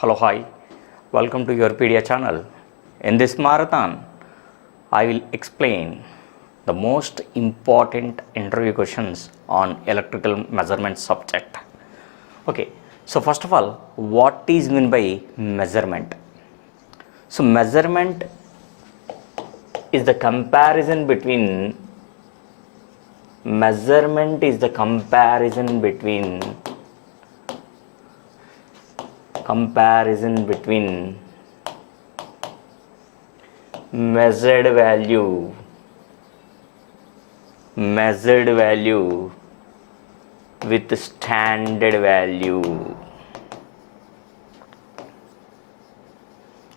Hello, hi, welcome to your Pedia channel. In this marathon, I will explain the most important interview questions on electrical measurement subject. Okay, so first of all, what is meant by measurement? So measurement is the comparison between measured value with standard value.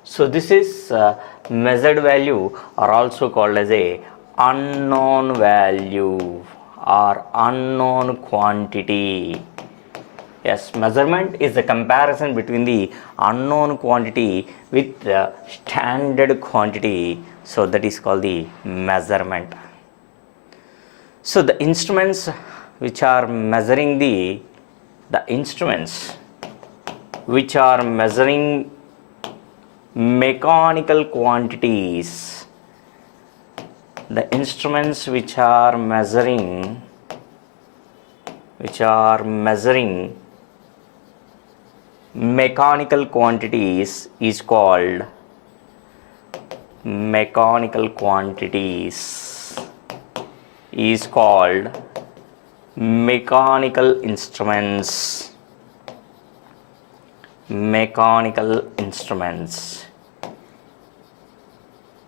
So this is measured value are also called as a unknown value or unknown quantity. Yes, measurement is the comparison between the unknown quantity with the standard quantity. So that is called the measurement. So the instruments which are measuring measuring mechanical quantities, the instruments which are measuring mechanical quantities is called mechanical instruments.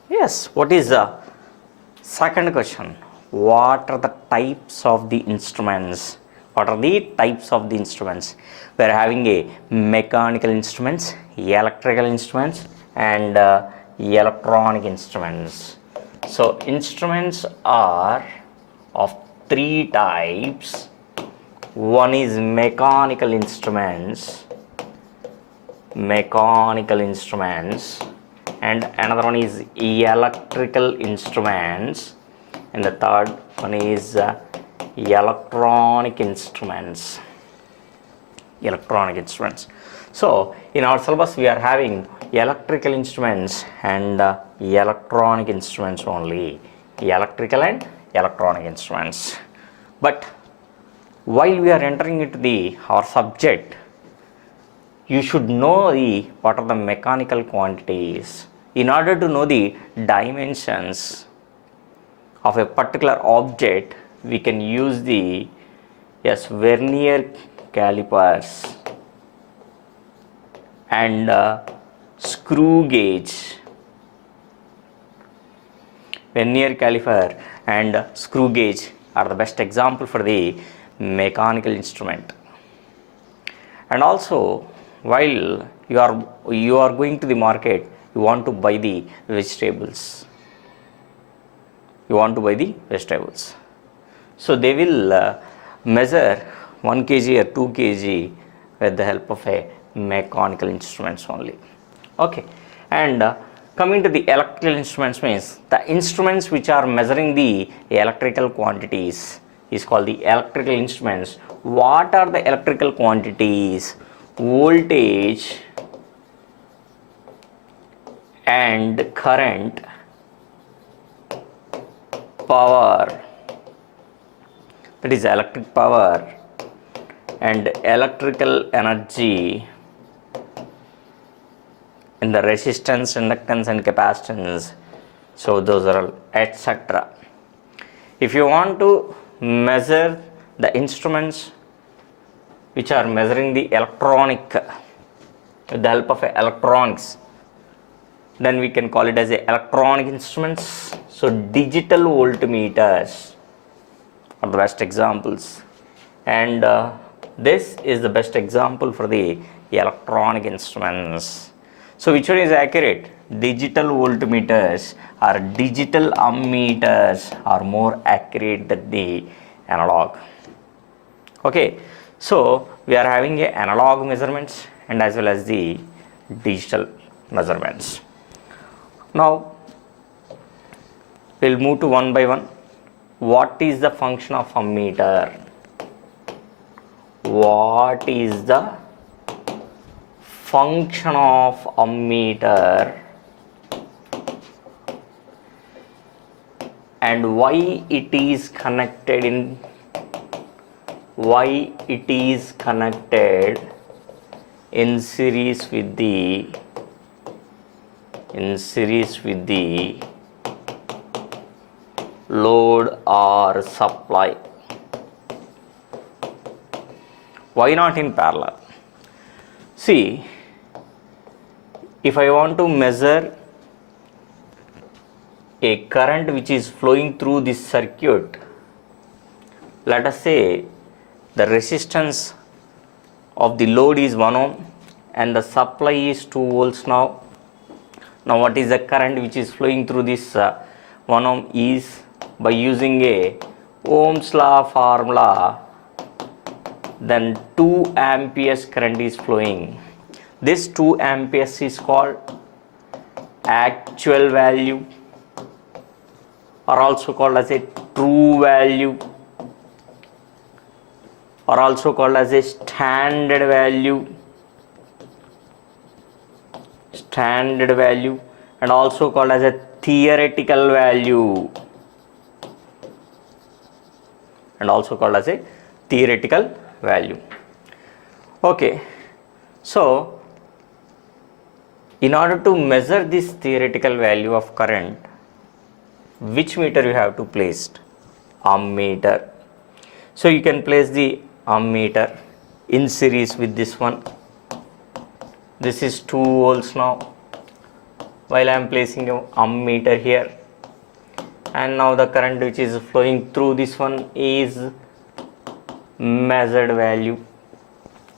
Yes, what is the second question? What are the types of the instruments? We are having a mechanical instruments, electrical instruments, and electronic instruments. So instruments are of three types. One is mechanical instruments, and another one is electrical instruments, and the third one is electronic instruments. So in our syllabus we are having electrical instruments and electronic instruments only, but while we are entering into our subject, you should know what are the mechanical quantities. In order to know the dimensions of a particular object, we can use the vernier calipers and screw gauge. Vernier caliper and screw gauge are the best example for the mechanical instrument. And also, while you are going to the market, you want to buy the vegetables. So they will measure 1 kg or 2 kg with the help of a mechanical instruments only. Okay, and coming to the electrical instruments means the instruments which are measuring the electrical quantities is called the electrical instruments. What are the electrical quantities? Voltage and current, power, that is electric power, and electrical energy, and the resistance, inductance, and capacitance. So those are all etc. If you want to measure the instruments which are measuring the electronic with the help of electronics, then we can call it as electronic instruments. So digital voltmeters are the best examples, and this is the best example for the electronic instruments. So which one is accurate? Digital voltmeters or digital ammeters are more accurate than the analog. Okay, so we are having analog measurements and as well as the digital measurements. Now we'll move to one by one. What is the function of ammeter? What is the function of ammeter and why it is connected in series with the load or supply. Why not in parallel? See, if I want to measure a current which is flowing through this circuit, let us say the resistance of the load is 1 ohm and the supply is 2 volts now. Now what is the current which is flowing through this 1 ohm is, by using a Ohm's law formula, then 2 amperes current is flowing. This 2 amperes is called actual value, or also called as a true value, or also called as a standard value, and also called as a theoretical value, Okay, so in order to measure this theoretical value of current, which meter you have to place? Ammeter. So you can place the ammeter in series with this one. This is 2 volts now, while I am placing an ammeter here, and now the current which is flowing through this one is measured value.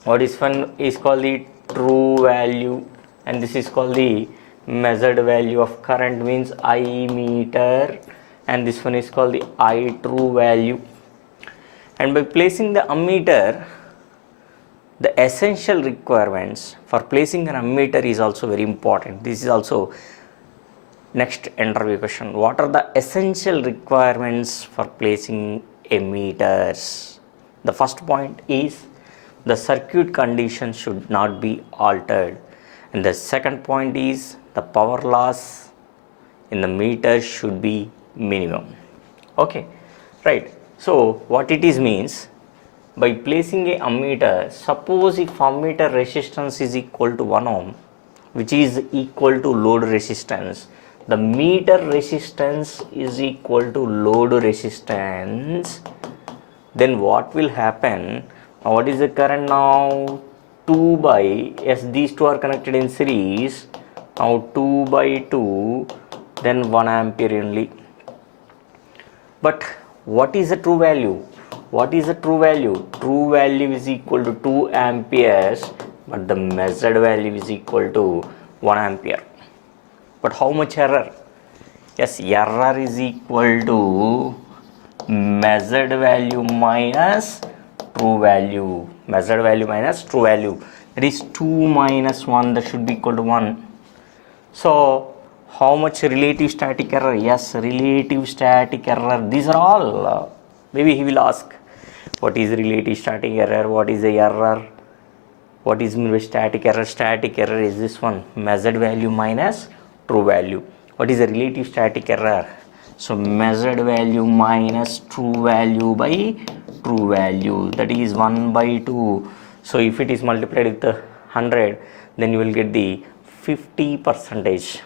What is one is called the true value, and this is called the measured value of current, means I meter, and this one is called the I true value. And by placing the ammeter, the essential requirements for placing an ammeter is also very important. This is also next interview question. What are the essential requirements for placing ammeters? The first point is the circuit condition should not be altered, and the second point is the power loss in the meter should be minimum. Okay, right. So what it is means, by placing a ammeter, suppose if ammeter resistance is equal to 1 ohm, which is equal to load resistance, the meter resistance is equal to load resistance, then what will happen? What is the current now? 2 by, yes, these two are connected in series, now 2 by 2, then 1 ampere only. But what is the true value? True value is equal to 2 amperes, but the measured value is equal to 1 ampere. But how much error? Yes, error is equal to measured value minus true value. That is 2 minus 1, that should be equal to 1. So how much relative static error? Yes, relative static error. These are all, maybe he will ask, what is relative static error? What is the error? What is mean by static error? Static error is this one, measured value minus true value. What is the relative static error? So measured value minus true value by true value, that is 1 by 2. So if it is multiplied with 100, then you will get the 50%.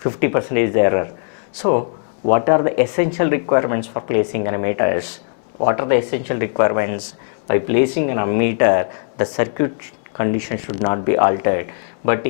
50% is the error. So what are the essential requirements for placing an ammeters? What are the essential requirements? By placing an ammeter, the circuit condition should not be altered. But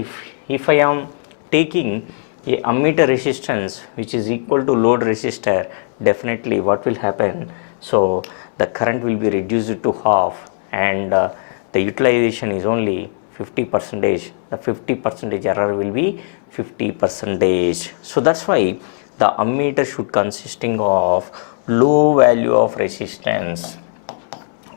if I am taking a ammeter resistance which is equal to load resistor, definitely what will happen? So the current will be reduced to half, and the utilization is only 50%. The 50% error will be 50%. So that's why the ammeter should consisting of low value of resistance.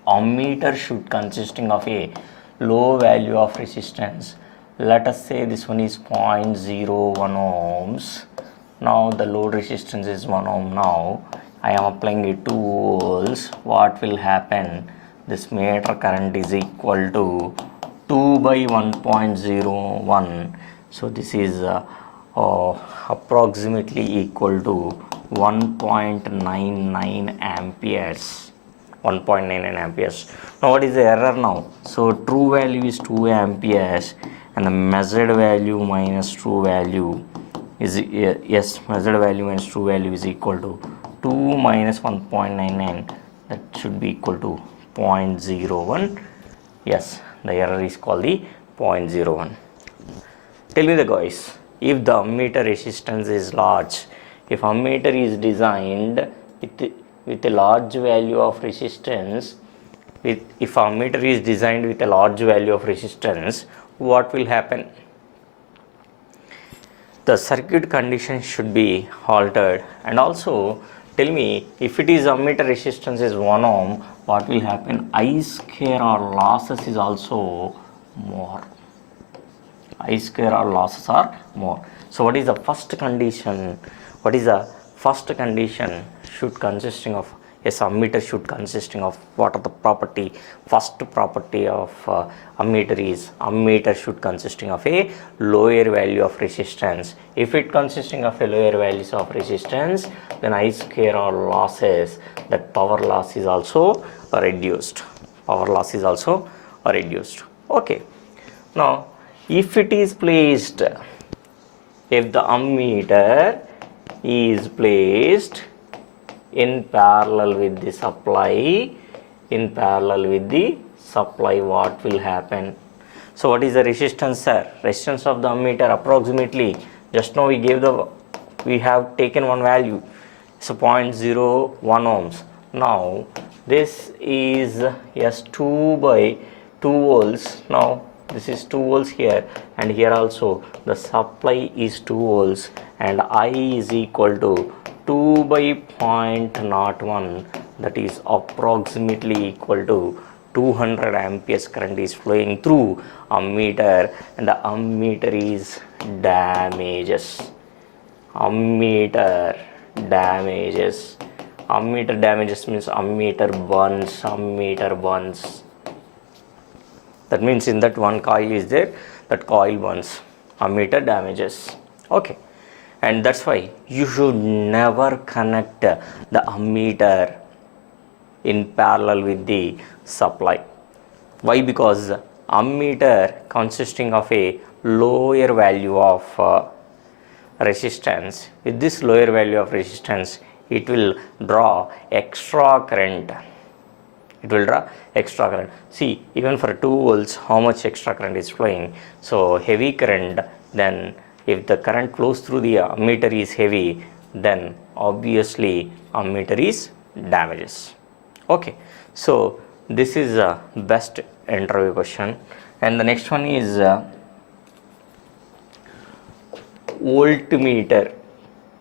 Ammeter should consisting of a low value of resistance. Let us say this one is 0.01 ohms. Now the load resistance is 1 ohm. Now I am applying a 2 volts. What will happen? This meter current is equal to 2 by 1.01. So this is approximately equal to 1.99 amperes. 1.99 amperes. Now what is the error now? So true value is 2 amperes and the measured value minus true value is, yes, measured value minus true value is equal to 2 minus 1.99, that should be equal to 0.01. Yes, the error is called the 0.01. Tell me the guys, if the ammeter resistance is large, if ammeter is designed with a large value of resistance, if ammeter is designed with a large value of resistance, what will happen? The circuit condition should be altered. And also tell me, if it is ammeter resistance is 1 ohm, what will happen? I square or losses is also more. I square or losses are more. So what is the first condition? What is the first condition? Should consisting of, yes, ammeter should consisting of, what are the property? First property of ammeter is, ammeter should consisting of a lower value of resistance. If it consisting of a lower values of resistance, then I square or losses, that power loss is also reduced. Power loss is also reduced. Okay. Now if it is placed, if the ammeter is placed in parallel with the supply, what will happen? So what is the resistance, sir? Resistance of the ammeter approximately, just now we have taken one value, so 0.01 ohms. Now this is, yes, 2 by 2 volts. Now this is 2 volts here, and here also the supply is 2 volts, and I is equal to 2 by 0.01, that is approximately equal to 200 amperes current is flowing through ammeter, and the ammeter is damages. Ammeter damages means ammeter burns. That means in that one coil is there, that coil burns, ammeter damages. Okay. And that's why you should never connect the ammeter in parallel with the supply. Why? Because ammeter consisting of a lower value of resistance. With this lower value of resistance, it will draw extra current. See, even for 2 volts, how much extra current is flowing? So heavy current, then if the current flows through the ammeter is heavy, then obviously ammeter is damages. Okay, so this is a best interview question. And the next one is voltmeter.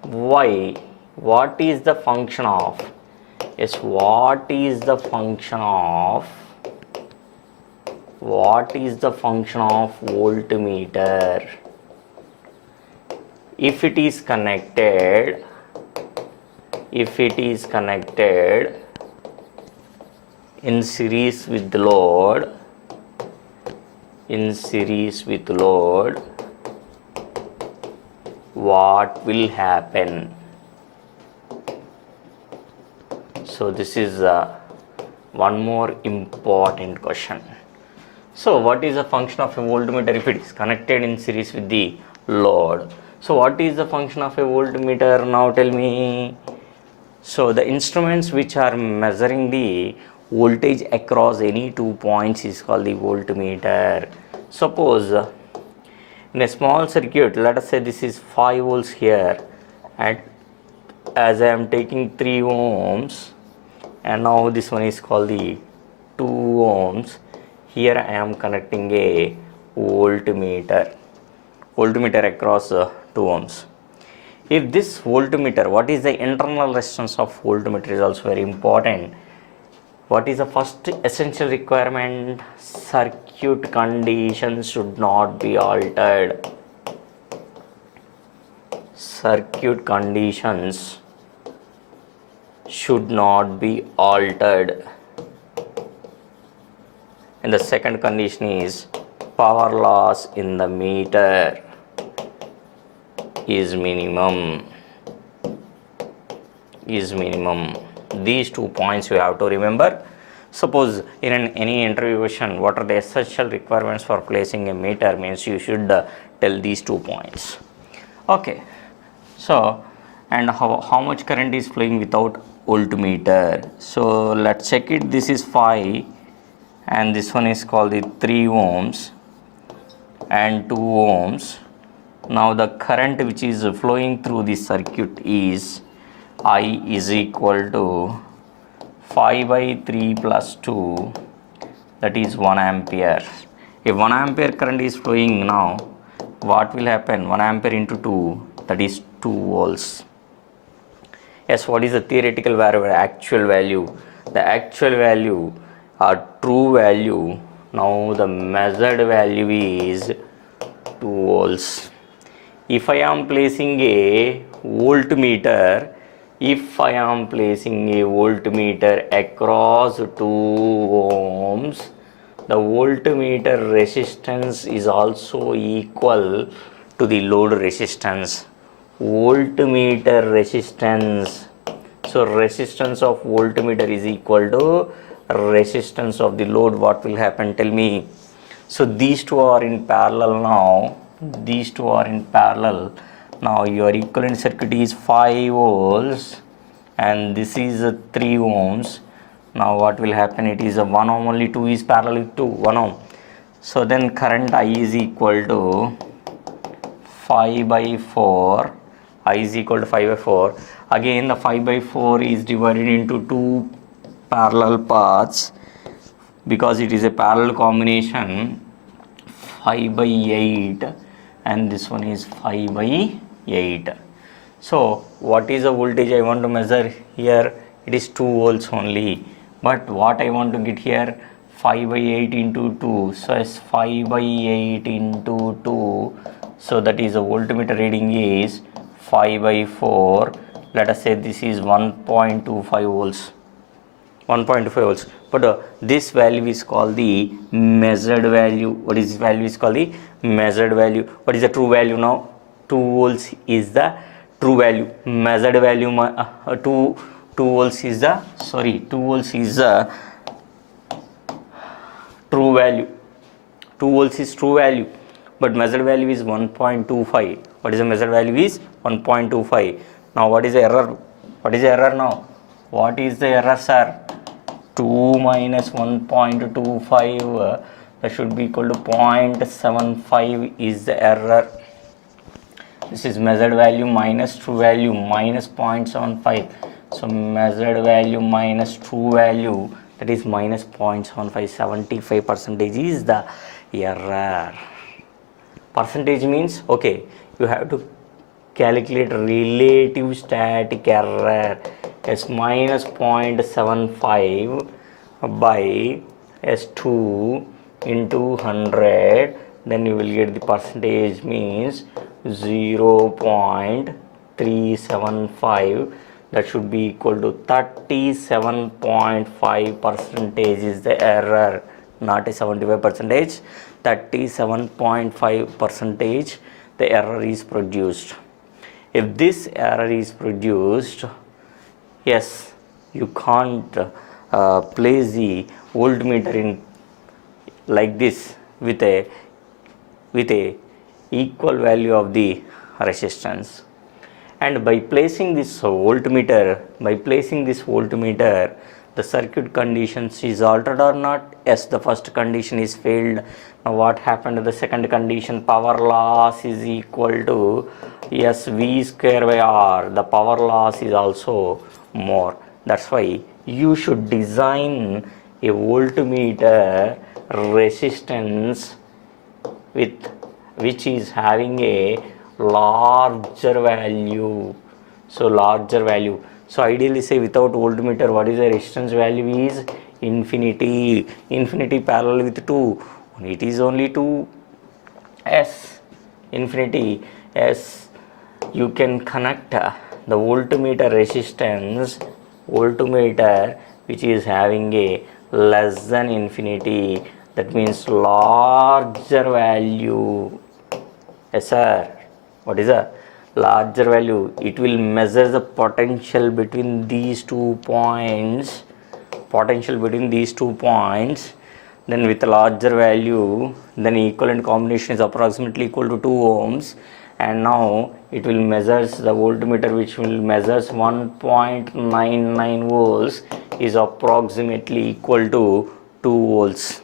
Why? What is the function of? Yes, what is the function of voltmeter? If it is connected in series with the load, what will happen? So this is one more important question. So what is the function of a voltmeter if it is connected in series with the load? So what is the function of a voltmeter? Now tell me. So the instruments which are measuring the voltage across any 2 points is called the voltmeter. Suppose in a small circuit, let us say this is 5 volts here, and as I am taking 3 ohms, and now this one is called the 2 ohms. Here I am connecting a voltmeter across 2 ohms. If this voltmeter, what is the internal resistance of voltmeter is also very important. What is the first essential requirement? Circuit conditions should not be altered. Circuit conditions should not be altered. And the second condition is power loss in the meter is minimum. These 2 points you have to remember. Suppose in any interview question, what are the essential requirements for placing a meter, means you should tell these 2 points. Okay, so and how much current is flowing without voltmeter? So let's check it. This is 5 and this one is called the 3 ohms and 2 ohms. Now the current which is flowing through this circuit is I is equal to 5 by 3 plus 2, that is 1 ampere. If 1 ampere current is flowing now, what will happen? 1 ampere into 2, that is 2 volts. Yes, what is the theoretical value? Actual value. The actual value or true value, now the measured value is 2 volts. If I am placing a voltmeter, across 2 ohms, the voltmeter resistance is also equal to the load resistance. Voltmeter resistance. So resistance of voltmeter is equal to resistance of the load. What will happen? Tell me. So these two are in parallel now. Now your equivalent circuit is 5 volts and this is 3 ohms. Now what will happen? It is a 1 ohm only, 2 is parallel with 2, 1 ohm. So then current I is equal to 5 by 4. I is equal to 5 by 4. Again the 5 by 4 is divided into 2 parallel paths because it is a parallel combination. 5 by 8 and this one is 5 by 8. So what is the voltage I want to measure here? It is 2 volts only, but what I want to get here, 5 by 8 into 2, so as 5 by 8 into 2, so that is the voltmeter reading is 5 by 4. Let us say this is 1.25 volts, 1.25 volts, but this value is called the measured value. What is this value? Is called the measured value. What is the true value now? 2 volts is the true value. Measured value 2 volts is the 2 volts is the true value. 2 volts is true value, but measured value is 1.25. What is the measured value? Is 1.25. Now what is the error? What is the error now? What is the error, sir? 2 minus 1.25 that should be equal to 0.75 is the error. This is measured value minus true value minus 0.75. So measured value minus true value, that is minus 0.75. 75% is the error. Percentage means, okay, you have to calculate relative static error as minus 0.75 by S2 into 100, then you will get the percentage means 0.375. that should be equal to 37.5% is the error, not a 75%. 37.5% the error is produced. If this error is produced, yes, you can't place the voltmeter in like this with a equal value of the resistance. And by placing this voltmeter, the circuit conditions is altered or not? Yes, the first condition is failed. Now what happened to the second condition? Power loss is equal to V square by R. The power loss is also more. That's why you should design a voltmeter resistance which is having a larger value. So ideally say without voltmeter, what is the resistance value? Is infinity. Infinity parallel with 2. It is only 2 S. Infinity S. You can connect the voltmeter resistance, which is having a less than infinity, That means larger value. Yes sir. What is a larger value? It will measure the potential between these 2 points. Potential between these 2 points. Then with a larger value, then equivalent combination is approximately equal to 2 ohms. And now it will measures the voltmeter, which will measures 1.99 volts is approximately equal to 2 volts.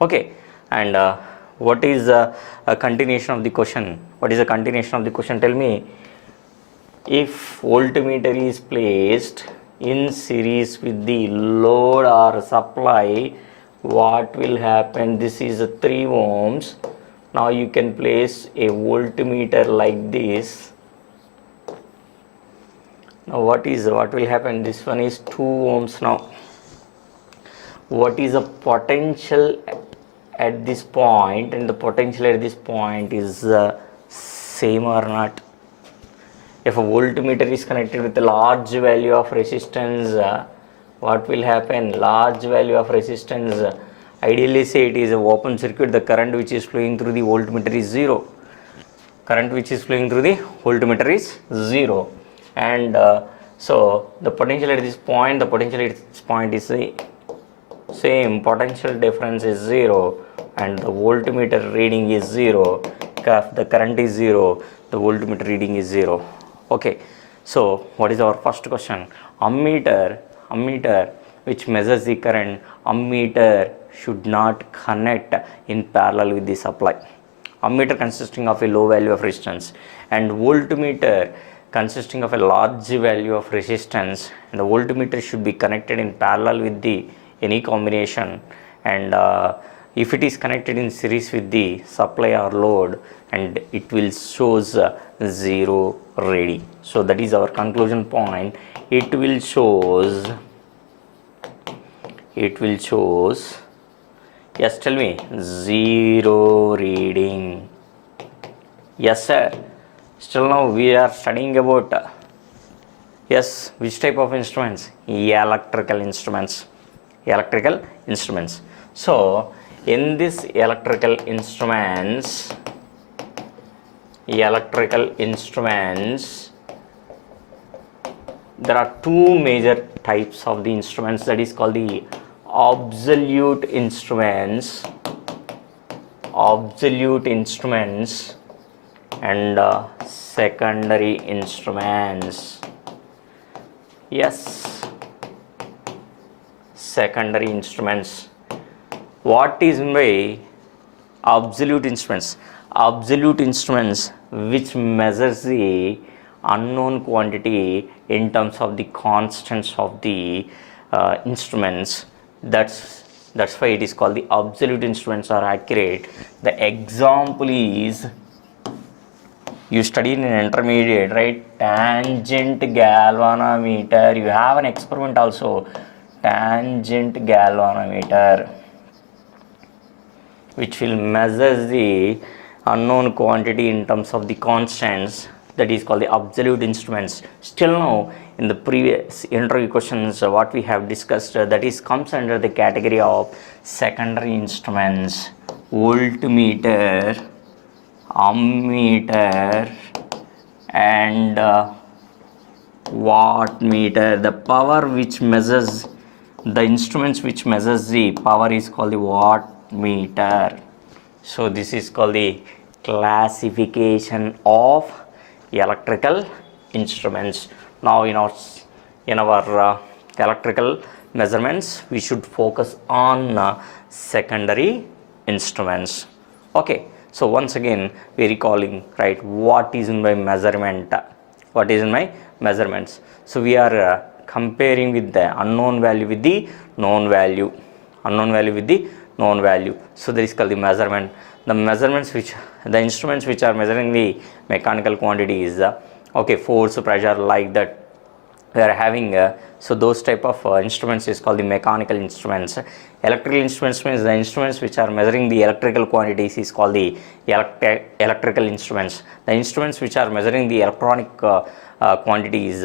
Okay, and what is a continuation of the question? What is the continuation of the question? Tell me. If voltmeter is placed in series with the load or supply, what will happen? This is a 3 ohms. Now you can place a voltmeter like this. Now what will happen? This one is 2 ohms. Now what is the potential at this point, and the potential at this point is same or not? If a voltmeter is connected with a large value of resistance, what will happen? Large value of resistance, ideally say it is an open circuit, the current which is flowing through the voltmeter is 0. Current which is flowing through the voltmeter is 0. And so the potential at this point, is the same. Potential difference is 0 and the voltmeter reading is 0. If the current is 0, the voltmeter reading is 0. Okay, so what is our first question? Ammeter which measures the current, ammeter should not connect in parallel with the supply. Ammeter consisting of a low value of resistance and voltmeter consisting of a large value of resistance, and the voltmeter should be connected in parallel with the any combination, and if it is connected in series with the supply or load, and it will shows 0 reading. So that is our conclusion point. It will shows, yes, tell me, 0 reading. Yes sir. Still now we are studying about yes, which type of instruments? Electrical instruments. So in this electrical instruments, there are 2 major types of the instruments, that is called the absolute instruments and secondary instruments. Yes, secondary instruments. What is by absolute instruments? Absolute instruments which measures the unknown quantity in terms of the constants of the instruments. That's why it is called the absolute instruments are accurate. The example is, you studied in intermediate, right? Tangent galvanometer. You have an experiment also, tangent galvanometer, which will measure the unknown quantity in terms of the constants. That is called the absolute instruments. Still now, in the previous interview questions, what we have discussed, that is comes under the category of secondary instruments. Voltmeter, ammeter and wattmeter. The power which measures, the instruments which measures the power is called the wattmeter. So this is called the classification of electrical instruments. Now in our electrical measurements, we should focus on secondary instruments. Okay, so once again we recalling, right, what is in my measurement, so we are comparing with the unknown value with the known value, so that is called the measurement. The instruments which are measuring the mechanical quantities, okay, force, pressure, like that we are having, so those type of instruments is called the mechanical instruments. Electrical instruments means the instruments which are measuring the electrical quantities is called the electrical instruments. The instruments which are measuring the electronic quantities,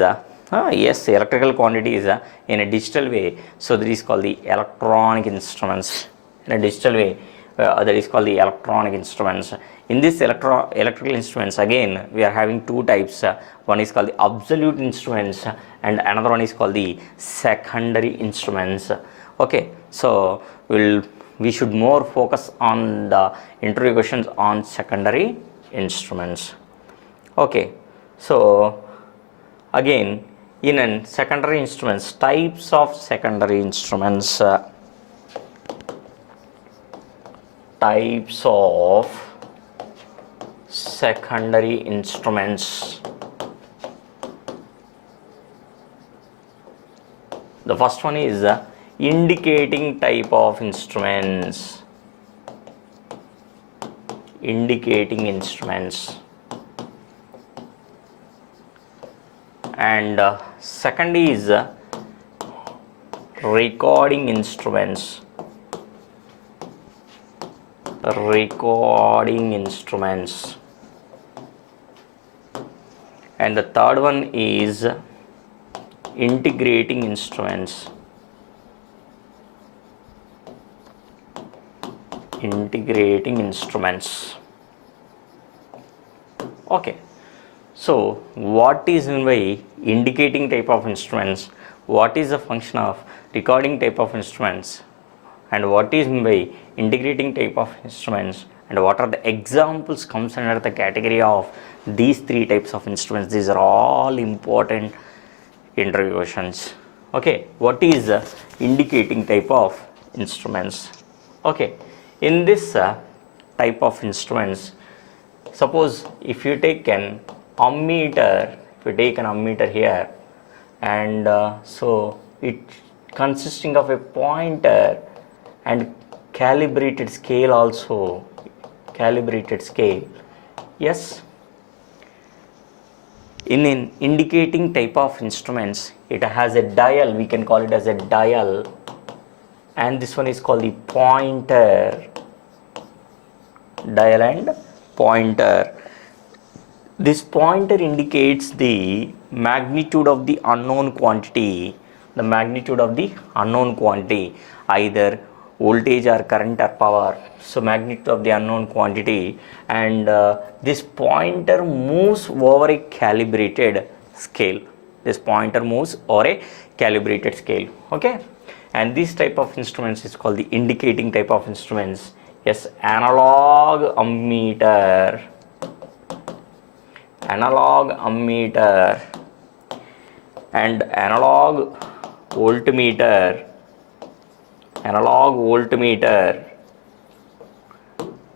electrical quantities in a digital way, so that is called the electronic instruments. in a digital way, that is called the electronic instruments. In this electrical instruments, again we are having two types. One is called the absolute instruments and another one is called the secondary instruments. Okay, so we should more focus on the interview questions on secondary instruments. Okay, so again, in an secondary instruments, types of secondary instruments, types of secondary instruments. The first one is indicating type of instruments. Indicating instruments. And second is recording instruments. Recording instruments. And the third one is integrating instruments. Integrating instruments. Okay, so what is meant by indicating type of instruments? What is the function of recording type of instruments? And what is meant by integrating type of instruments? And what are the examples comes under the category of these three types of instruments? These are all important interview questions. Okay, what is indicating type of instruments? Okay, in this type of instruments, suppose if you take an ammeter, here, and so it consisting of a pointer and calibrated scale also, calibrated scale. Yes, in an indicating type of instruments, it has a dial, we can call it as a dial, and this one is called the pointer, dial and pointer. This pointer indicates the magnitude of the unknown quantity, the magnitude of the unknown quantity, either voltage or current or power. So magnitude of the unknown quantity, and this pointer moves over a calibrated scale. This pointer moves over a calibrated scale. Okay, and this type of instruments is called the indicating type of instruments. Yes, analog ammeter, analog ammeter, and analog voltmeter, analog voltmeter,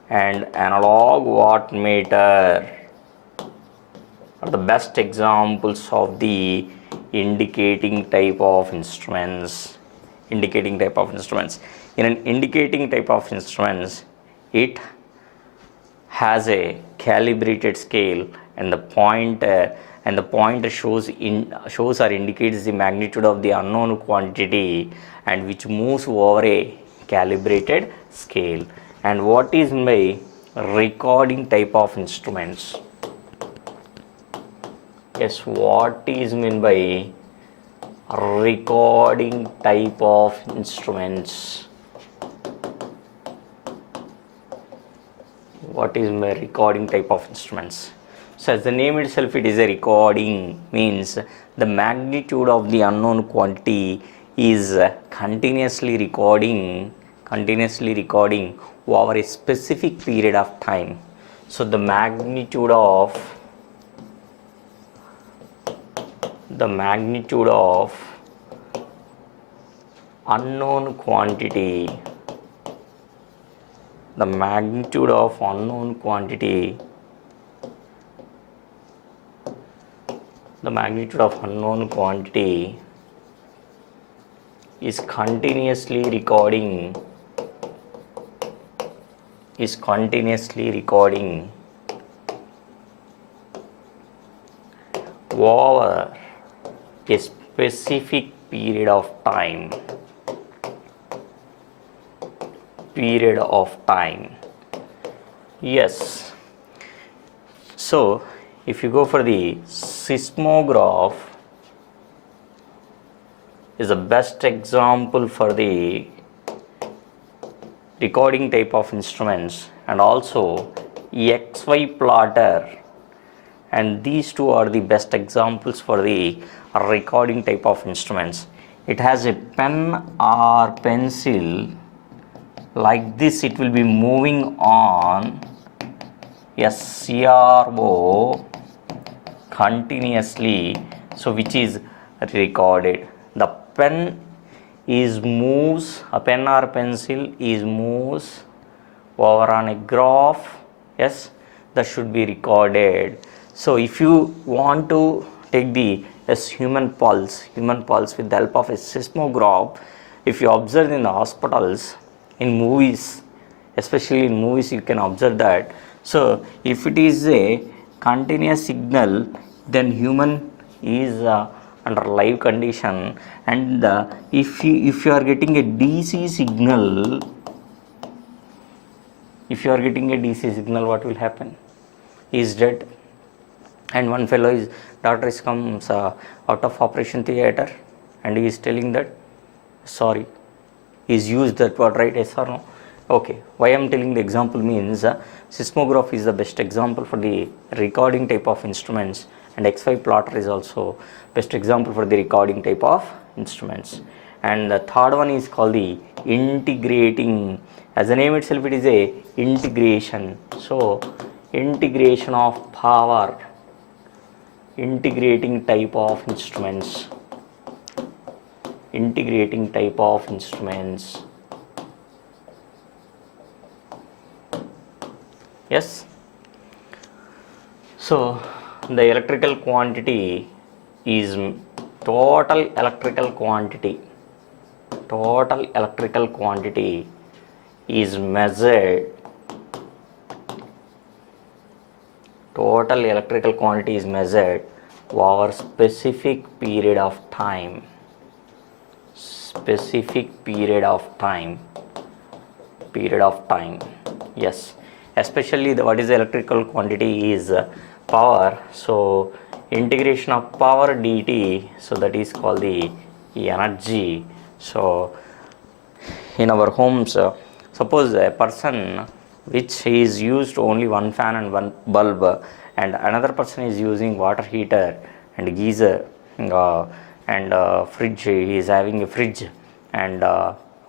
and analog wattmeter are the best examples of the indicating type of instruments. Indicating type of instruments. In an indicating type of instruments, it has a calibrated scale, and the pointer shows or indicates the magnitude of the unknown quantity, and which moves over a calibrated scale. And what is my recording type of instruments? Yes, what is meant by recording type of instruments? What is my recording type of instruments? So as the name itself, it is a recording, means the magnitude of the unknown quantity is continuously recording over a specific period of time. So the magnitude of unknown quantity, the magnitude of unknown quantity, the magnitude of unknown quantity is continuously recording over a specific period of time. Yes, so if you go for the seismograph, is the best example for the recording type of instruments, and also XY plotter, and these two are the best examples for the recording type of instruments. It has a pen or pencil like this, it will be moving on SCRO continuously, so which is recorded. The pen is moves, a pen or pencil is moves over on a graph, yes, that should be recorded. So if you want to take the human pulse with the help of a seismograph, if you observe in the hospitals, in movies, especially in movies, you can observe that. So if it is a continuous signal, then human is under live condition, and if you are getting a DC signal, what will happen? He is dead. And one fellow is, doctor is comes out of operation theater, and he is telling that sorry, he's used that word, right? Yes or no? Okay, why I am telling the example means seismograph is the best example for the recording type of instruments, and XY plotter is also best example for the recording type of instruments. And the third one is called the integrating. As the name itself, it is a integration. So integration of power, integrating type of instruments. Yes. So the electrical quantity is total electrical quantity is measured over specific period of time. Yes, especially what is the electrical quantity is power. So integration of power dt, so that is called the energy. So in our homes, suppose a person which is used only one fan and one bulb, and another person is using water heater and geyser and fridge, he is having a fridge and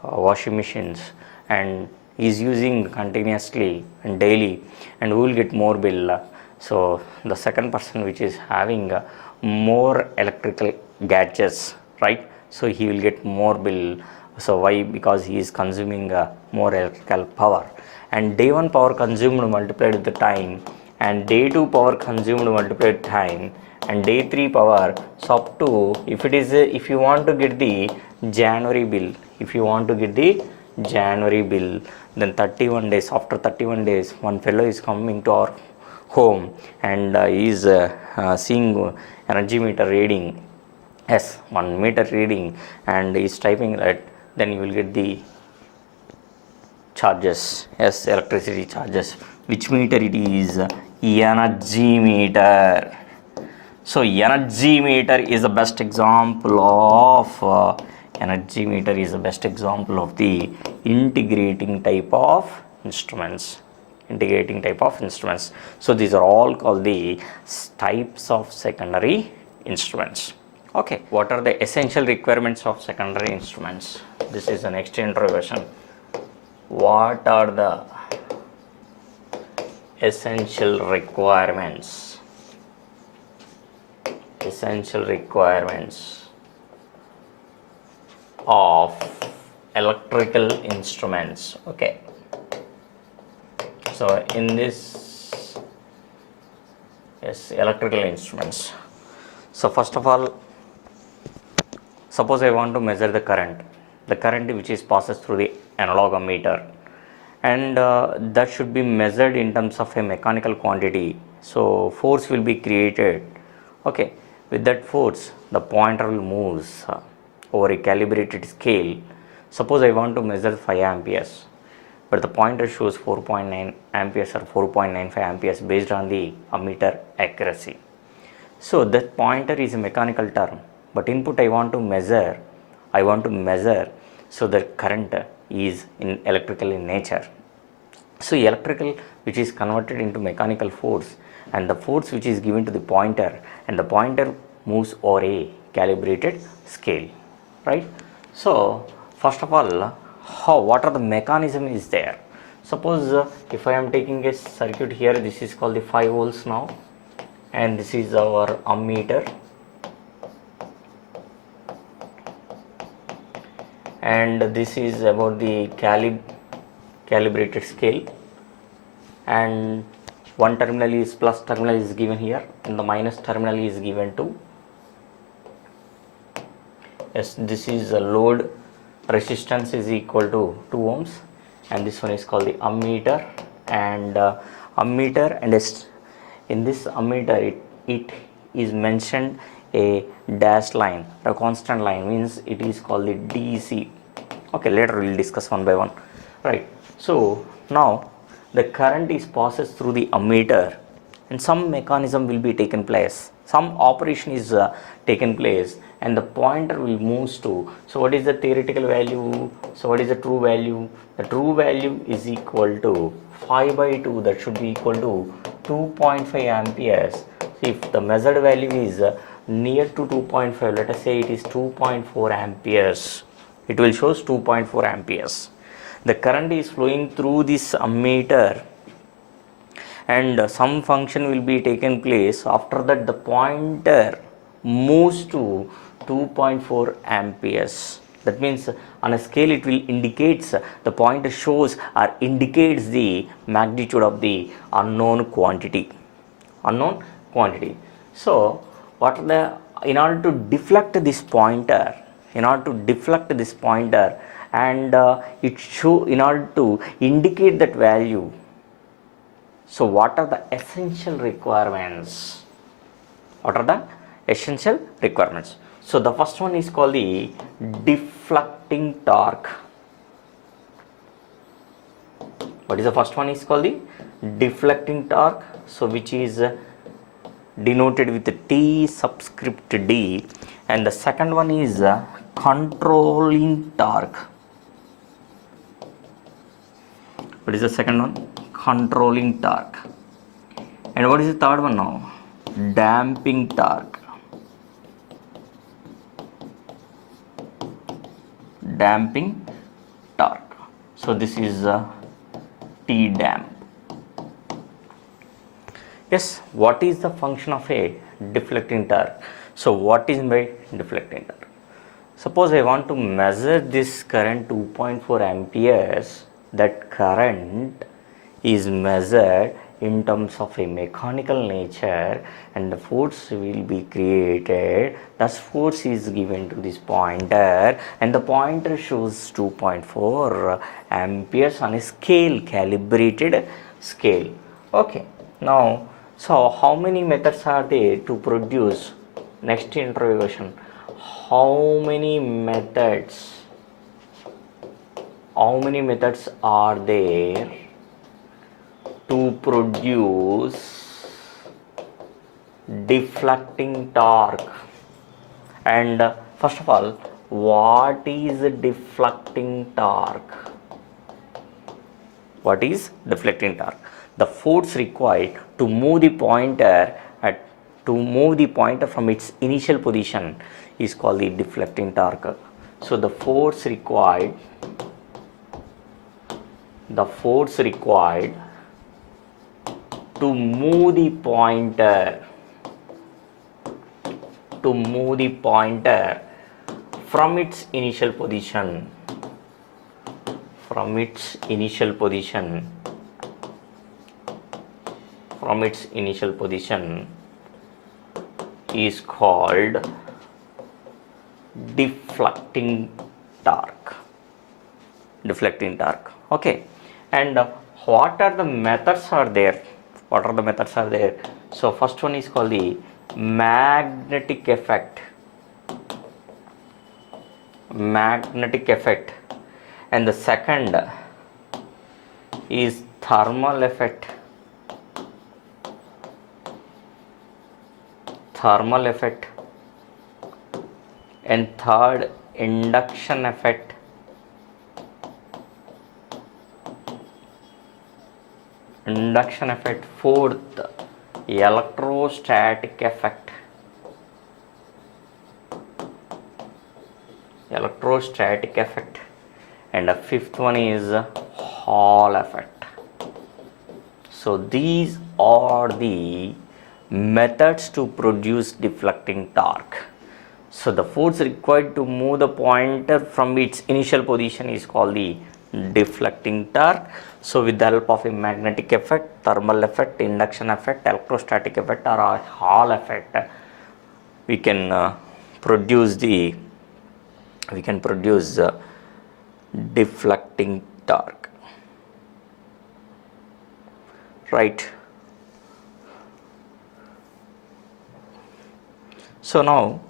washing machines, and he is using continuously and daily, and who will get more bill? So the second person which is having more electrical gadgets, right? So he will get more bill. So why? Because he is consuming more electrical power, and day 1 power consumed multiplied with the time, and day 2 power consumed multiplied with time, and day 3 power. So up to, if if you want to get the January bill, then 31 days, after 31 days, one fellow is coming to our home, and he is seeing energy meter reading, yes, 1 meter reading, and is typing that, then you will get the charges, yes, electricity charges. Which meter it is? Energy meter. So energy meter is the best example of the integrating type of instruments. So these are all called the types of secondary instruments. Okay, what are the essential requirements of secondary instruments? This is the next introduction. What are the essential requirements of electrical instruments? Okay, so in this, yes, electrical instruments. So first of all, suppose I want to measure the current which is passes through the analog ammeter, and that should be measured in terms of a mechanical quantity. So force will be created. Okay, with that force the pointer will move over a calibrated scale. Suppose I want to measure 5 amperes, but the pointer shows 4.9 amperes or 4.95 amperes based on the ammeter accuracy. So that pointer is a mechanical term, but input I want to measure, so the current is in electrical in nature. So electrical which is converted into mechanical force, and the force which is given to the pointer, and the pointer moves over a calibrated scale, right? So first of all, what are the mechanism is there? Suppose if I am taking a circuit here, this is called the 5 volts now, and this is our ammeter, and this is about the calibrated scale, and one terminal is plus terminal is given here, and the minus terminal is given to, yes, this is a load resistance is equal to 2 ohms, and this one is called the ammeter, and ammeter, and in this ammeter it is mentioned a dashed line, a constant line, means it is called the DC. Okay, later we will discuss one by one, right? So now the current is passes through the ammeter, and some mechanism will be taken place, some operation is taken place, and the pointer will moves to, so what is the theoretical value, so what is the true value? The true value is equal to 5 by 2, that should be equal to 2.5 amperes. So if the measured value is near to 2.5, let us say it is 2.4 amperes, it will shows 2.4 amperes. The current is flowing through this ammeter, and some function will be taken place. After that, the pointer moves to 2.4 amperes. That means on a scale it will indicates, the pointer shows or indicates the magnitude of the unknown quantity. So what are the, in order to deflect this pointer, and it show, in order to indicate that value, so what are the essential requirements? So the first one is called the deflecting torque. What is the first one is called the deflecting torque, so which is denoted with T subscript D, and the second one is controlling torque. What is the second one? Controlling torque. And what is the third one now? Damping torque. So this is T damp. Yes, what is the function of a deflecting torque? So what is by deflecting torque? Suppose I want to measure this current 2.4 amperes, that current is measured in terms of a mechanical nature, and the force will be created, thus force is given to this pointer, and the pointer shows 2.4 amperes on a scale, calibrated scale. Okay, now so how many methods are there to produce? Next interview question, how many methods are there to produce deflecting torque? And first of all, what is deflecting torque? The force required to move the pointer from its initial position is called the deflecting torque. So the force required to move the pointer from is called deflecting torque. Okay, and what are the methods are there? So first one is called the magnetic effect, and the second is thermal effect, and third induction effect, induction effect. Fourth, electrostatic effect. Electrostatic effect. And the fifth one is Hall effect. So these are the methods to produce deflecting torque. So the force required to move the pointer from its initial position is called the deflecting torque. So with the help of a magnetic effect, thermal effect, induction effect, electrostatic effect or a Hall effect, we can produce deflecting torque, right? So now,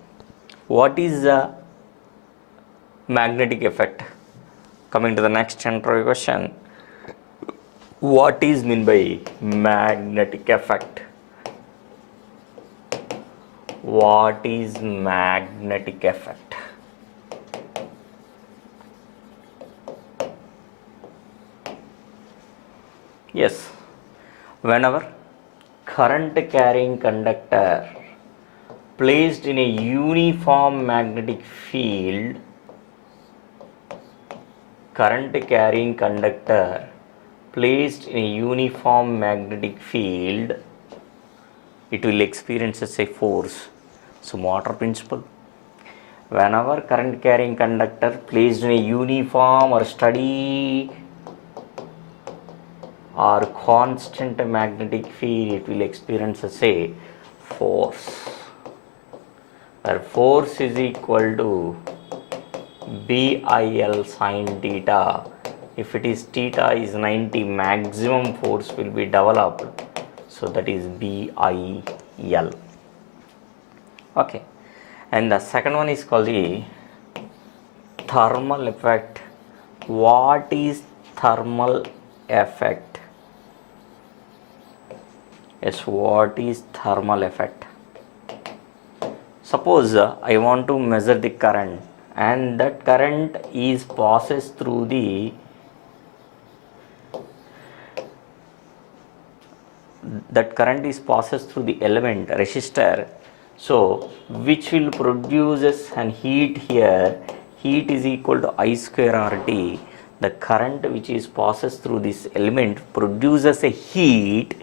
what is the magnetic effect? Coming to the next Chandra question, what is meant by magnetic effect? What is magnetic effect? Yes, whenever current carrying conductor placed in a uniform magnetic field, current carrying conductor placed in a uniform magnetic field, it will experience a force. So motor principle, whenever current carrying conductor placed in a uniform or steady or constant magnetic field, it will experience a force, where force is equal to BIL sin theta. If it is theta is 90, maximum force will be developed, so that is BIL. Okay, and the second one is called the thermal effect. What is thermal effect? Yes, what is thermal effect? Suppose I want to measure the current, and that current is passes through the element resistor, so which will produces an heat here. Heat is equal to I square RT. The current which is passes through this element produces a heat,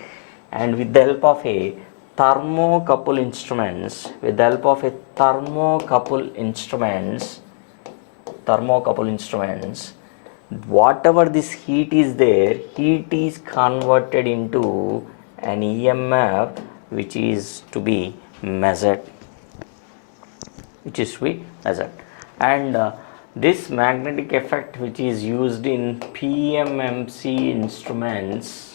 and with the help of a thermocouple instruments, whatever this heat is there, heat is converted into an EMF which is to be measured, and this magnetic effect which is used in PMMC instruments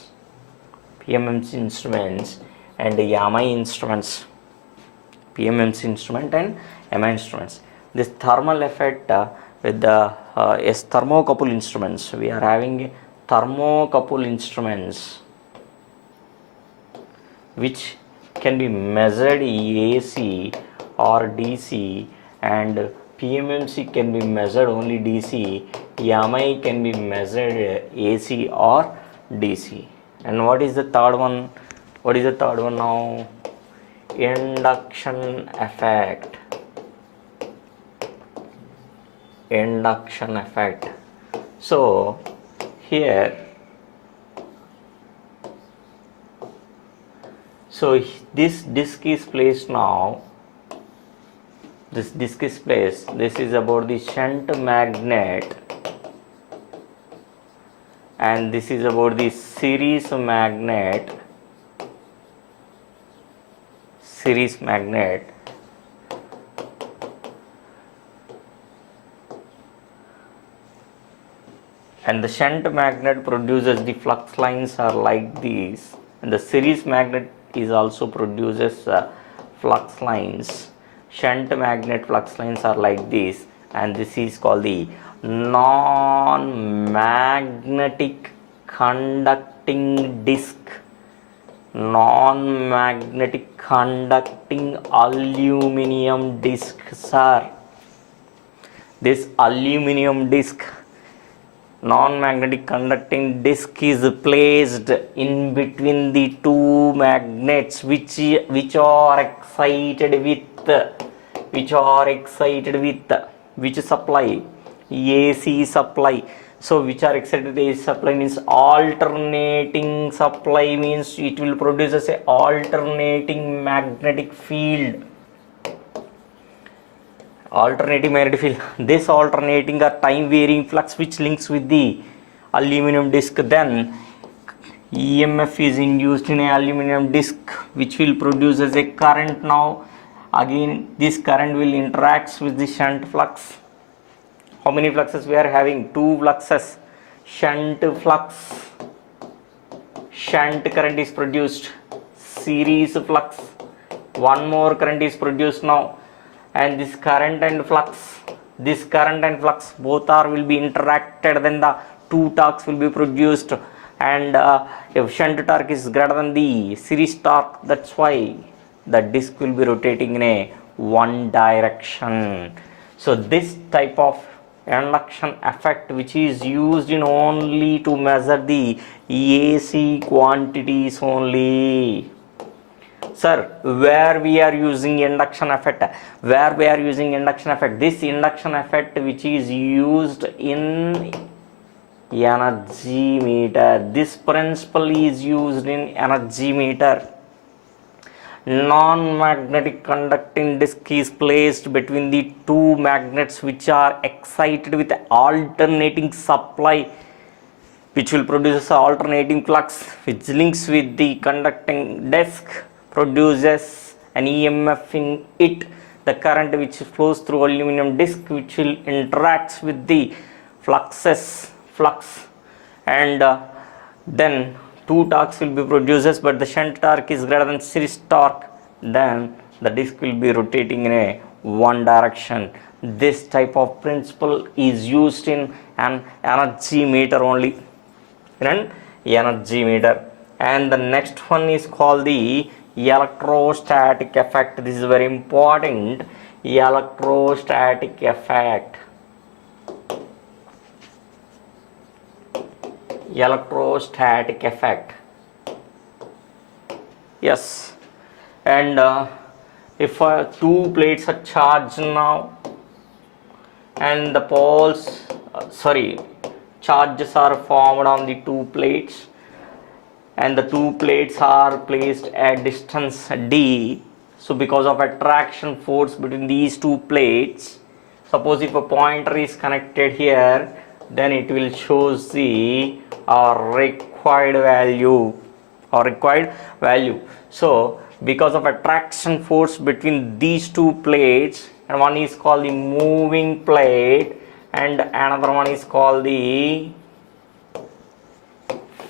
and MI instruments, PMMC instrument and MI instruments. This thermal effect with the thermocouple instruments, we are having thermocouple instruments which can be measured AC or DC, and PMMC can be measured only DC, MI can be measured AC or DC. And what is the third one? Now? Induction effect. So here, this disc is placed now. This is about the shunt magnet, and this is about the series magnet. And the shunt magnet produces the flux lines are like these, and the series magnet is also produces flux lines. Shunt magnet flux lines are like this, and this is called the non-magnetic conducting disc. Non-magnetic conducting aluminum disc, sir. This aluminum disc, non-magnetic conducting disc is placed in between the two magnets which are excited with which supply? AC supply. So which are excited with AC supply means alternating supply, means it will produce as a alternating magnetic field. Alternating magnetic field. This alternating or time varying flux which links with the aluminum disc, then EMF is induced in a aluminum disc which will produce as a current. Now again this current will interact with the shunt flux. How many fluxes we are having? Two fluxes. Shunt flux, shunt current is produced. Series flux, one more current is produced now, and this current and flux both are will be interacted, then the two torques will be produced, and if shunt torque is greater than the series torque, that's why the disc will be rotating in a one direction. So this type of induction effect, which is used in only to measure the AC quantities only. Sir, where we are using induction effect? This induction effect which is used in energy meter. This principle is used in energy meter. Non-magnetic conducting disc is placed between the two magnets which are excited with alternating supply, which will produce alternating flux which links with the conducting disc, produces an EMF in it. The current which flows through aluminum disc which will interact with the flux, and then two torques will be produced, but the shunt torque is greater than series torque, then the disc will be rotating in a one direction. This type of principle is used in an energy meter only, and the next one is called the electrostatic effect. This is very important. Electrostatic effect. Yes, and if two plates are charged now, and the poles charges are formed on the two plates, and the two plates are placed at distance d. So because of attraction force between these two plates, suppose if a pointer is connected here, then it will shows the required value. So because of attraction force between these two plates, and one is called the moving plate and another one is called the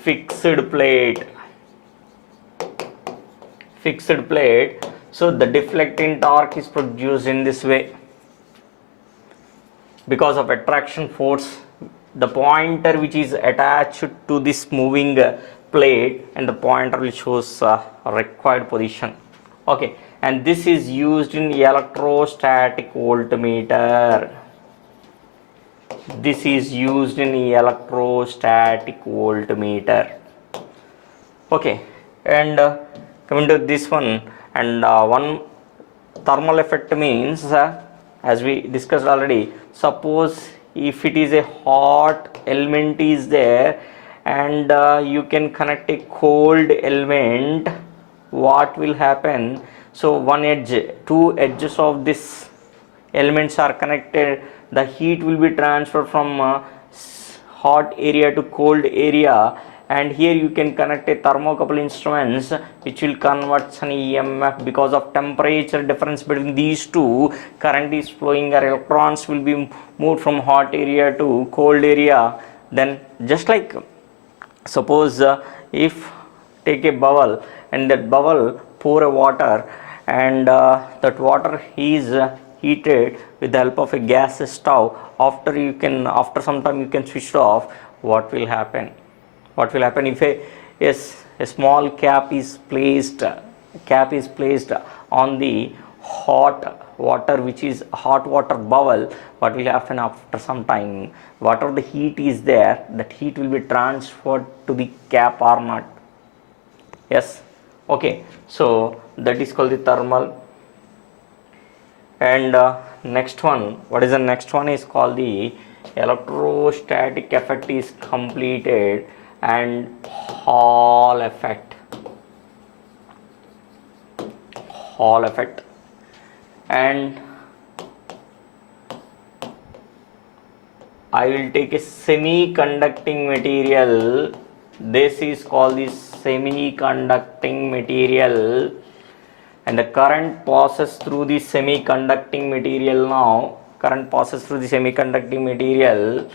fixed plate. So the deflecting torque is produced in this way. Because of attraction force, the pointer which is attached to this moving plate, and the pointer will shows required position. Okay, and this is used in electrostatic voltmeter. Okay, and coming to this one, and one thermal effect means, as we discussed already, suppose if it is a hot element is there, and you can connect a cold element, what will happen? So two edges of this elements are connected, the heat will be transferred from hot area to cold area, and here you can connect a thermocouple instruments which will convert an EMF. Because of temperature difference between these two, current is flowing, or electrons will be moved from hot area to cold area. Then just like suppose if take a bubble, and that bubble pour a water, and that water is heated with the help of a gas stove. After some time you can switch it off. What will happen if a small cap is placed on the hot water, which is hot water bubble, what will happen after some time, whatever the heat is there, that heat will be transferred to the cap or not. Yes, okay, so that is called the thermal. And next one, what is the next one is called the electrostatic effect is completed, and Hall effect. Hall effect. And I will take a semiconducting material. This is called the semiconducting material, and the current passes through the semiconducting material. Now current passes through the semiconducting material.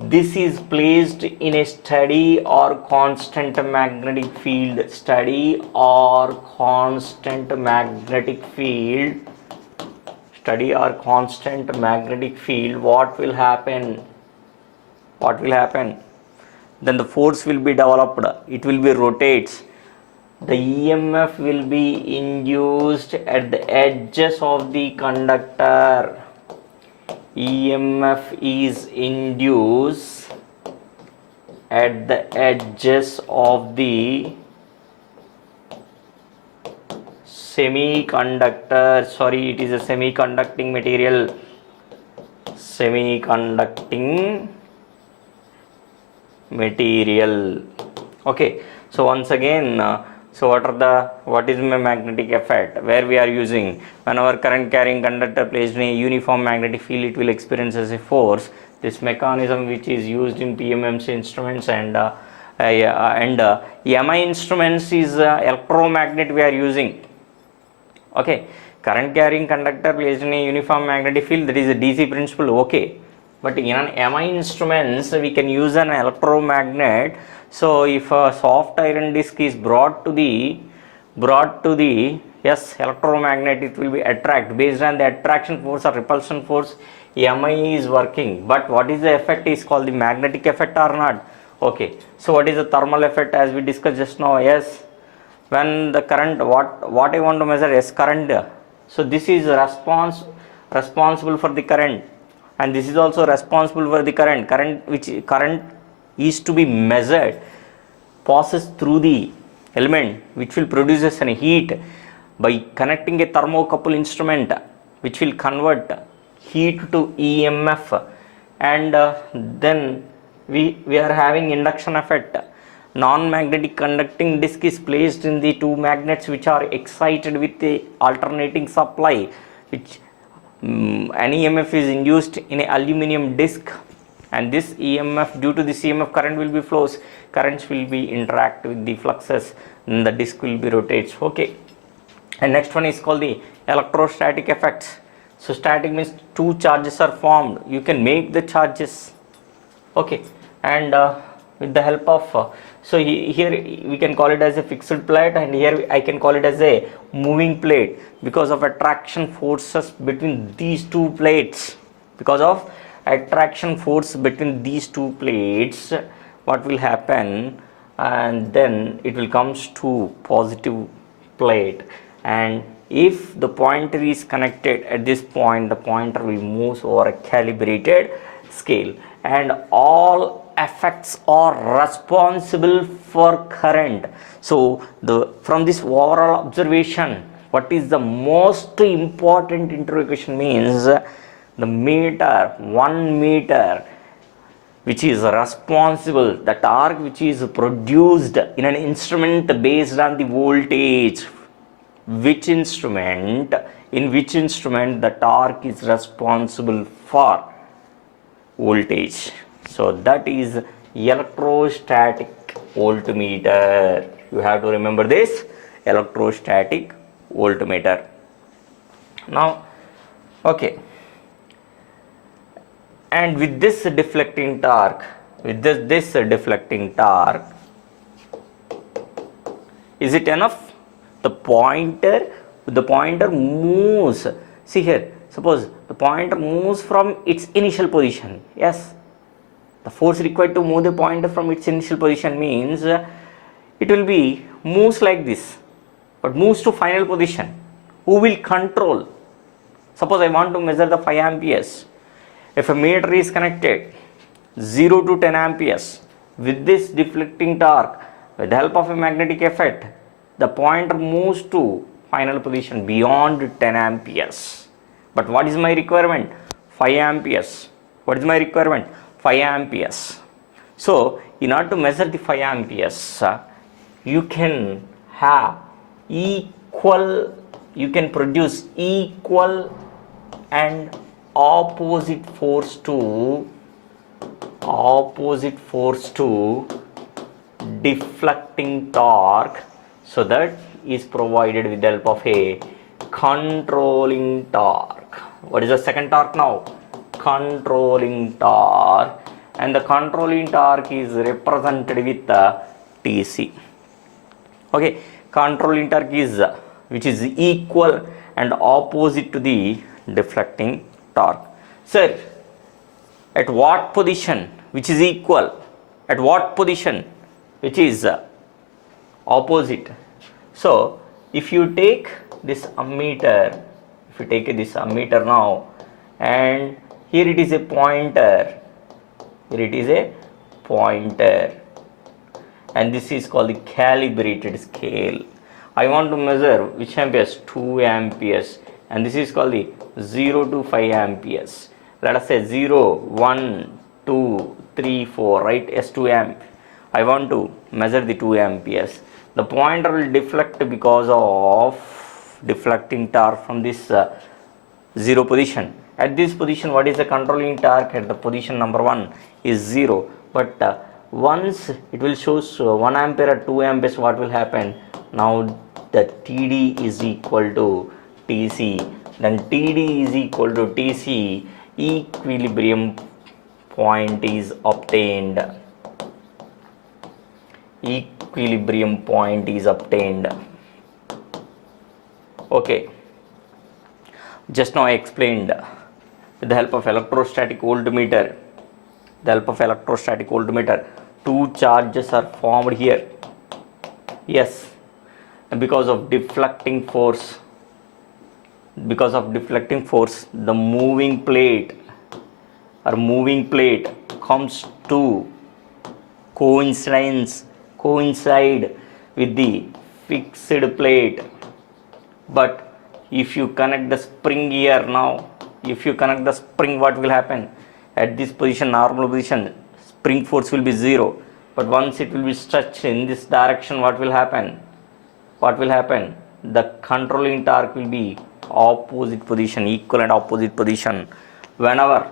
This is placed in a steady or constant magnetic field. Steady or constant magnetic field. Steady or constant magnetic field. What will happen? What will happen? Then the force will be developed. It will be rotates. The EMF will be induced at the edges of the conductor. EMF is induced at the edges of the semiconductor. Sorry, it is a semiconducting material. Semiconducting material. Okay, so once again, so what is my magnetic effect? Where we are using, whenever current carrying conductor placed in a uniform magnetic field, it will experience as a force. This mechanism which is used in PMMC instruments and MI instruments is electromagnet we are using. Okay, current carrying conductor placed in a uniform magnetic field, that is a DC principle. Okay, but in an MI instruments we can use an electromagnet. So if a soft iron disc is brought to the yes electromagnet, it will be attract based on the attraction force or repulsion force. MI is working, but what is the effect is called the magnetic effect or not. Okay, so what is the thermal effect as we discussed just now? Yes, when the current, what I want to measure is current. So this is responsible for the current, and this is also responsible for the current is to be measured, passes through the element which will produce an heat by connecting a thermocouple instrument which will convert heat to EMF, and then we are having induction effect. Non-magnetic conducting disc is placed in the two magnets which are excited with the alternating supply, which an EMF is induced in an aluminum disc, and this EMF, due to this EMF, current will be flows, currents will be interact with the fluxes, and the disc will be rotates. Okay, and next one is called the electrostatic effects. So static means two charges are formed, you can make the charges. Okay, and with the help of so here we can call it as a fixed plate, and here I can call it as a moving plate because of attraction forces between these two plates. Because of attraction force between these two plates, what will happen, and then it will comes to positive plate, and if the pointer is connected at this point, the pointer will move over a calibrated scale, and all effects are responsible for current. So from this overall observation, what is the most important interrogation means the meter, 1 meter, which is responsible, the torque which is produced in an instrument based on the voltage, in which instrument the torque is responsible for voltage. So that is electrostatic voltmeter. You have to remember this, electrostatic voltmeter. Now, okay, and with this deflecting torque, is it enough? The pointer moves. See here, suppose the pointer moves from its initial position. Yes, the force required to move the pointer from its initial position means it will be moves like this, but moves to final position. Who will control? Suppose I want to measure the 5 amperes. If a meter is connected 0 to 10 amperes with this deflecting torque, with the help of a magnetic effect, the pointer moves to final position beyond 10 amperes. But what is my requirement? 5 amperes. What is my requirement? 5 amperes. So, in order to measure the 5 amperes, you can have equal, you can produce equal and opposite force to deflecting torque, so that is provided with the help of a controlling torque. What is the second torque now? Controlling torque, and the controlling torque is represented with the TC. Okay, controlling torque is which is equal and opposite to the deflecting torque. Sir, at what position which is equal? At what position which is opposite? So, if you take this ammeter, now, and here it is a pointer, and this is called the calibrated scale. I want to measure which amperes? 2 amperes, and this is called the 0 to 5 amperes. Let us say 0, 1, 2, 3, 4, right? S2 amp. I want to measure the 2 amperes. The pointer will deflect because of deflecting torque from this 0 position. At this position, what is the controlling torque? At the position number 1 is 0. But once it will show 1 ampere at 2 amperes, what will happen? Now the TD is equal to TC. Then TD is equal to TC. Equilibrium point is obtained. Okay, just now I explained with the help of electrostatic voltmeter. Two charges are formed here. Yes, and because of deflecting force, the moving plate comes to coincide with the fixed plate. But if you connect the spring here now, what will happen? At this position, normal position, spring force will be 0. But once it will be stretched in this direction, what will happen? The controlling torque will be opposite position, equal and opposite position. Whenever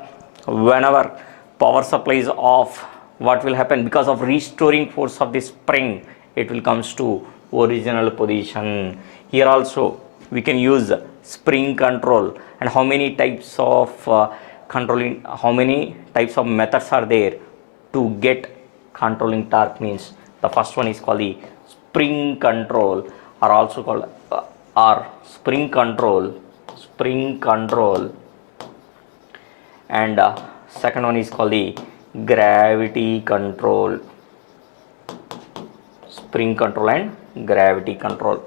power supply is off, what will happen? Because of restoring force of the spring, it will comes to original position. Here also we can use spring control. And how many types of methods are there to get controlling torque? Means the first one is called the spring control, or also called spring control, and second one is called the gravity control. Spring control and gravity control.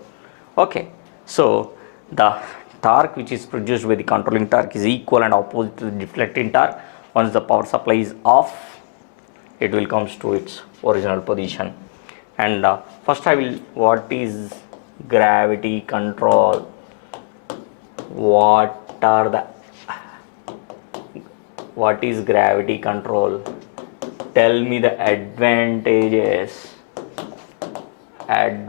Okay, so the torque which is produced by the controlling torque is equal and opposite to the deflecting torque. Once the power supply is off, it will comes to its original position. And first I will, what is gravity control? What is gravity control? Tell me the advantages and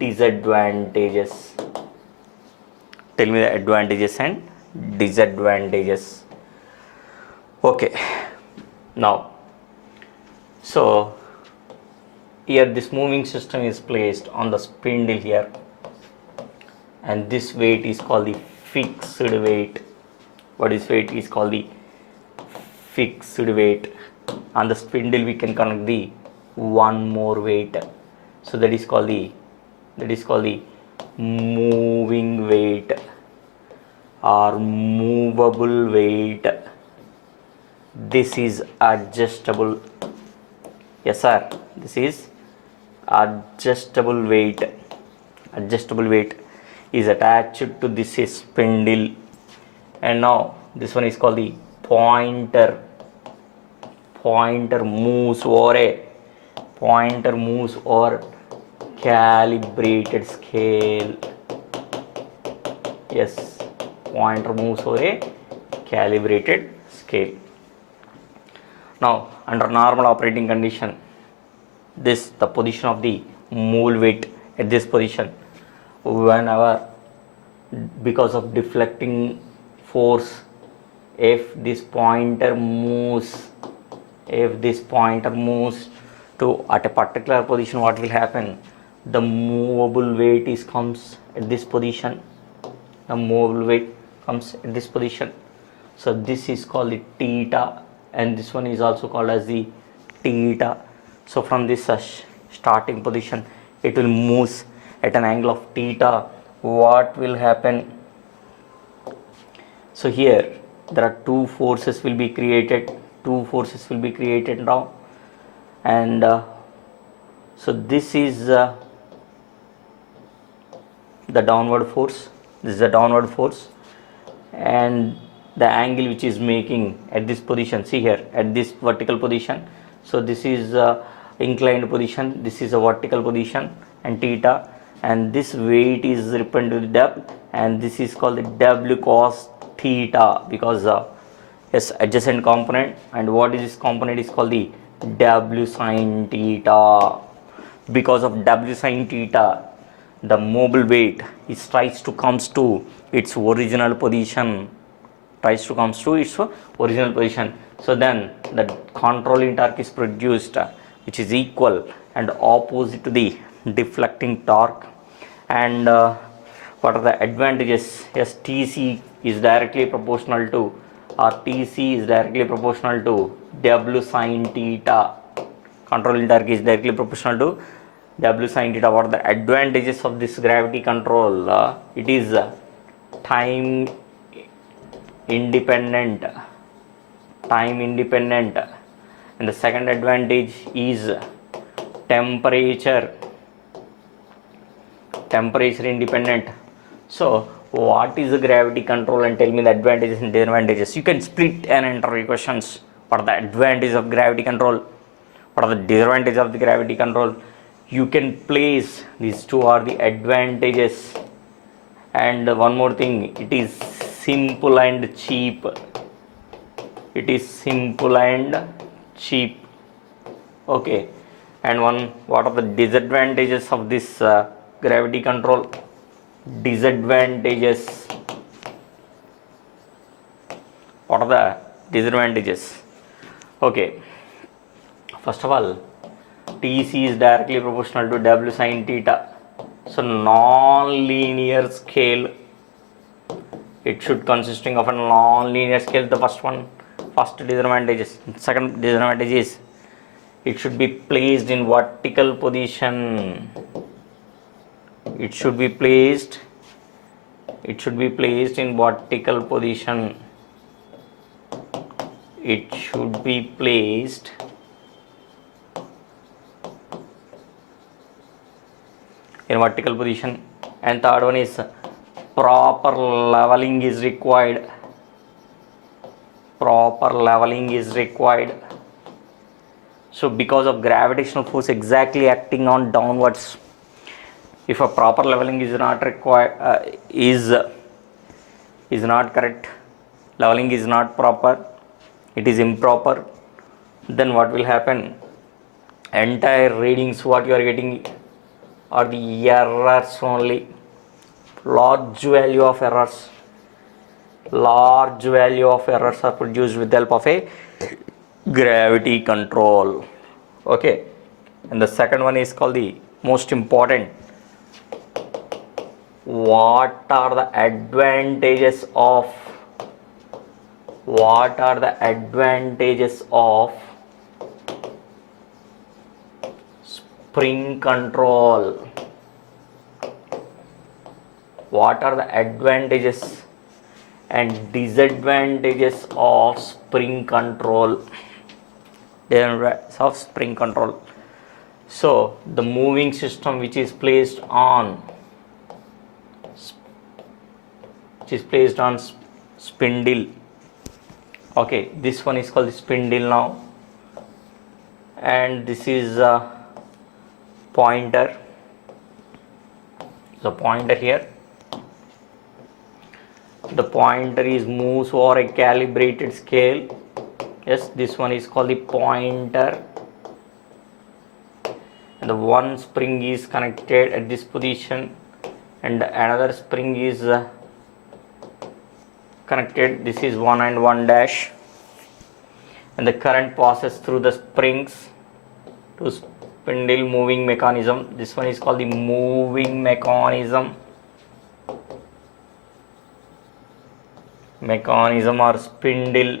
disadvantages. Tell me the advantages and disadvantages. Okay, now, so here this moving system is placed on the spindle here, and this weight is called the fixed weight. What is weight? Is called the fixed weight. On the spindle we can connect the one more weight, so that is called the moving weight or movable weight. This is adjustable. Yes sir, this is adjustable weight. adjustable weight is attached to this spindle, and now this one is called the pointer. Pointer moves over calibrated scale. Yes, pointer moves over a calibrated scale. Now under normal operating condition, this the position of the mole weight at this position. Whenever, because of deflecting force, if this pointer moves to at a particular position, what will happen? The movable weight comes at this position. The movable weight comes at this position. So this is called the theta, and this one is also called as the theta. So from this starting position, it will move at an angle of theta. What will happen? So here there are two forces will be created now, and so this is the downward force. This is the downward force, and the angle which is making at this position, see here at this vertical position. So this is inclined position, this is a vertical position, and theta, and this weight is represented with W, and this is called the W cos theta, because yes, adjacent component, and what is this component is called the W sin theta. Because of W sin theta, the mobile weight tries to comes to its original position. So then the controlling torque is produced, which is equal and opposite to the deflecting torque. And what are the advantages? Yes, TC is directly proportional to, W sin theta. Controlling torque is directly proportional to W sin theta. What are the advantages of this gravity control? It is time independent, and the second advantage is temperature independent. So what is the gravity control, and tell me the advantages and disadvantages. You can split an interview questions. What are the advantages of gravity control? What are the disadvantages of the gravity control? You can place these two are the advantages. And one more thing, it is simple and cheap. Okay. And what are the disadvantages of this gravity control? Disadvantages. What are the disadvantages? Okay. First of all, TC is directly proportional to W sin theta. So non-linear scale, it should consisting of a non-linear scale. The first disadvantages. Second disadvantage is it should be placed in vertical position. It should be placed in vertical position. And third one is proper leveling is required. So because of gravitational force exactly acting on downwards, if a proper leveling is not required, is not correct, leveling is not proper, it is improper, then what will happen? Entire readings what you are getting are the errors only. Large value of errors are produced with the help of a gravity control. Okay. And the second one is called the most important. What are the advantages of spring control? What are the advantages and disadvantages of spring control? So the moving system which is placed on which is placed on spindle. Okay, this one is called the spindle now, and this is a pointer. The pointer here, the pointer is moves over a calibrated scale. Yes, this one is called the pointer, and the one spring is connected at this position and another spring is connected. This is 1 and 1 dash, and the current passes through the springs to spindle moving mechanism. This one is called the moving mechanism or spindle.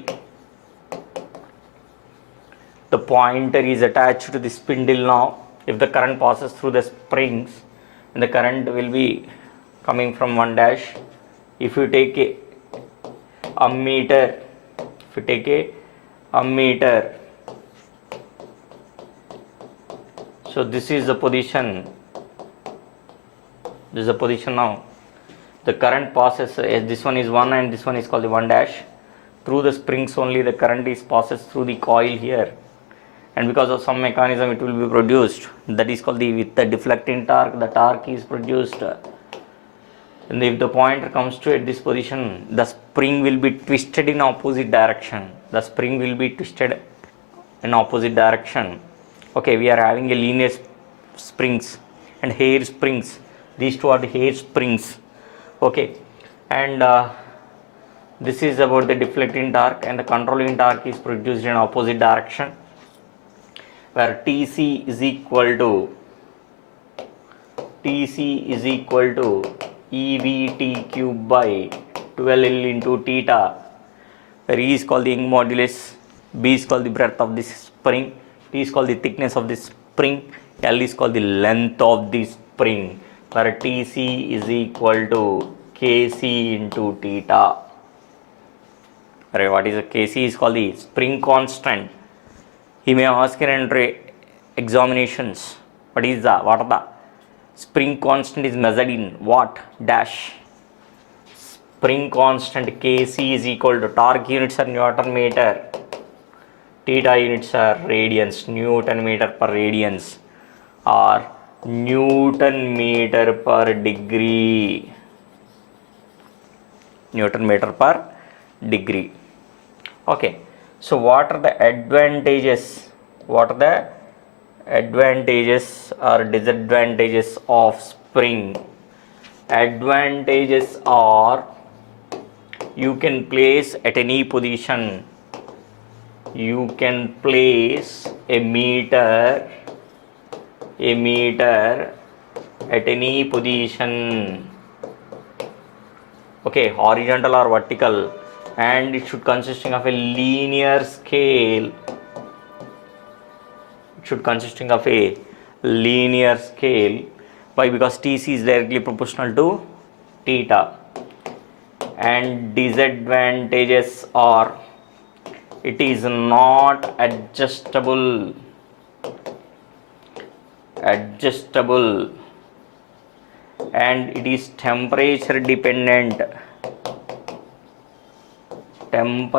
The pointer is attached to the spindle now. If the current passes through the springs, and the current will be coming from 1 dash. If you take a ammeter, so this is the position. This is the position now. The current passes, this one is 1 and this one is called the 1 dash. Through the springs only the current is passes through the coil here, and because of some mechanism it will be produced, that is called with the deflecting torque, the torque is produced. And if the pointer comes to at this position, the spring will be twisted in opposite direction. Okay, we are having a linear springs and hair springs. These two are the hair springs. Okay, and this is about the deflecting torque, and the controlling torque is produced in opposite direction, where TC is equal to EVT cube by 12L into theta, where E is called the Young modulus, B is called the breadth of this spring, T is called the thickness of this spring, L is called the length of the spring, where TC is equal to Kc into theta. What is the Kc? Is called the spring constant. He may ask in examinations, what are the spring constant is measured in what dash. Spring constant Kc is equal to torque units are Newton meter, theta units are radians, Newton meter per radians or Newton meter per degree. Okay, so what are the advantages? Or disadvantages of spring? Advantages are, you can place at any position. You can place a meter at any position. Okay, horizontal or vertical, and it should consisting of a linear scale. Why? Because TC is directly proportional to theta. And disadvantages are, it is not adjustable, and it is temperature dependent, and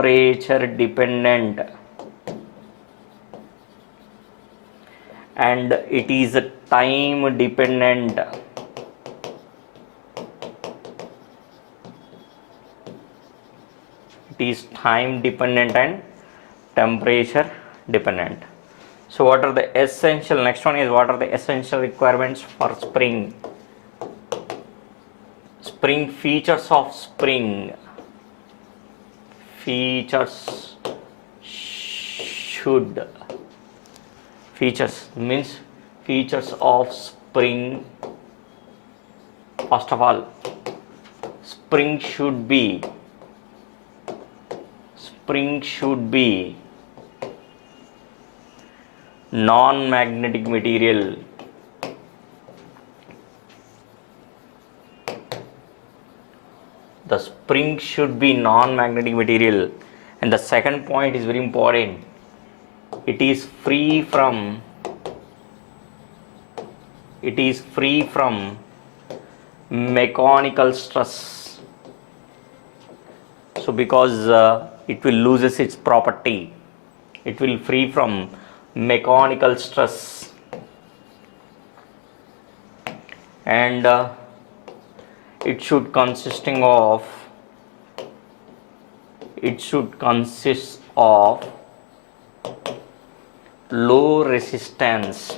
it is time dependent. And temperature dependent. So what are the essential, next one is what are the essential requirements for spring? Features of spring. Features of spring. First of all, spring should be non-magnetic material. The spring should be non-magnetic material. And the second point is very important. It is free from mechanical stress. So because it will loses its property, it will free from mechanical stress, and it should consist of low resistance,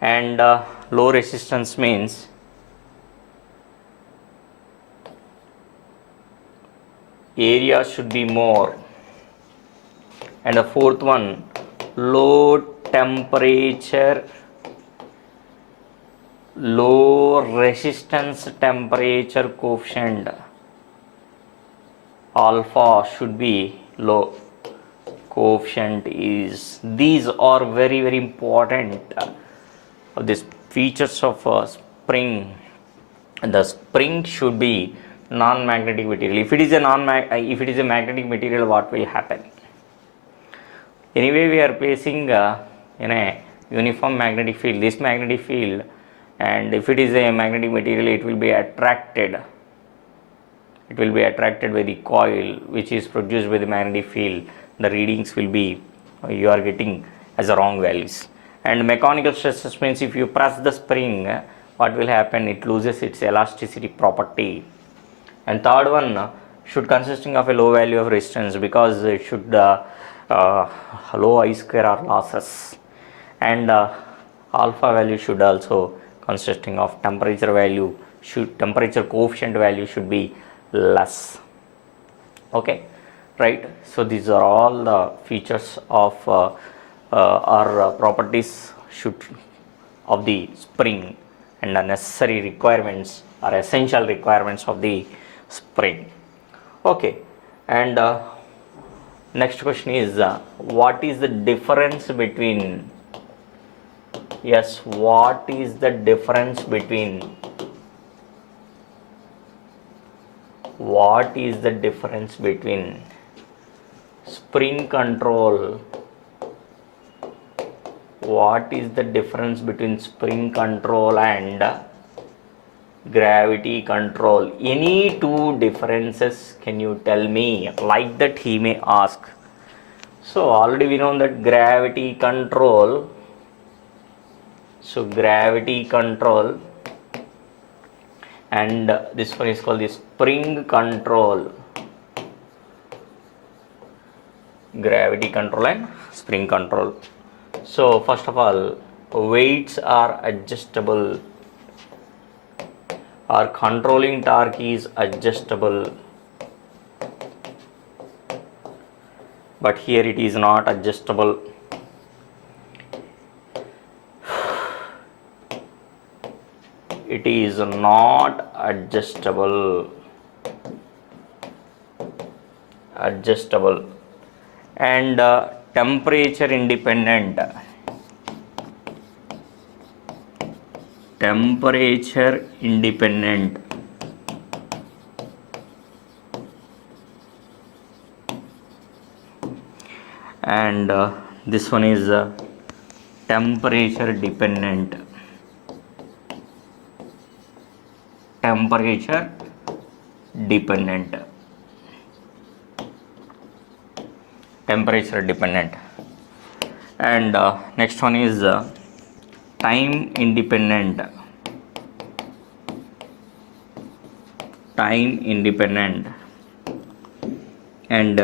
and low resistance means area should be more, and the fourth one, low resistance temperature coefficient, alpha should be low. Coefficient is, these are very very important these features of a spring. The spring should be non-magnetic material. If it is a magnetic material, what will happen? Anyway, we are placing in a uniform magnetic field, this magnetic field, and if it is a magnetic material, it will be attracted by the coil which is produced by the magnetic field. The readings will be, you are getting as a wrong values. And mechanical stresses means if you press the spring, what will happen? It loses its elasticity property. And third one should consisting of a low value of resistance, because it should low I square or losses, and alpha value should also consisting of temperature coefficient value should be less. Okay, right? So these are all the features of or properties of the spring, and the necessary requirements or essential requirements of the spring. Okay, and next question is what is the difference between spring control? What is the difference between spring control and gravity control? Any two differences can you tell me? Like that he may ask. So already we know that gravity control and this one is called the spring control. Gravity control and spring control. So first of all, weights are adjustable, or controlling torque is adjustable, but here it is not adjustable. It is not adjustable. And temperature independent. And this one is temperature dependent. And next one is time independent. And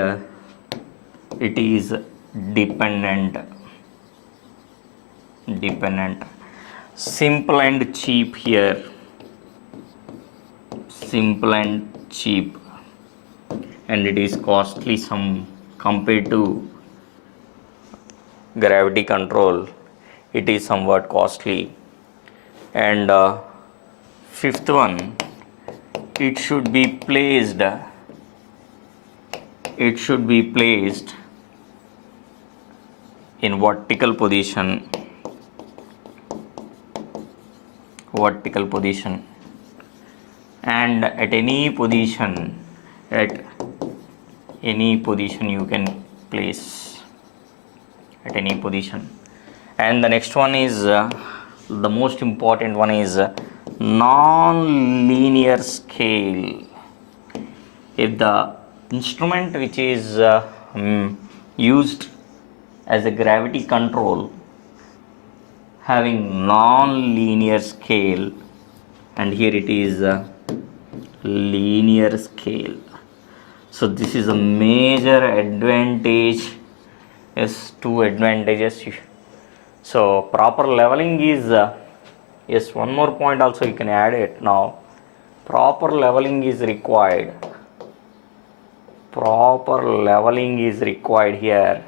it is dependent. Simple and cheap here. And it is costly some compared to gravity control. It is somewhat costly. And fifth one, it should be placed in vertical position. And at any position you can place at any position. And the next one is the most important one is non-linear scale. if the instrument which is used as a gravity control having non-linear scale, and here it is linear scale. So this is a major advantage. Yes, two advantages. So proper leveling is yes, one more point also you can add it now. Proper leveling is required. Proper leveling is required here.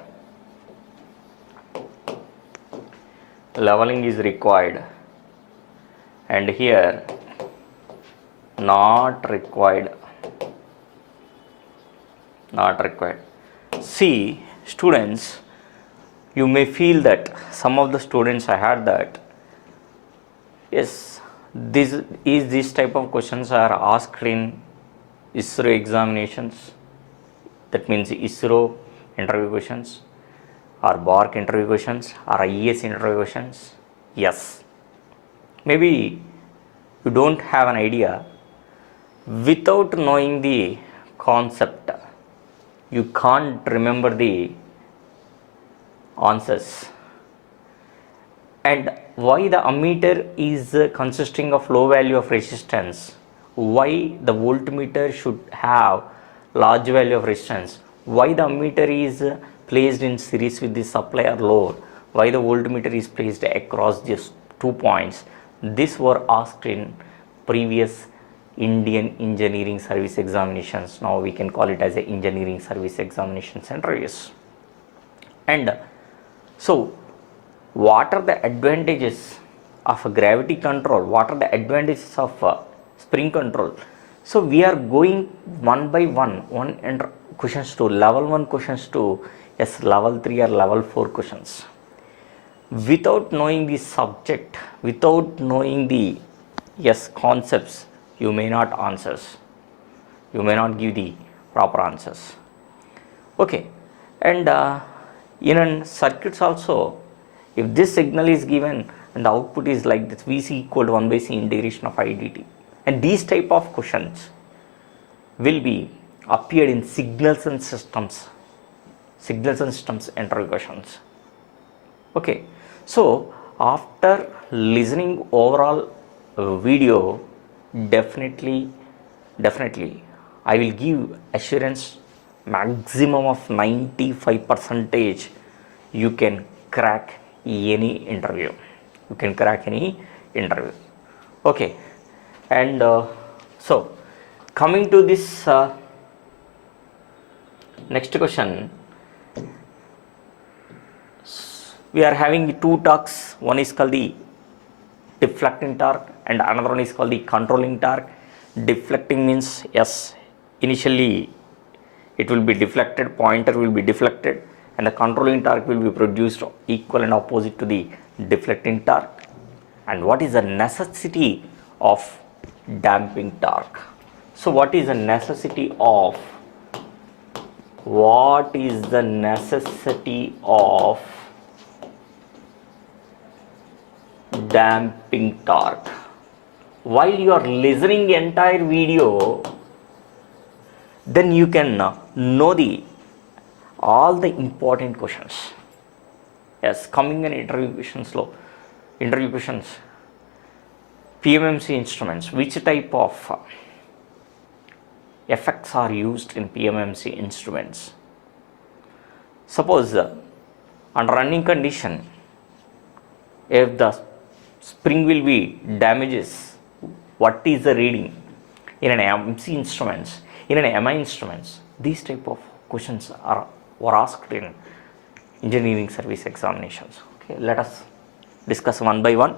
Leveling is required, and here not required. Not required. See, students, you may feel that some of the students I had that yes, this type of questions are asked in ISRO examinations. That means ISRO interview questions, or BARC interview questions, or IISc interview questions. Yes, maybe you don't have an idea. Without knowing the concept, you can't remember the answers. And why the ammeter is consisting of low value of resistance? Why the voltmeter should have large value of resistance? Why the ammeter is placed in series with the supply or load? Why the voltmeter is placed across these 2 points? These were asked in previous Indian engineering service examinations. Now we can call it as a engineering service examination interviews. And so what are the advantages of a gravity control? What are the advantages of spring control? So we are going one by one questions to level 1 questions to yes, level 3 or level 4 questions. Without knowing the subject, without knowing the yes concepts, you may not answers. You may not give the proper answers. Okay, and in circuits also, if this signal is given and the output is like this, Vc equal to 1 by C integration of I dt, and these type of questions will be appeared in signals and systems interview questions. Okay, so after listening overall video, definitely I will give assurance maximum of 95% you can crack any interview. Okay, and so coming to this next question, we are having 2 talks. One is called the deflecting torque and another one is called the controlling torque. Deflecting means yes, initially it will be deflected, pointer will be deflected, and the controlling torque will be produced equal and opposite to the deflecting torque. And what is the necessity of damping torque? So what is the necessity of damping torque? While you are listening entire video, then you can know all the important questions. Yes, coming in interview questions, PMMC instruments, which type of effects are used in PMMC instruments? Suppose under running condition, if the spring will be damages, what is the reading in an MC instruments, in an MI instruments? These type of questions were asked in engineering service examinations. Okay, let us discuss one by one,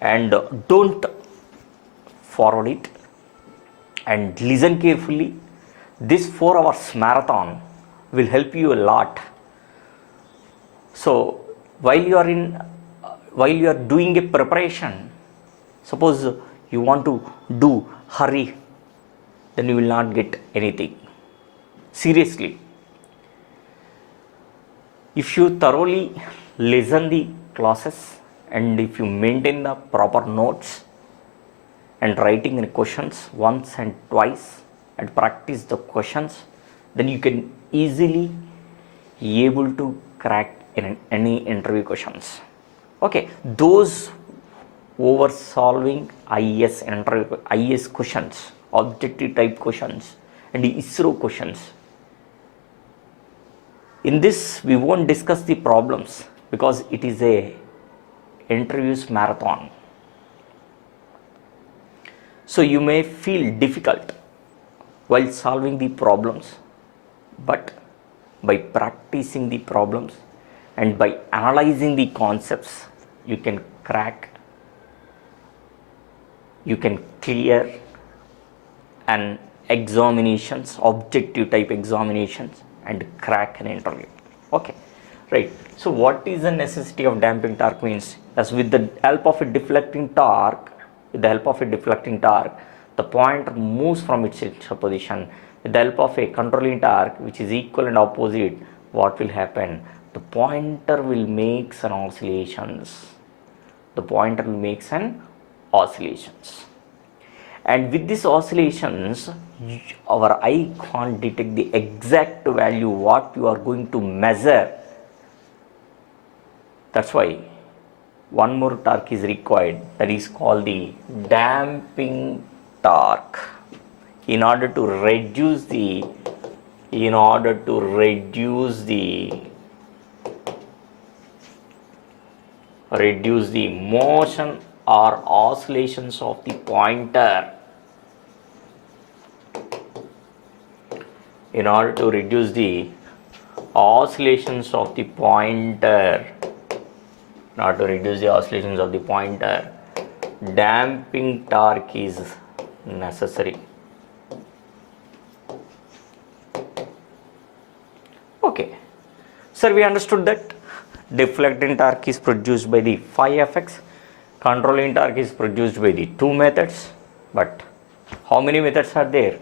and don't forward it and listen carefully. This 4 hours marathon will help you a lot. So while you are doing a preparation, suppose you want to do hurry, then you will not get anything. Seriously, if you thoroughly listen the classes and if you maintain the proper notes and writing the questions once and twice, and practice the questions, then you can easily able to crack in any interview questions. Okay, those over solving IIS questions, objective type questions and ISRO questions. In this we won't discuss the problems because it is a interviews marathon. So you may feel difficult while solving the problems, but by practicing the problems and by analyzing the concepts, you can crack, you can clear an examinations, objective type examinations, and crack an interview. Okay, right. So what is the necessity of damping torque means, as with the help of a deflecting torque, the pointer moves from its position. With the help of a controlling torque which is equal and opposite, what will happen? The pointer will make some oscillations. And with these oscillations, our eye can't detect the exact value what you are going to measure. That's why one more torque is required, that is called the damping torque. In order to reduce the motion or oscillations of the pointer. In order to reduce the oscillations of the pointer, damping torque is necessary. Okay, sir, we understood that deflecting torque is produced by the phi fx, controlling torque is produced by the two methods. But how many methods are there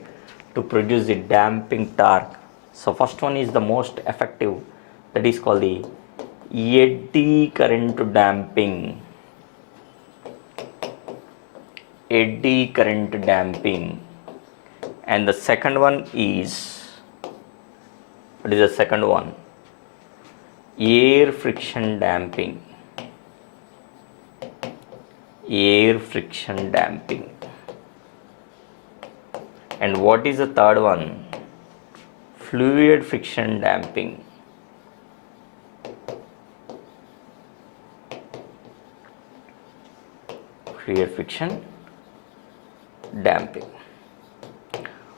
to produce the damping torque? So first one is the most effective, that is called the eddy current damping. And the second one is, what is the second one? Air friction damping. And what is the third one? Fluid friction damping.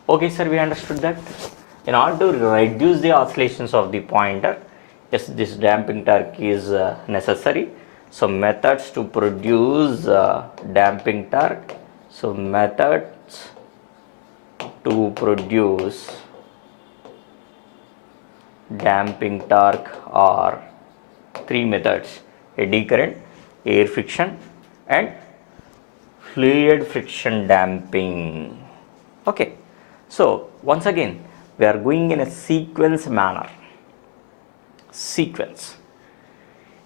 Okay, sir, we understood that. In order to reduce the oscillations of the pointer, yes, this damping torque is necessary. So methods to produce damping torque. So methods to produce damping torque are three methods: eddy current, air friction, and fluid friction damping. Okay, so once again we are going in a sequence manner.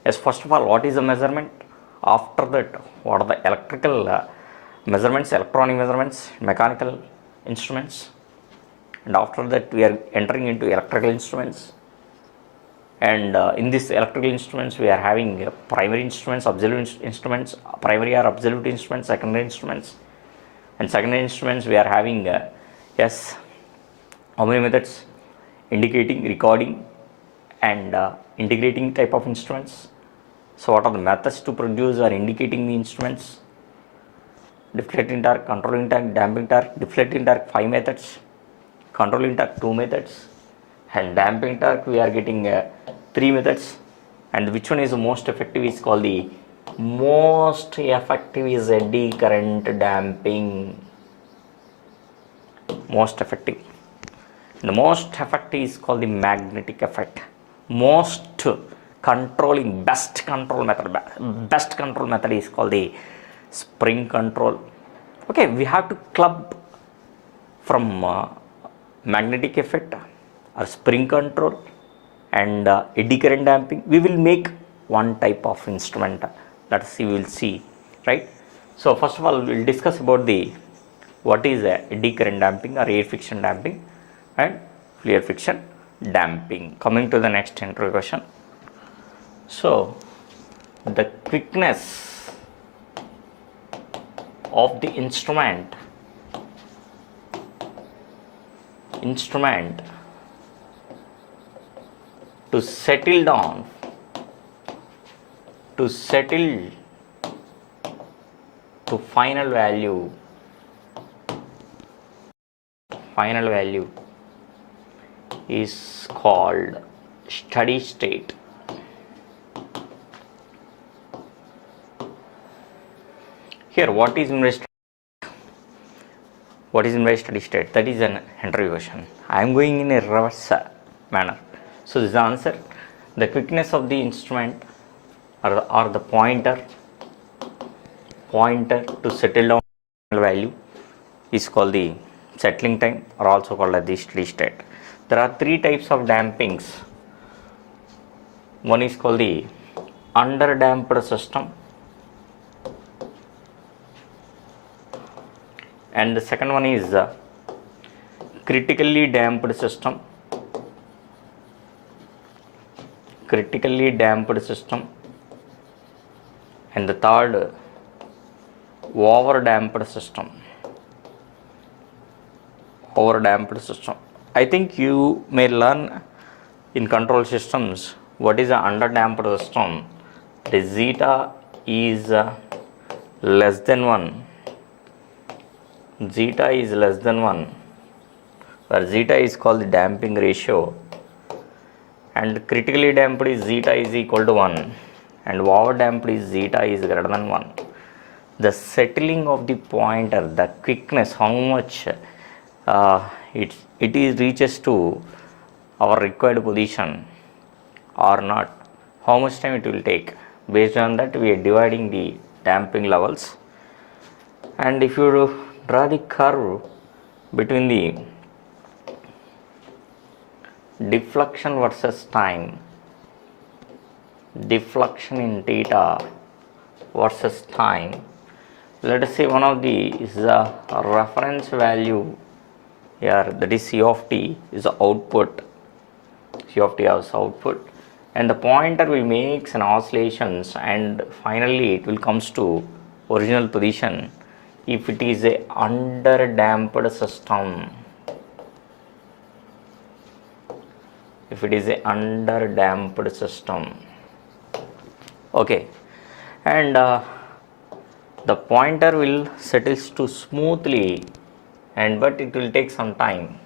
Yes, first of all, what is the measurement? After that, what are the electrical measurements, electronic measurements, mechanical instruments, and after that we are entering into electrical instruments. And in these electrical instruments we are having primary instruments, absolute instruments, primary or absolute instruments, secondary instruments. And secondary instruments we are having yes, how many methods? Indicating, recording, and integrating type of instruments. So what are the methods to produce or indicating the instruments? Deflecting torque, controlling torque, damping torque. Deflecting torque 5 methods, controlling torque 2 methods, and damping torque we are getting 3 methods. And which one is the most effective is called the most effective is eddy current damping. Most effective. The most effective is called the magnetic effect. Most controlling, best control method is called the spring control. Okay, we have to club from magnetic effect or spring control and eddy current damping. We will make one type of instrument. Let's see, we will see, right? So first of all, we will discuss about the what is eddy current damping or air friction damping and flare friction damping. Coming to the next interview question. So the quickness of the instrument to settle down to final value is called steady state. Here, what is meant by steady state? That is an interview question. I am going in a reverse manner. So this is the answer. The quickness of the instrument or the pointer to settle down value is called the settling time, or also called as the steady state. There are three types of dampings. One is called the under damped system, and the second one is critically damped system, and the third over damped system. I think you may learn in control systems what is the under damped system. The zeta is less than 1. Where zeta is called the damping ratio, and critically damped is zeta is equal to 1, and over damped is zeta is greater than 1. The settling of the pointer, the quickness, how much it reaches to our required position or not, how much time it will take. Based on that, we are dividing the damping levels. And if you draw the curve between the deflection versus time, deflection in theta versus time, let us say one of the is the reference value here, that is C of t is the output, and the pointer will make an oscillations, and finally it will comes to original position if it is a under damped system. Okay, and the pointer will settles to smoothly, but it will take some time.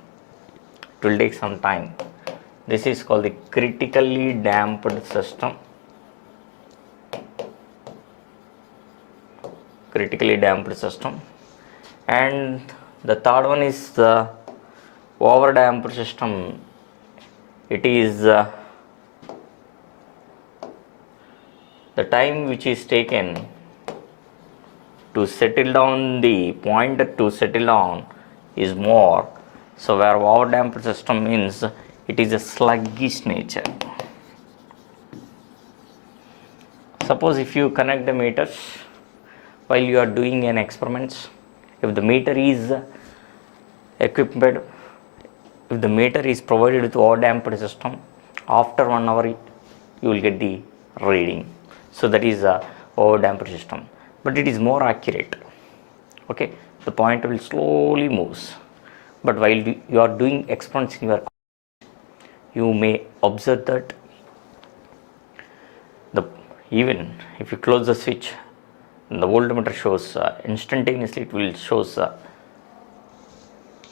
This is called the critically damped system. And the third one is the over damped system. It is the time which is taken to settle down, the pointer to settle down is more. So where over damped system means it is a sluggish nature. Suppose if you connect the meters while you are doing an experiments, if the meter is equipped, if the meter is provided with over damped system, after 1 hour you will get the reading. So that is a over damped system, but it is more accurate. Okay, the pointer will slowly moves, but while you are doing experiments in your, you may observe that even if you close the switch, the voltmeter shows instantaneously it will shows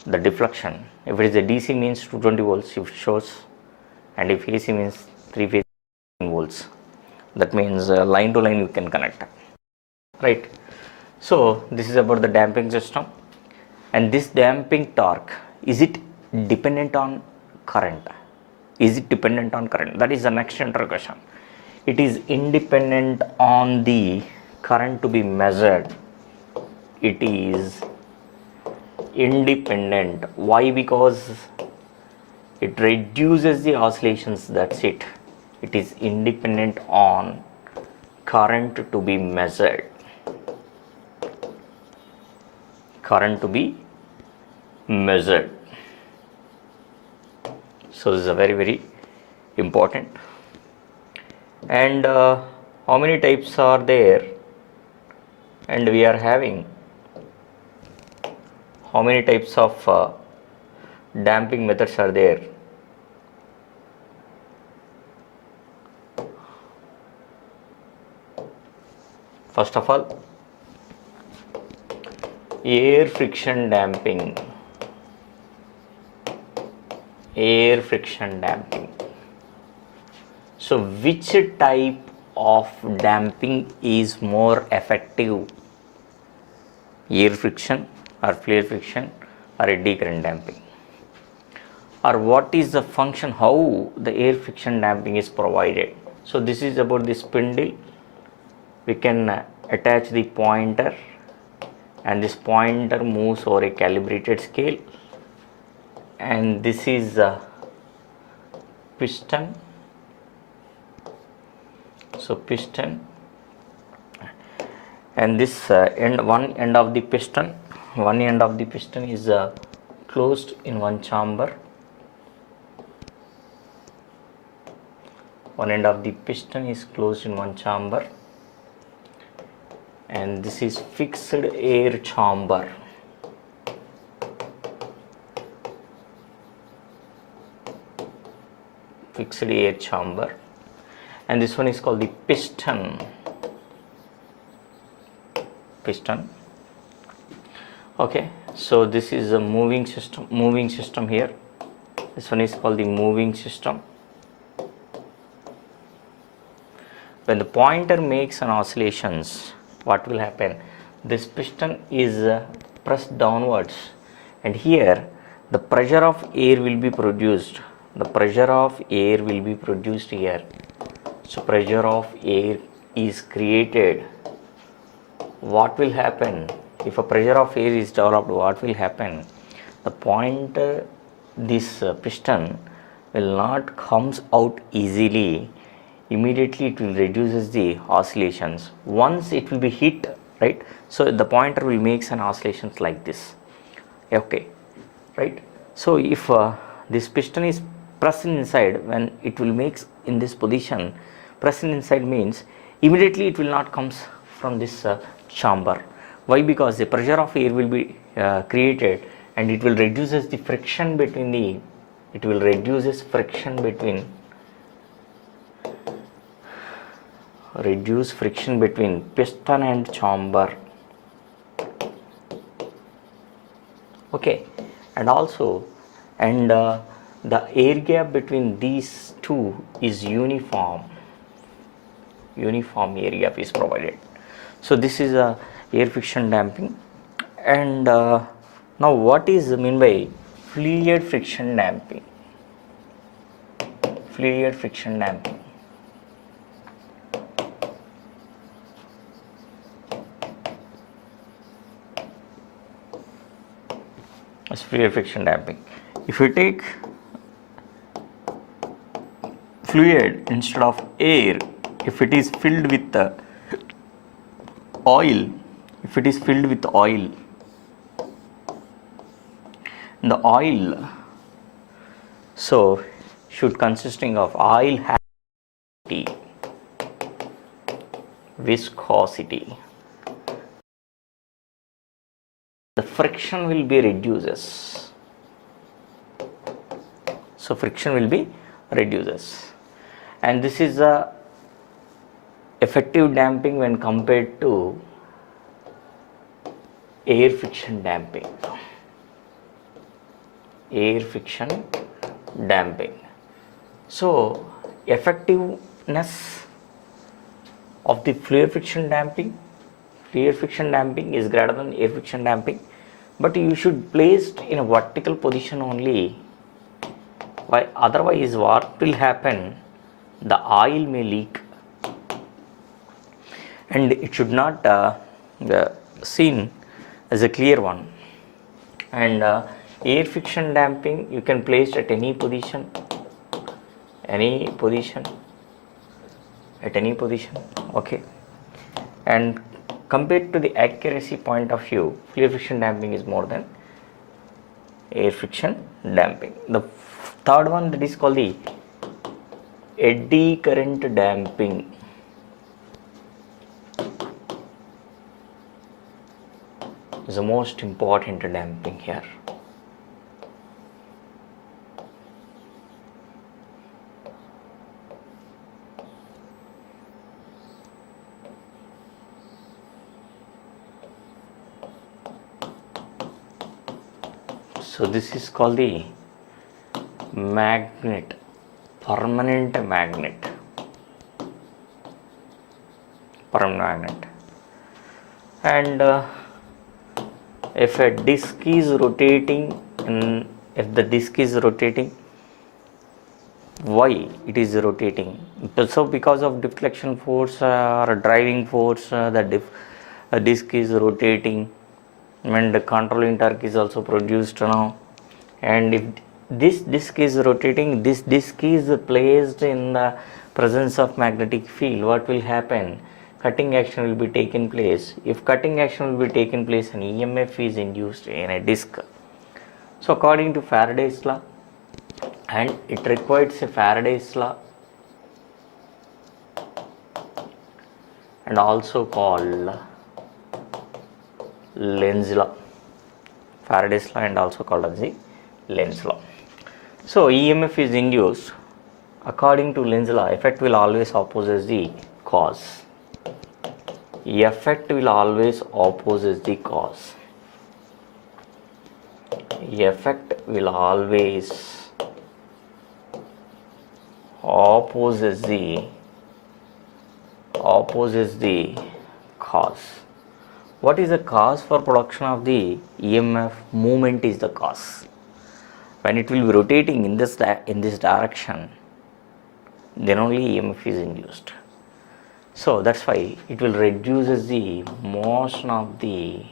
the deflection. If it is a DC means 220 volts it shows, and if AC means 3 phase volts, that means line to line you can connect, right? So this is about the damping system. And this damping torque, is it dependent on current? That is the next question. It is independent on the current to be measured. It is independent. Why? Because it reduces the oscillations, that's it. It is independent on current to be measured. current to be measured. So this is a very important. And how many types are there, and we are having how many types of damping methods are there? First of all, air friction damping. Air friction damping. So which type of damping is more effective? Air friction or flare friction or eddy current damping? Or what is the function, how the air friction damping is provided? So this is about the spindle. We can attach the pointer, and this pointer moves over a calibrated scale, and this is a piston. So piston, and this one end of the piston is closed in one chamber. One end of the piston is closed in one chamber, and this is fixed air chamber. Fixed air chamber, and this one is called the piston. Okay, so this is a moving system here. This one is called the moving system. When the pointer makes an oscillations, what will happen? This piston is pressed downwards, and here the pressure of air will be produced. The pressure of air will be produced here. So pressure of air is created. What will happen if a pressure of air is developed? What will happen? The pointer, this piston will not comes out easily. Immediately it will reduces the oscillations. Once it will be hit, right? So the pointer will make an oscillations like this. Okay, right? So if this piston is pressed inside, when it will make in this position, pressed inside means immediately it will not comes from this chamber. Why? Because the pressure of air will be created, and it will reduces the friction between the, it will reduces friction between, reduce friction between piston and chamber. Okay, and also, and the air gap between these two is uniform. Uniform air gap is provided. So this is a air friction damping. And now what is mean by fluid friction damping? Fluid friction damping. As fluid friction damping. If you take fluid instead of air, if it is filled with oil, the oil, so should consisting of oil has viscosity. The friction will be reduces. So friction will be reduces, and this is a effective damping when compared to air friction damping. Air friction damping. So effectiveness of the fluid friction damping, fluid friction damping is greater than air friction damping, but you should place it in a vertical position only. Why? Otherwise what will happen? The oil may leak, and it should not seen as a clear one. And air friction damping you can place at any position, at any position. Okay, and compared to the accuracy point of view, fluid friction damping is more than air friction damping. The third one, that is called the eddy current damping. Is the most important damping here. So this is called the magnet, permanent magnet, and if a disc is rotating, and if the disc is rotating, why it is rotating? So because of deflection force or driving force, the disc is rotating, and the controlling torque is also produced now. And if this disc is rotating, this disc is placed in the presence of magnetic field, what will happen? Cutting action will be taken place. If cutting action will be taken place, an EMF is induced in a disc. So according to Faraday's law, and it requires a Faraday's law and also called Lenz law. Faraday's law and also called as the Lenz law. So EMF is induced. According to Lenz law, effect will always opposes the cause. Effect will always opposes the cause. Effect will always opposes the cause. What is the cause for production of the EMF? Movement is the cause. When it will be rotating in this direction, then only EMF is induced. So that's why it will reduces the motion of the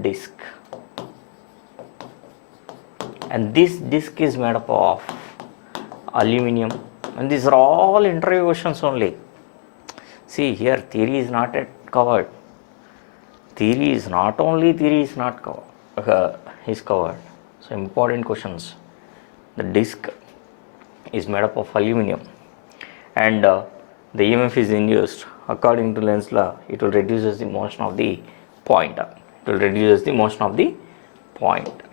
disc, and this disc is made up of aluminum, and these are all interview questions only. See here, theory is not yet covered. Theory is not only theory is not covered, is covered. So important questions. The disc is made up of aluminum, and the EMF is induced. According to Lenz law, it will reduces the motion of the pointer. It will reduces the motion of the pointer.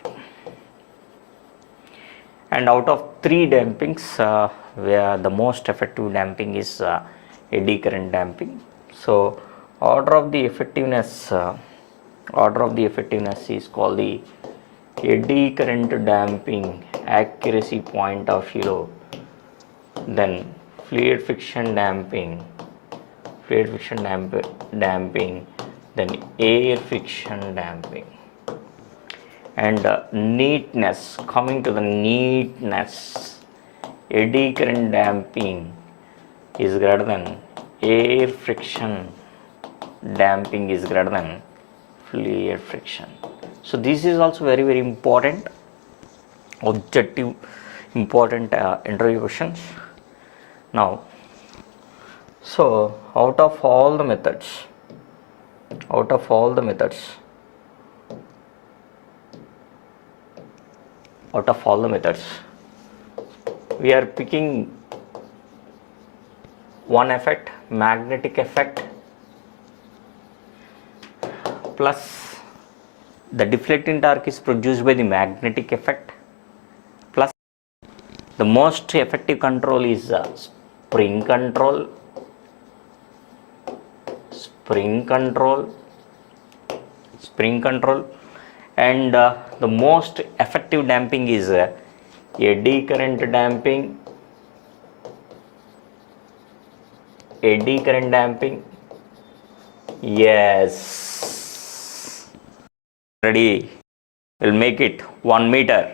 And out of three dampings, where the most effective damping is eddy current damping. So order of the effectiveness is called the eddy current damping, accuracy point of view, then fluid friction damping, then air friction damping. And neatness, coming to the neatness, eddy current damping is greater than air friction damping is greater than fluid friction. So this is also very, very important, objective, important interview questions. Now, so out of all the methods, we are picking one effect, magnetic effect, plus the deflecting torque is produced by the magnetic effect, plus the most effective control is spring control, and the most effective damping is eddy current damping, yes, ready, we'll make it 1 meter.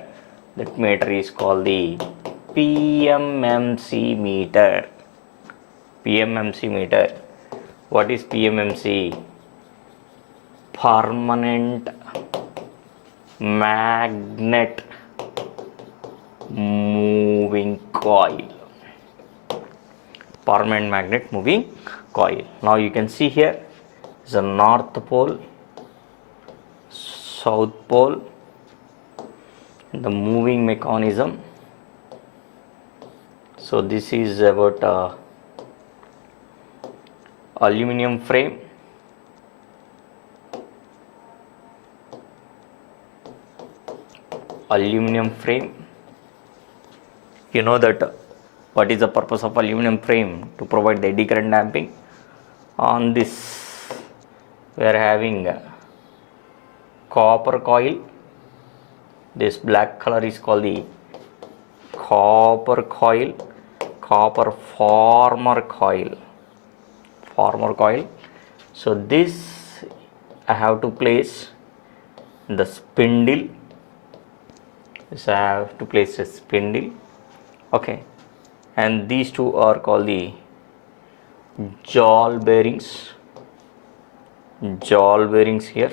That meter is called the PMMC meter. What is PMMC? Permanent magnet moving coil. Now you can see here is a north pole, south pole, the moving mechanism. So this is about aluminum frame, you know that what is the purpose of aluminum frame? To provide the eddy current damping. On this we are having copper coil. This black color is called the copper coil, copper former coil. So this I have to place the spindle. So I have to place a spindle. Okay, and these two are called the jaw bearings. Here.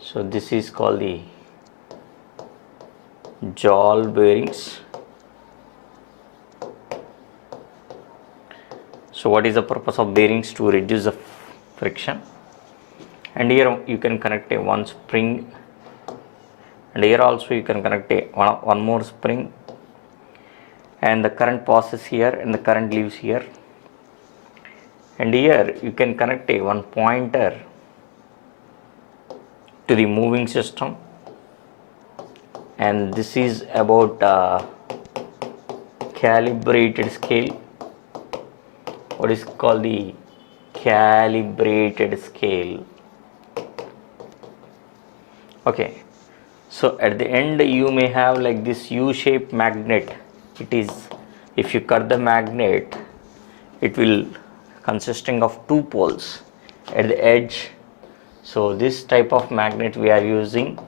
So this is called the jaw bearings. So what is the purpose of bearings? To reduce the friction. And here you can connect a one spring, and here also you can connect a one more spring, and the current passes here and the current leaves here. And here you can connect a one pointer to the moving system, and this is about calibrated scale. What is called the calibrated scale. Okay, so at the end you may have like this U-shaped magnet. It is, if you cut the magnet, it will consisting of two poles at the edge. So this type of magnet we are using,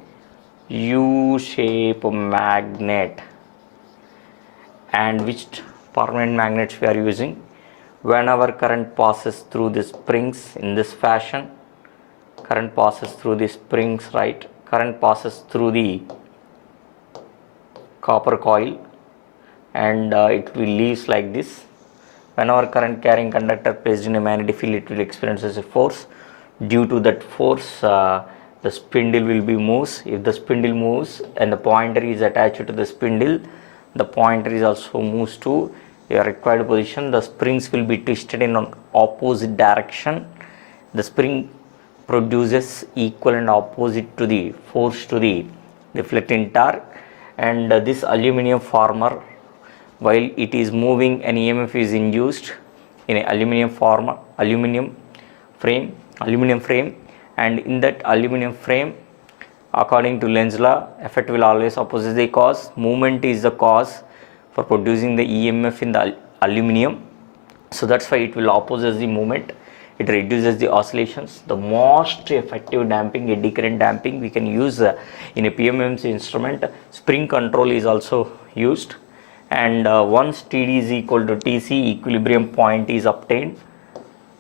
U-shaped magnet. And which permanent magnets we are using? Whenever current passes through the springs in this fashion, current passes through the springs, right? Current passes through the copper coil, and it will leaves like this. Whenever current carrying conductor placed in a magnetic field, it will experience a force. Due to that force, the spindle will be moves. If the spindle moves and the pointer is attached to the spindle, the pointer is also moves to your required position. The springs will be twisted in an opposite direction. The spring produces equal and opposite to the force to the deflecting torque, and this aluminum former, while it is moving, an EMF is induced in an aluminum frame, and in that aluminum frame, according to Lenz's law, effect will always oppose the cause. Movement is the cause for producing the EMF in the aluminum. So that's why it will opposes the movement. It reduces the oscillations. The most effective damping, eddy current damping, we can use in a PMMC instrument. Spring control is also used, and once TD is equal to TC, equilibrium point is obtained.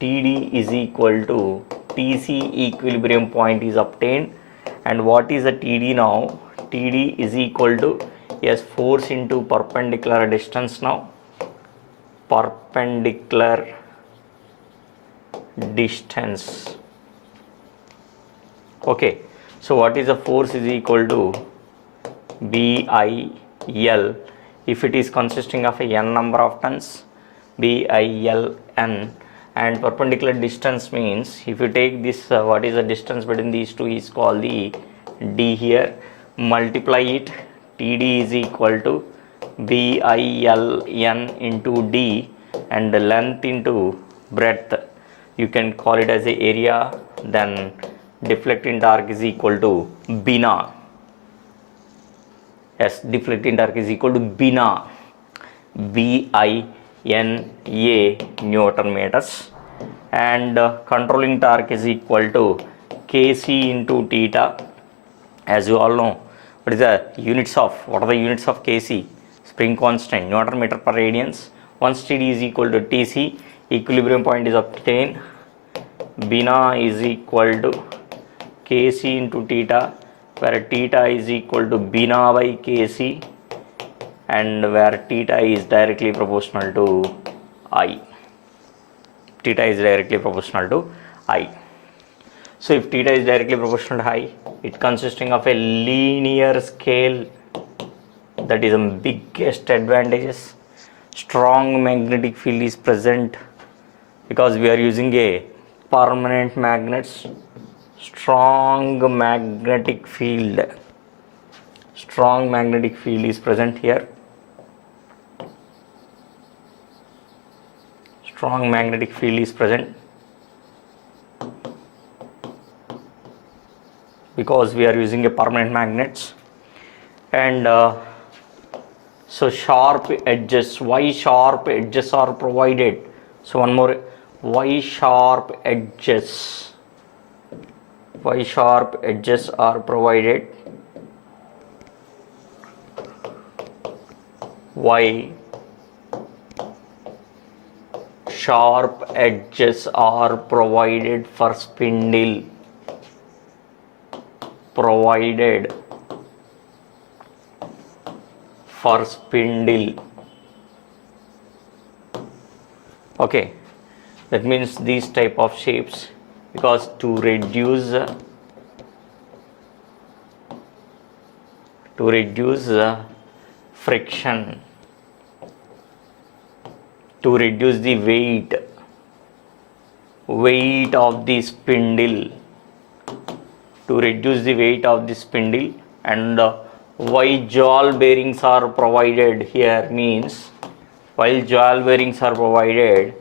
TD is equal to TC, equilibrium point is obtained. And what is the TD now? TD is equal to, yes, force into perpendicular distance now. Perpendicular distance. Okay, so what is the force is equal to BIL. If it is consisting of a n number of tons, BIL n, and perpendicular distance means if you take this, what is the distance between these two is called the D here, multiply it, TD is equal to BIL n into D, and the length into breadth, you can call it as a area, then deflecting torque is equal to Bina. Yes, deflecting torque is equal to Bina, BINA Newton meters, and controlling torque is equal to Kc into theta. As you all know, what are the units of Kc? Spring constant, Newton meter per radians. Once TD is equal to TC, equilibrium point is obtained. Bina is equal to Kc into theta, where theta is equal to Bina by Kc, and where theta is directly proportional to I. theta is directly proportional to I. So if theta is directly proportional to I, it consisting of a linear scale. That is the biggest advantages. Strong magnetic field is present because we are using a permanent magnets. Strong magnetic field is present here. Strong magnetic field is present because we are using a permanent magnets. And so sharp edges, Y sharp edges are provided. So one more, Y sharp edges are provided. Y sharp edges are provided for spindle. Okay, that means these type of shapes, because to reduce friction, to reduce the weight of the spindle, and why jaw bearings are provided here means, while jaw bearings are provided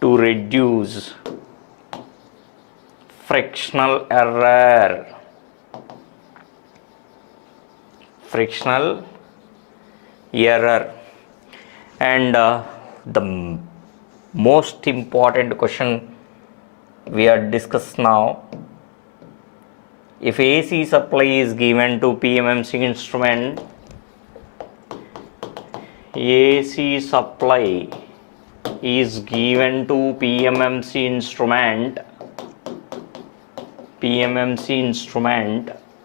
to reduce frictional error. And the most important question we are discussed now, if AC supply is given to PMMC instrument, AC supply is given to PMMC instrument,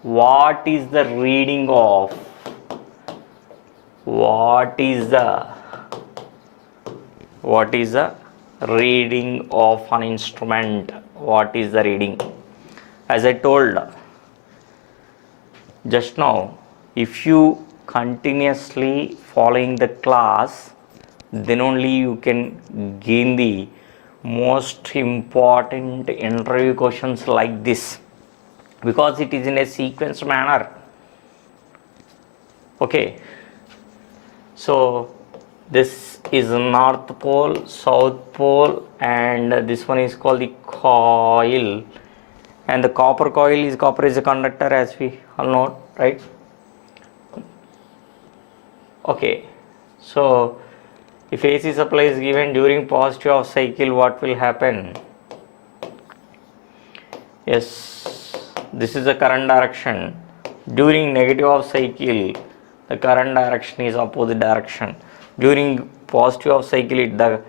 what is the reading of, reading of an instrument? What is the reading? As I told just now, if you continuously following the class, then only you can gain the most important interview questions like this, because it is in a sequence manner. Okay, so this is North Pole, South Pole, and this one is called the coil, and the copper is a conductor, as we all know, right? Okay, so if AC supply is given during positive of cycle, what will happen? Yes, this is the current direction. During negative of cycle, the current direction is opposite direction. During positive of cycle, the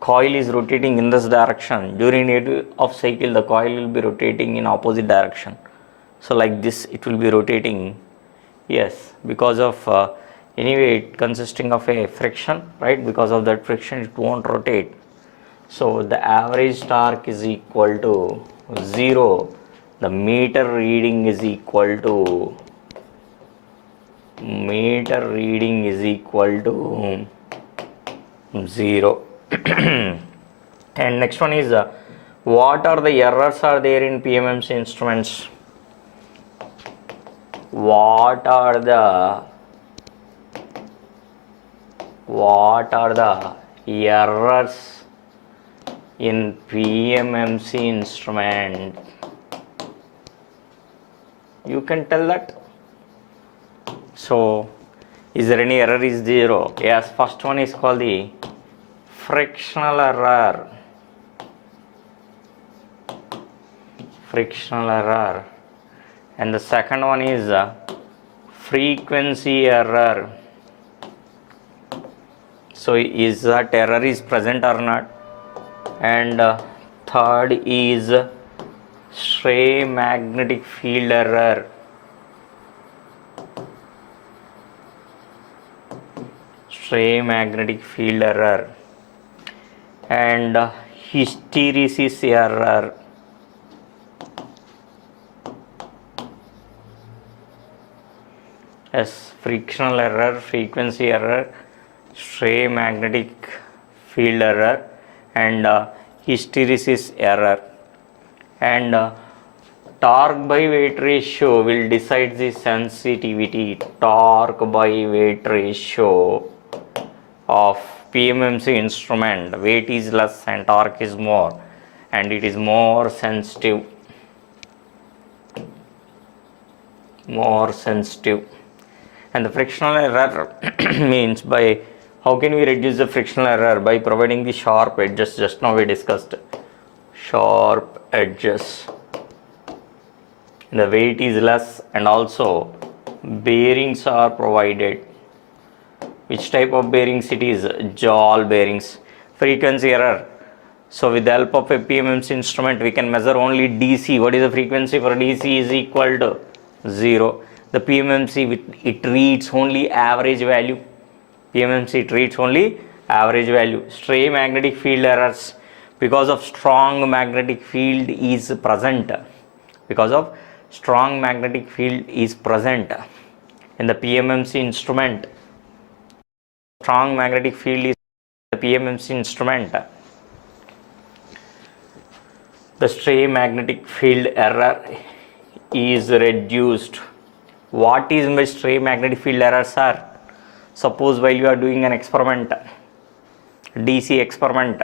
coil is rotating in this direction. During negative of cycle, the coil will be rotating in opposite direction. So like this it will be rotating. Yes, because of anyway it consisting of a friction, right? Because of that friction it won't rotate. So the average torque is equal to 0. The meter reading is equal to 0. And next one is what are the errors are there in PMMC instruments? What are the errors in PMMC instrument? You can tell that. So is there any error? Is 0? Yes, first one is called the frictional error. And the second one is frequency error. So is that error is present or not? And third is stray magnetic field error, and hysteresis error. Yes, frictional error, frequency error, stray magnetic field error, and hysteresis error. And torque by weight ratio will decide the sensitivity. Torque by weight ratio of PMMC instrument. Weight is less and torque is more, and it is more sensitive. And the frictional error means by how can we reduce the frictional error? By providing the sharp edges. Just now we discussed sharp edges. The weight is less and also bearings are provided. Which type of bearings it is? Jawl bearings. Frequency error. So with the help of a PMMC instrument we can measure only DC. What is the frequency for DC? Is equal to 0. The PMMC it reads only average value. PMMC it reads only average value. Stray magnetic field errors because of strong magnetic field is present. In the PMMC instrument. Strong magnetic field is the PMMC instrument. The stray magnetic field error is reduced. What is my stray magnetic field error, sir? Suppose while you are doing an experiment, DC experiment,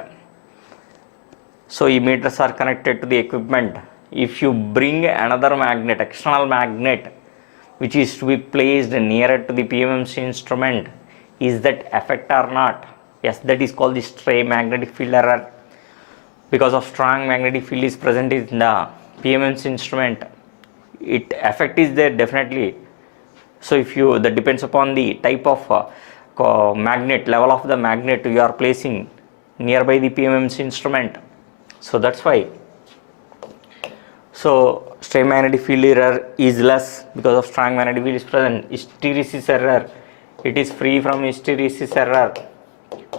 so emitters are connected to the equipment. If you bring another magnet, external magnet, which is to be placed nearer to the PMMC instrument, is that effect or not? Yes, that is called the stray magnetic field error. Because of strong magnetic field is present in the PMMC instrument, it effect is there definitely. So if you, that depends upon the type of magnet, level of the magnet you are placing nearby the PMMC instrument. So that's why. So stray magnetic field error is less because of strong magnetic field is present. Hysteresis error, it is free from hysteresis error.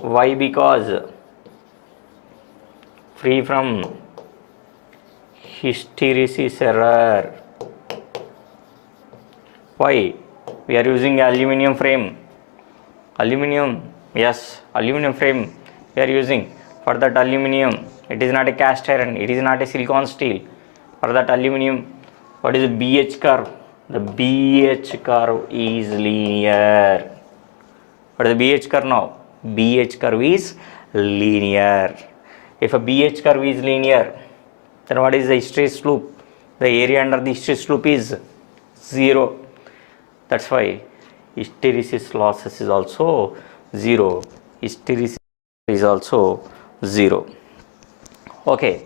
Why? Because free from hysteresis error. Why? We are using aluminum frame. Yes, aluminum frame we are using. For that aluminum, it is not a cast iron, it is not a silicon steel. For that aluminum, what is the BH curve? The BH curve is linear. What is the BH curve now? BH curve is linear. If a BH curve is linear, then what is the hysteresis loop? The area under the hysteresis loop is 0. That's why hysteresis losses is also 0. Hysteresis is also 0. Okay.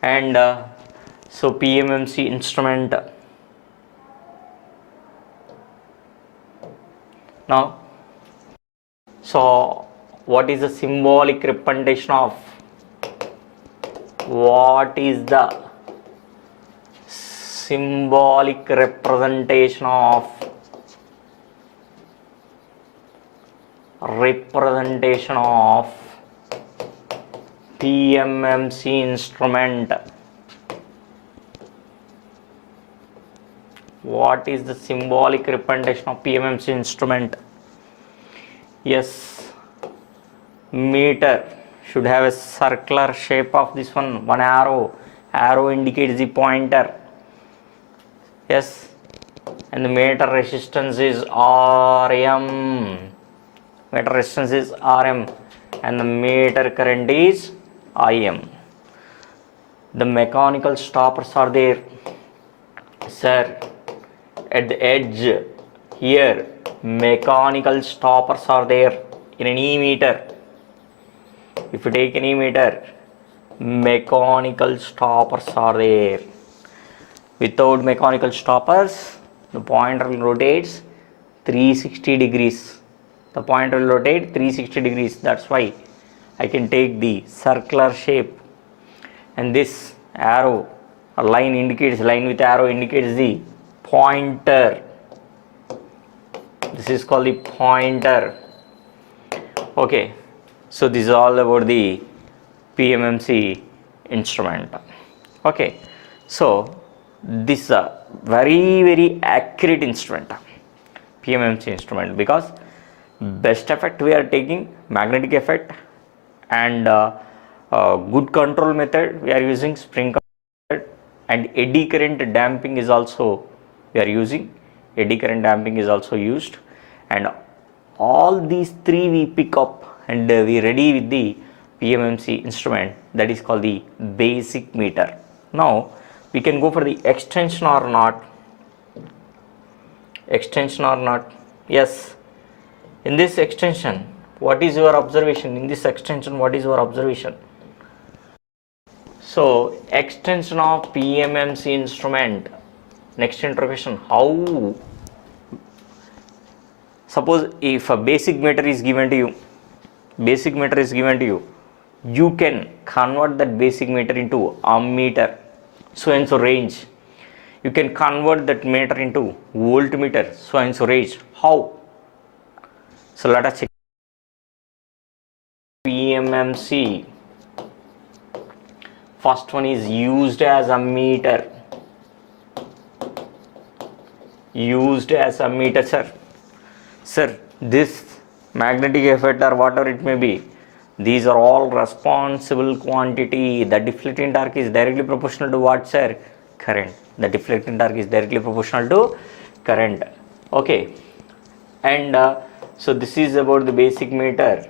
And so PMMC instrument. Now, so what is the symbolic representation of? What is the symbolic representation of PMMC instrument? What is the symbolic representation of PMMC instrument? Yes, meter should have a circular shape of this one arrow indicates the pointer. Yes, and the meter resistance is Rm, and the meter current is Im. The mechanical stoppers are there, sir. At the edge here, mechanical stoppers are there in an E-meter. If you take an E-meter, mechanical stoppers are there. Without mechanical stoppers, the pointer will rotate 360 degrees. The pointer will rotate 360 degrees. That's why I can take the circular shape, and this arrow a line indicates, line with arrow indicates the pointer. This is called the pointer. Okay, so this is all about the PMMC instrument. Okay, so this is a very accurate instrument, PMMC instrument, because best effect we are taking, magnetic effect, and good control method we are using, spring method, and eddy current damping is also we are using, eddy current damping is also used, and all these three we pick up and we ready with the PMMC instrument, that is called the basic meter. Now we can go for the extension or not. Extension or not? Yes. In this extension, what is your observation? In this extension, what is your observation? So extension of PMMC instrument. Next interrogation, how? Suppose if a basic meter is given to you, you can convert that basic meter into ammeter, so and so range. You can convert that meter into voltmeter, so and so range. How? So let us check. PMMC. First one is used as ammeter. Used as ammeter, sir. Sir, this magnetic effect or whatever it may be, these are all responsible quantity. The deflecting torque is directly proportional to what, sir? Current. The deflecting torque is directly proportional to current. Okay, and so this is about the basic meter,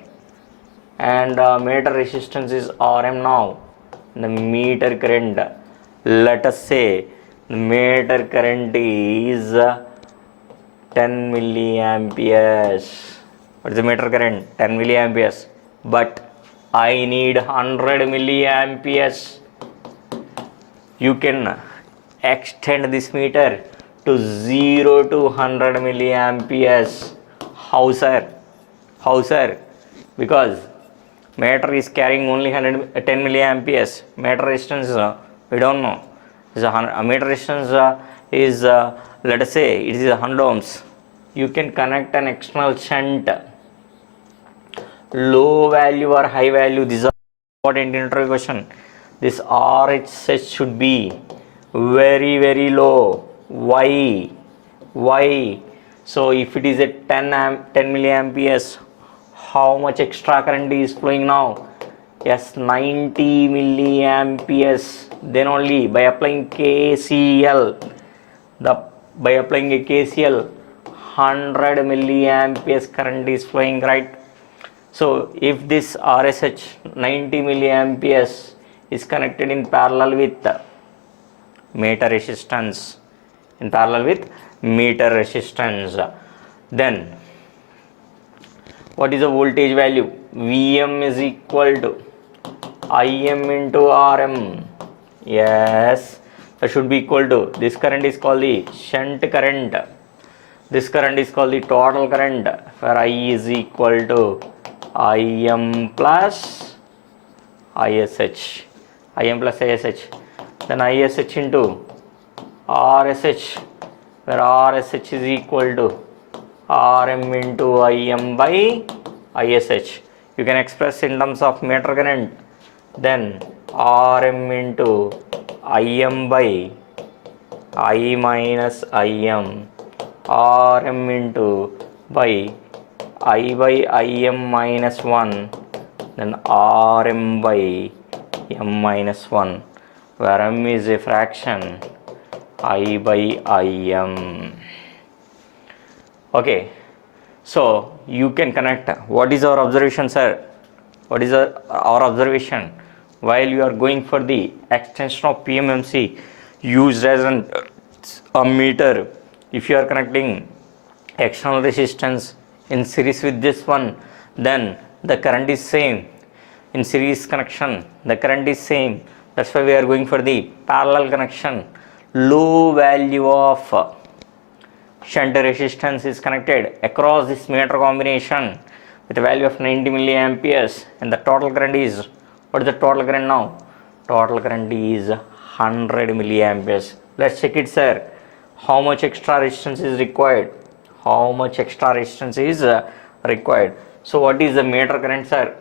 and meter resistance is Rm. Now the meter current, let us say the meter current is 10 milliamperes. What is the meter current? 10 milliamperes, but I need 100 milliamperes. You can extend this meter to 0 to 100 milliamperes. How, sir? How, sir? Because meter is carrying only 10 milliamperes. Meter resistance, we don't know. Meter resistance is let us say it is 100 ohms. You can connect an external shunt, low value or high value. These are important interrogation. This RHS should be very low. Why? So if it is a 10 milliamperes, how much extra current is flowing now? Yes, 90 milliamperes. Then only by applying KCL, by applying a KCL, 100 milliamperes current is flowing, right? So if this RSH 90 milliamperes is connected in parallel with meter resistance, then what is the voltage value? Vm is equal to Im into Rm. Yes, that should be equal to, this current is called the shunt current, this current is called the total current, where I is equal to Im plus ISH, then ISH into RSH, where RSH is equal to Rm into Im by ISH. You can express in terms of meter current, then Rm into Im by I minus Im, Rm into by I by Im minus 1, then Rm by M minus 1, where M is a fraction, I by Im. Okay, so you can connect. What is our observation, sir? What is our observation? While you are going for the extension of PMMC used as an ammeter, if you are connecting external resistance in series with this one, then the current is same. In series connection, the current is same. That's why we are going for the parallel connection. Low value of shunt resistance is connected across this meter combination with a value of 90 milliamperes, and the total current is, what is the total current now? Total current is 100 milliamperes. Let's check it, sir. How much extra resistance is required? How much extra resistance is required? So what is the meter current, sir?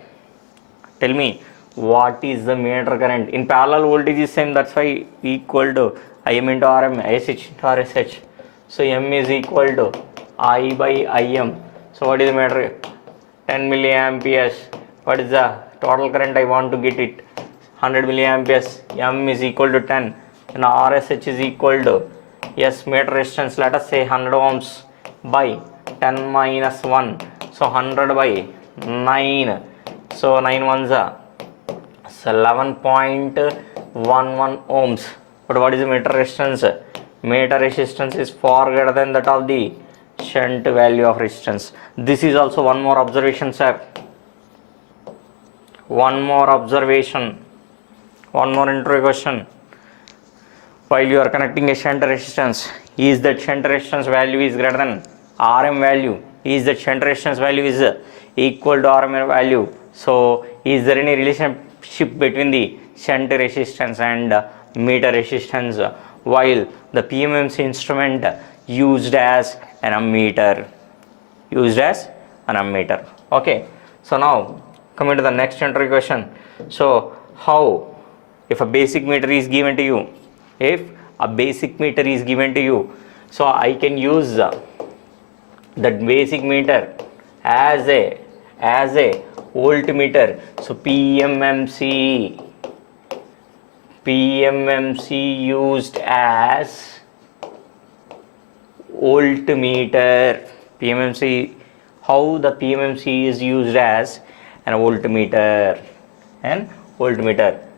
Tell me, what is the meter current? In parallel voltage is same, that's why equal to Im into Rm, ISH into RSH. So M is equal to I by Im. So what is the meter? 10 milliamperes. What is the total current? I want to get it. 100 milliamperes. M is equal to 10. And RSH is equal to, yes, meter resistance, let us say 100 ohms by 10 minus 1. So 100 by 9. So 9 ones are 11.11 ohms. But what is the meter resistance? Meter resistance is far greater than that of the shunt value of resistance. This is also one more observation, sir. One more observation. One more intro question. While you are connecting a shunt resistance, is that shunt resistance value is greater than Rm value? Is that shunt resistance value is equal to Rm value? So is there any relationship between the shunt resistance and meter resistance while the PMMC instrument used as an ammeter? Okay, so now coming to the next intro question. So how, if a basic meter is given to you, so I can use that basic meter as a voltmeter. So PMMC used as voltmeter. PMMC, how the PMMC is used as an voltmeter.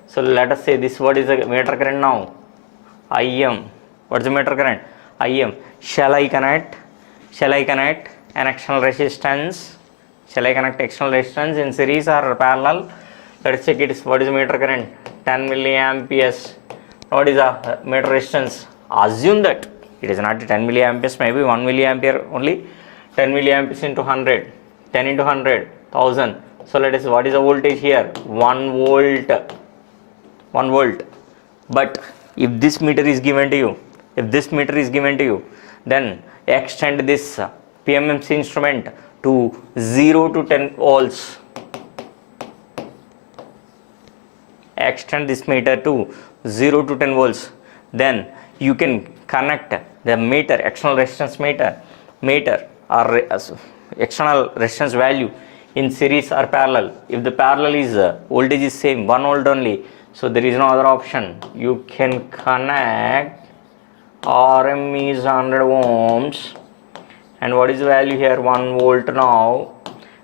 So let us say this, what is the meter current now? Im. What is the meter current? Im. Shall I connect an external resistance? In series or parallel? Let's check it. What is the meter current? 10 milliamperes. What is the meter resistance? Assume that it is not 10 milliamperes, maybe 1 milliampere only. 10 milliamperes into 100. 10 into 100, 1000. So let us, what is the voltage here? 1 volt. But if this meter is given to you, then extend this PMMC instrument to 0 to 10 volts. Extend this meter to 0 to 10 volts. Then you can connect the meter, external resistance meter or external resistance value in series or parallel. If the parallel is voltage is same, 1 volt only, so there is no other option. You can connect Rm is 100 ohms, and what is the value here? 1 volt now.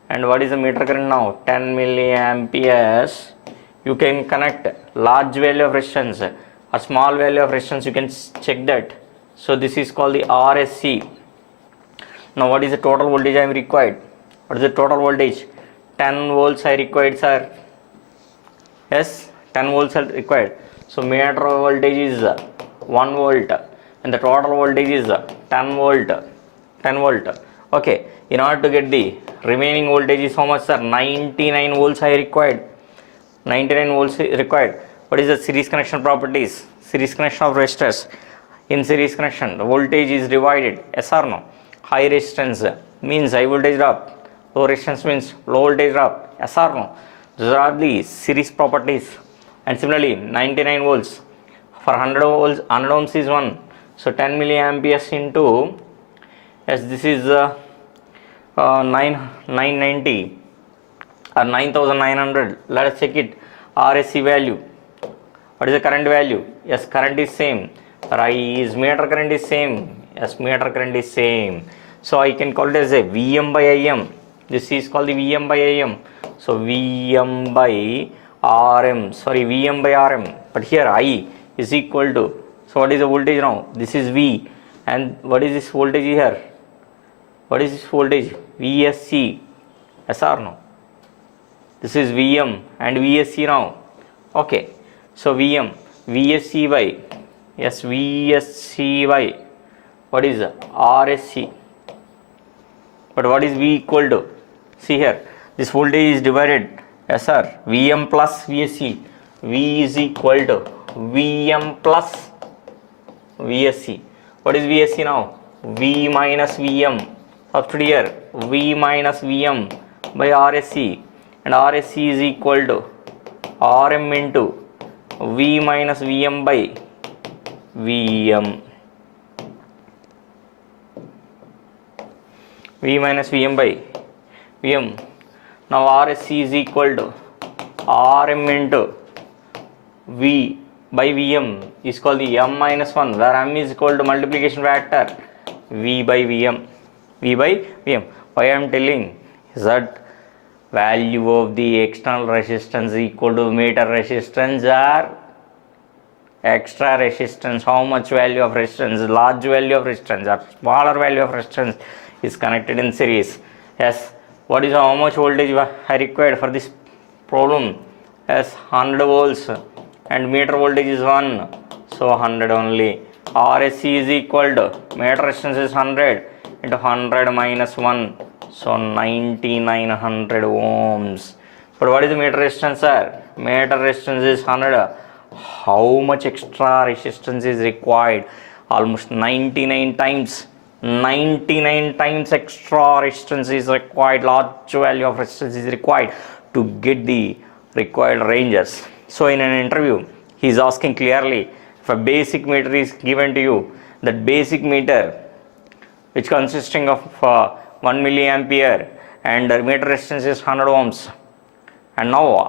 And what is the meter current now? 10 milliamperes. You can connect large value of resistance or small value of resistance, you can check that. So this is called the RSC. Now what is the total voltage I am required? What is the total voltage? 10 volts I required, sir. Yes, 10 volts are required. So meter voltage is 1 volt and the total voltage is 10 volt. Okay, in order to get the remaining voltage is how much, sir? 99 volts I required. 99 volts required. What is the series connection properties? Series connection of resistors. In series connection, the voltage is divided. Yes or no? High resistance means high voltage drop. Low resistance means low voltage drop. Yes or no? Those are the series properties. And similarly, 99 volts for 100 volts, 100 ohms is 1. So 10 milliamperes into, yes, this is 990 or 9900. Let us check it. RSC value. What is the current value? Yes, current is same. Meter current is same. Yes, meter current is same. So I can call it as a Vm by Im. This is called the Vm by Im. So Vm by Rm. But here I is equal to. So what is the voltage now? This is V. And what is this voltage here? What is this voltage? VSC. Yes or no? This is Vm and VSC now. Okay. So Vm, VSC by, yes, VSC by, what is RSC? But what is V equal to? See here, this voltage is divided, yes sir, Vm plus VSC. V is equal to Vm plus Vsc. What is Vsc now? V minus Vm. Substitute here V minus Vm by Rsc, and Rsc is equal to Rm into V minus Vm by Vm. V minus Vm by Vm. Now Rsc is equal to Rm into V by Vm is called the m minus 1, where m is equal to multiplication factor V by Vm. V by Vm. Why I am telling is that value of the external resistance equal to meter resistance or extra resistance. How much value of resistance, large value of resistance or smaller value of resistance is connected in series. Yes, what is how much voltage I required for this problem? Yes, 100 volts and meter voltage is 1, so 100 only. Rsc is equal to meter resistance is 100 into 100 minus 1, so 9900 ohms. But what is the meter resistance, sir? Meter resistance is 100. How much extra resistance is required? Almost 99 times. 99 times extra resistance is required, large value of resistance is required to get the required ranges. So in an interview, he is asking clearly, if a basic meter is given to you, that basic meter which consisting of 1 milliampere and the meter resistance is 100 ohms, and now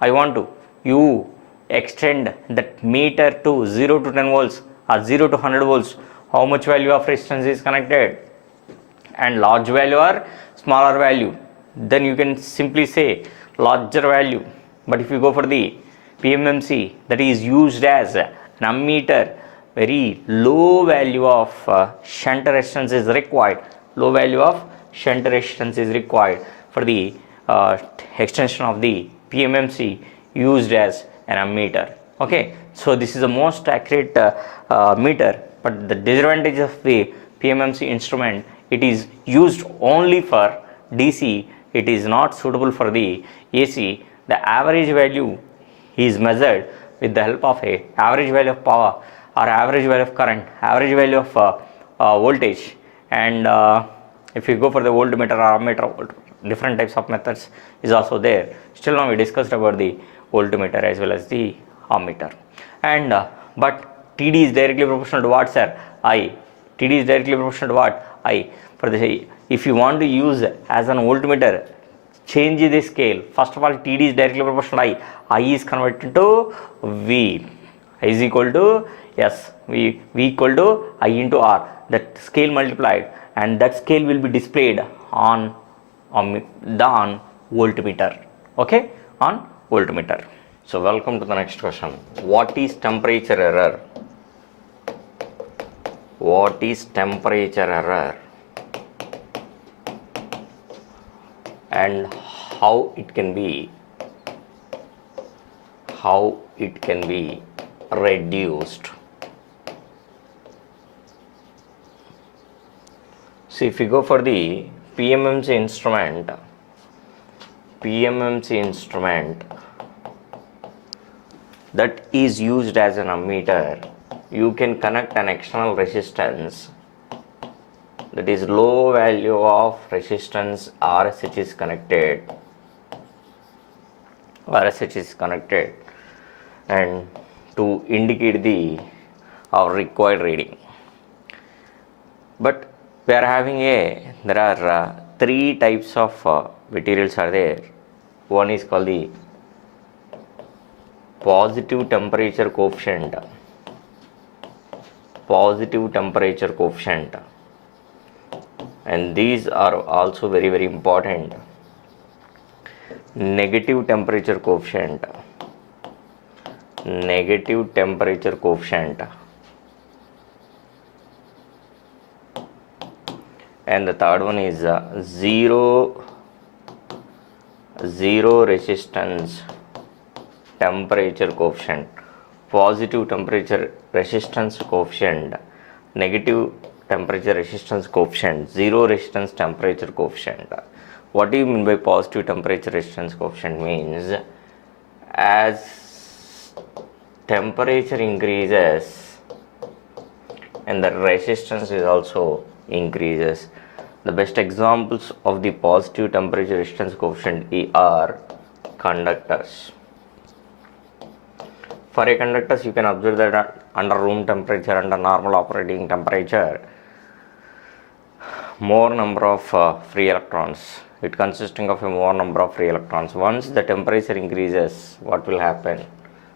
I want to you extend that meter to 0 to 10 volts or 0 to 100 volts, how much value of resistance is connected, and large value or smaller value, then you can simply say larger value. But if you go for the PMMC, that is used as an ammeter, very low value of shunt resistance is required. Low value of shunt resistance is required for the extension of the PMMC used as an ammeter. Okay, so this is the most accurate meter, but the disadvantage of the PMMC instrument, it is used only for DC, it is not suitable for the AC. The average value is measured with the help of a average value of power or average value of current, average value of voltage, and if you go for the voltmeter or ammeter, different types of methods is also there. Still now we discussed about the voltmeter as well as the ammeter, and but TD is directly proportional to what, sir? I. TD is directly proportional to what? I. For the, if you want to use as an voltmeter, change the scale. First of all, TD is directly proportional to I. I is converted to V. I is equal to, yes, V equal to I into R. That scale multiplied, and that scale will be displayed on voltmeter. Okay, on voltmeter. So welcome to the next question. What is temperature error? What is temperature error? And how it can be reduced? So if you go for the PMMC instrument, that is used as an ammeter, you can connect an external resistance, that is low value of resistance RSH is connected, and to indicate our required reading. But we are having there are three types of materials are there. One is called the positive temperature coefficient, and these are also very, very important. Negative temperature coefficient, and the third one is zero resistance temperature coefficient. Positive temperature resistance coefficient, negative temperature resistance coefficient, zero resistance temperature coefficient. What do you mean by positive temperature resistance coefficient? Means as temperature increases and the resistance is also increases. The best examples of the positive temperature resistance coefficient are conductors. For a conductors, you can observe that under room temperature, under normal operating temperature, more number of free electrons. It consisting of a more number of free electrons. Once the temperature increases, what will happen?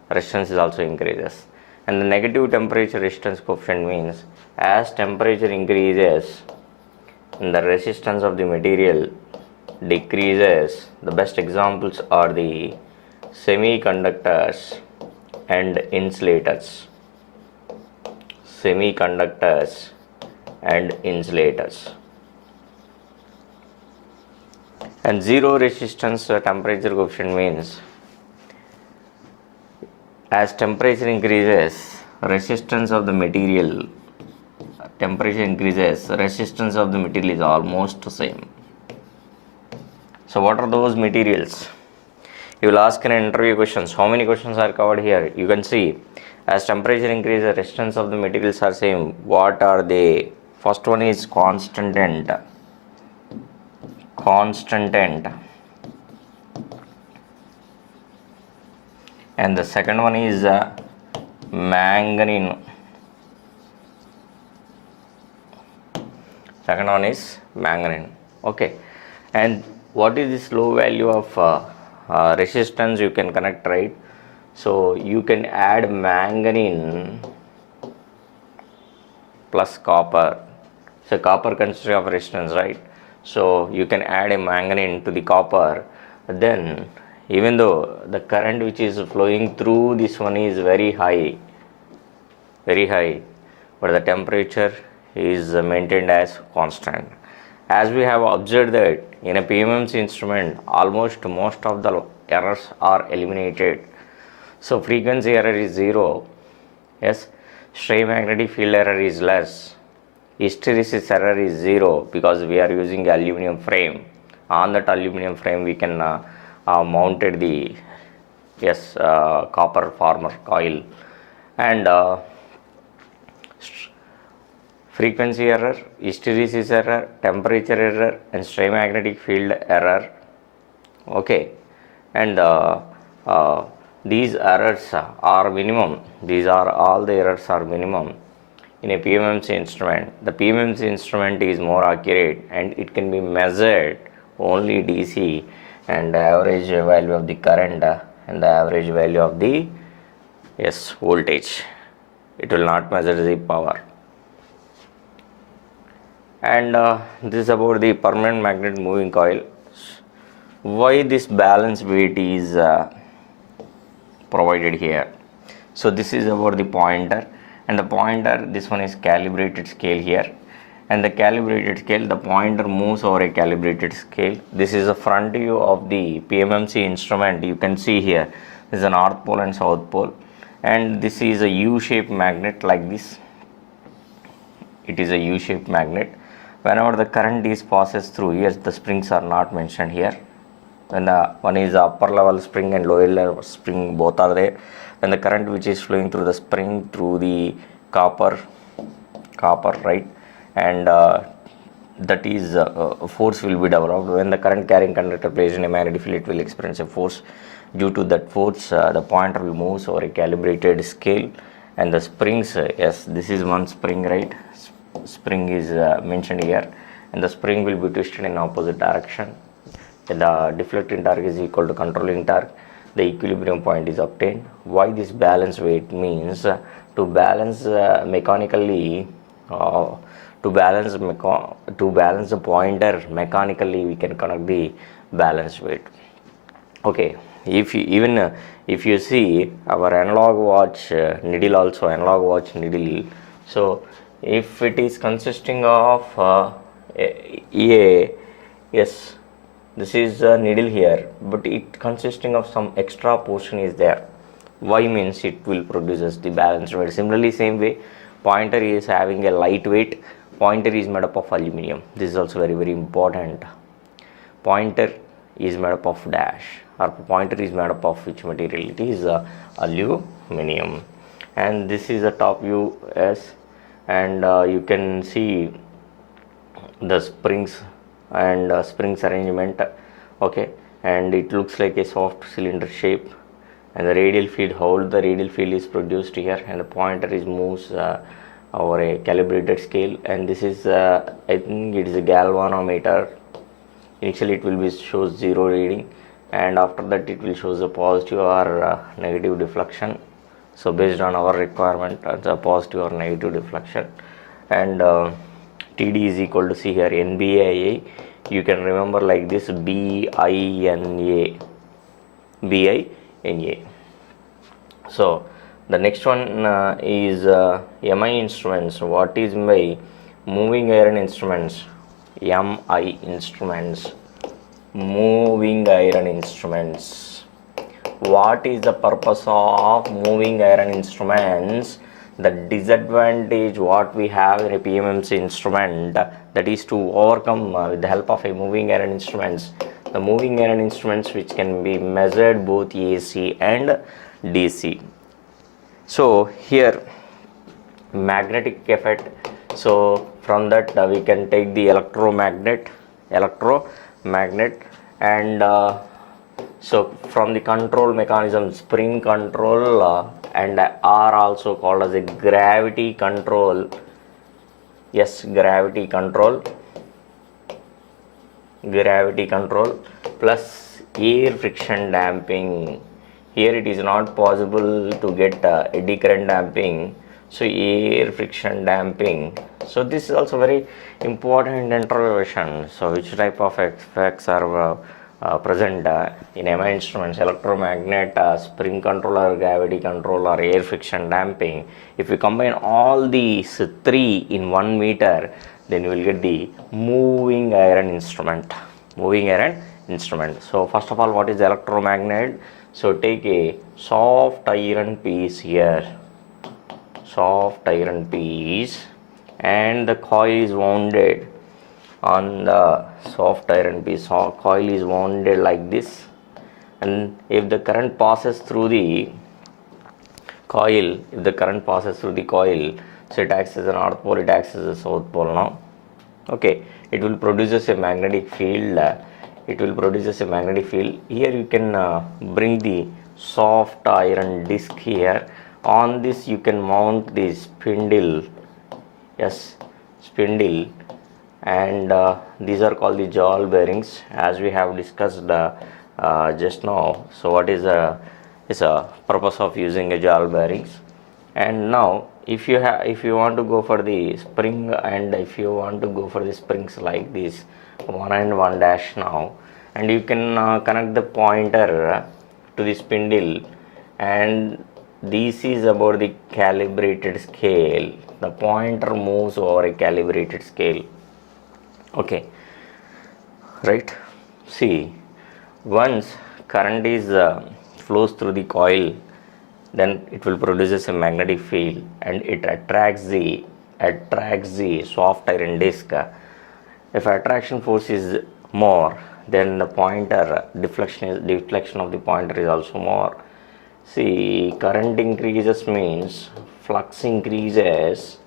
Resistance is also increases. And the negative temperature resistance coefficient means as temperature increases, the resistance of the material decreases. The best examples are the semiconductors and insulators. Semiconductors and insulators. And zero resistance temperature coefficient means as temperature increases, resistance of the material, temperature increases, resistance of the material is almost the same. So what are those materials? You will ask in interview questions. How many questions are covered here? You can see as temperature increases, resistance of the materials are same. What are they? First one is constant. And the second one is manganese. Second one is manganese. Okay. And what is this low value of resistance? You can connect, right? So you can add manganese plus copper. So copper consists of resistance, right? So you can add a manganese to the copper. Then even though the current which is flowing through this one is very high, but the temperature is maintained as constant. As we have observed that in a PMMC instrument, almost most of the errors are eliminated. So frequency error is 0. Yes, stray magnetic field error is less. Hysteresis error is 0 because we are using aluminum frame. On that aluminum frame we can mounted the copper former coil. And frequency error, hysteresis error, temperature error and stray magnetic field error. Okay, and these errors are minimum. These are all the errors are minimum in a PMMC instrument. The PMMC instrument is more accurate and it can be measured only DC and the average value of the current and the average value of the voltage. It will not measure the power. And this is about the permanent magnet moving coil. Why this balance weight is provided here? So this is about the pointer, and the pointer, this one is calibrated scale here, and the calibrated scale, the pointer moves over a calibrated scale. This is the front view of the PMMC instrument. You can see here this is a north pole and south pole, and this is a U-shaped magnet like this. It is a U-shaped magnet. Whenever the current is passes through, yes, the springs are not mentioned here. When the one is upper level spring and lower level spring, both are there. When the current which is flowing through the spring through the copper, right, and that is force will be developed. When the current carrying conductor placed in a magnetic field, it will experience a force. Due to that force, the pointer will move over a calibrated scale, and the springs, yes, this is one spring, right? Spring is mentioned here, and the spring will be twisted in opposite direction. The deflecting torque is equal to controlling torque. The equilibrium point is obtained. Why this balance weight means to balance mechanically, to balance the pointer mechanically, we can connect the balance weight. Okay, if you see our analog watch needle, also analog watch needle, so if it is consisting of yes, this is a needle here, but it consisting of some extra portion is there. Why means it will produces the balance weight. Similarly, same way, pointer is having a lightweight. Pointer is made up of aluminum. This is also very important. Pointer is made up of dash. or pointer is made up of which material? It is aluminum. And this is the top view, yes, and you can see the springs and springs arrangement, okay, and it looks like a soft cylinder shape, and the radial field, how the radial field is produced here, and the pointer is moves over a calibrated scale. And this is I think it is a galvanometer. Initially it will be shows 0 reading, and after that it will shows a positive or negative deflection. So based on our requirement, the positive or negative deflection. And TD is equal to, see here, NBIA, you can remember like this, BINA. So the next one is MI instruments. What is by moving iron instruments? MI instruments, moving iron instruments. What is the purpose of moving iron instruments? The disadvantage what we have in a PMMC instrument, that is to overcome with the help of a moving iron instruments, the moving iron instruments which can be measured both AC and DC. So here magnetic effect, so from that we can take the electromagnet, and so from the control mechanism, spring control and are also called as a gravity control. Yes, gravity control plus air friction damping. Here it is not possible to get eddy current damping, so air friction damping. So this is also very important intervention. So which type of effects are present in MI instruments? Electromagnet, spring controller, gravity control, or air friction damping. If we combine all these three in 1 meter, then you will get the moving iron instrument. So first of all, what is electromagnet? So take a soft iron piece here, and the coil is wounded on the soft iron piece. So coil is wounded like this, and if the current passes through the coil, so it acts as a north pole, it acts as a south pole now. Okay, it will produces a magnetic field. Here you can bring the soft iron disc here. On this you can mount the spindle. Yes, spindle. And these are called the jaw bearings, as we have discussed just now. So what is a purpose of using a jaw bearings? And now if you want to go for the spring, and if you want to go for the springs like this, 1 and 1 dash now, and you can connect the pointer to the spindle, and this is about the calibrated scale. The pointer moves over a calibrated scale. Okay, right? See, once current is flows through the coil, then it will produces a magnetic field, and it attracts the soft iron disc. If attraction force is more, then the pointer deflection of the pointer is also more. See, current increases means flux increases.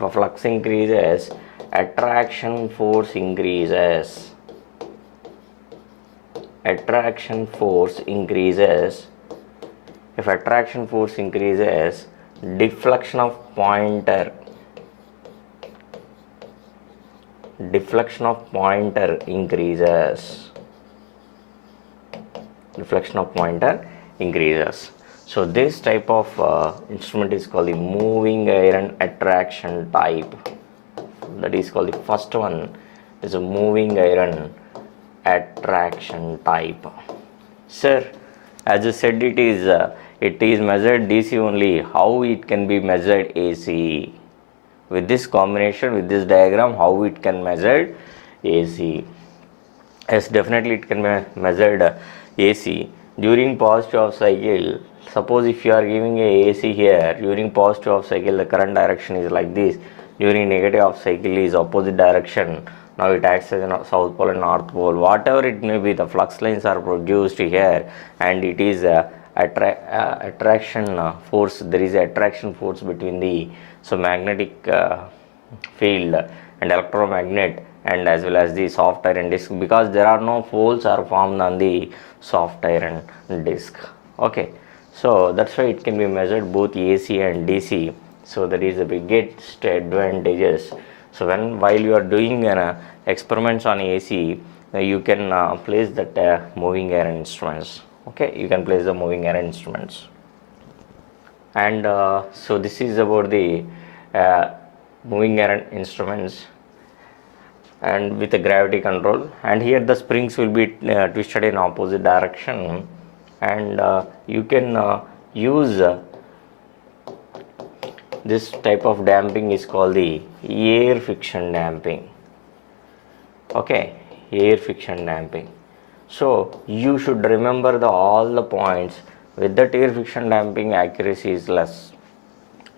If flux increases, attraction force increases. If attraction force increases, deflection of pointer increases. So this type of instrument is called the moving iron attraction type. That is called the first one is a moving iron attraction type. Sir, as you said, it is measured DC only. How it can be measured AC? With this combination, with this diagram, how it can measured AC? Yes, definitely it can be measured AC during positive of cycle. Suppose if you are giving a AC here, during positive of cycle the current direction is like this, during negative of cycle is opposite direction. Now it acts as a south pole and north pole, whatever it may be, the flux lines are produced here, and it is attraction force. There is a attraction force between the magnetic field and electromagnet, and as well as the soft iron disc, because there are no poles are formed on the soft iron disc. Okay, so that's why it can be measured both AC and DC. So that is the biggest advantages. So while you are doing experiments on AC, you can place that moving iron instruments. Okay, you can place the moving iron instruments. And so this is about the moving iron instruments and with a gravity control. And here the springs will be twisted in opposite direction, and you can use this type of damping is called the air friction damping. Okay, air friction damping. So you should remember all the points. With that air friction damping, accuracy is less.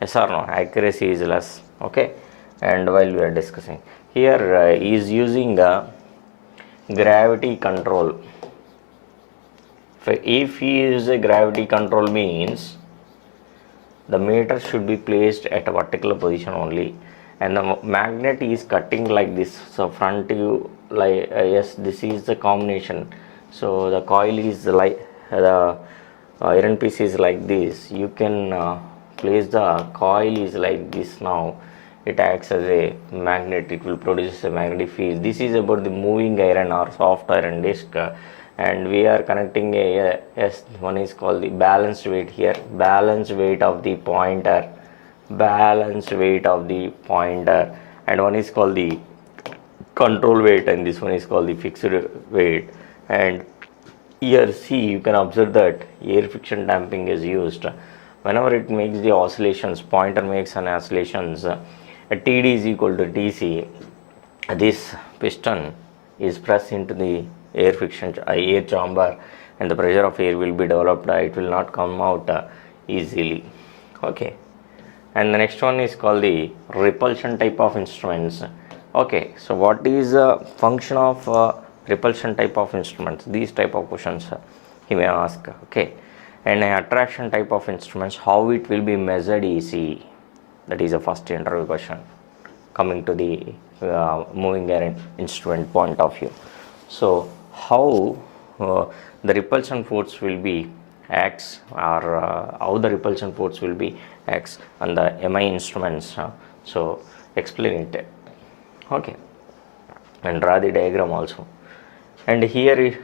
Yes or no? Accuracy is less. Okay, and while we are discussing here, is using a gravity control. If he use a gravity control, means the meter should be placed at a particular position only, and the magnet is cutting like this. So front you like yes, this is the combination. So the coil is like the iron piece is like this. You can place the coil is like this. Now it acts as a magnet. It will produce a magnetic field. This is about the moving iron or soft iron disc. And we are connecting a yes, one is called the balanced weight here, balanced weight of the pointer, balanced weight of the pointer, and one is called the control weight, and this one is called the fixed weight. And here see, you can observe that air friction damping is used whenever it makes the oscillations. Pointer makes an oscillations, TD is equal to DC. This piston is pressed into the air friction air chamber, and the pressure of air will be developed. It will not come out easily. Okay, and the next one is called the repulsion type of instruments. Okay, so what is the function of repulsion type of instruments? These type of questions he may ask. Okay, and attraction type of instruments, how it will be measured easy. That is the first interview question coming to the moving iron instrument point of view. So how the repulsion force will be acts, or how the repulsion force will be acts on the MI instruments. So explain it. Okay, and draw the diagram also. And here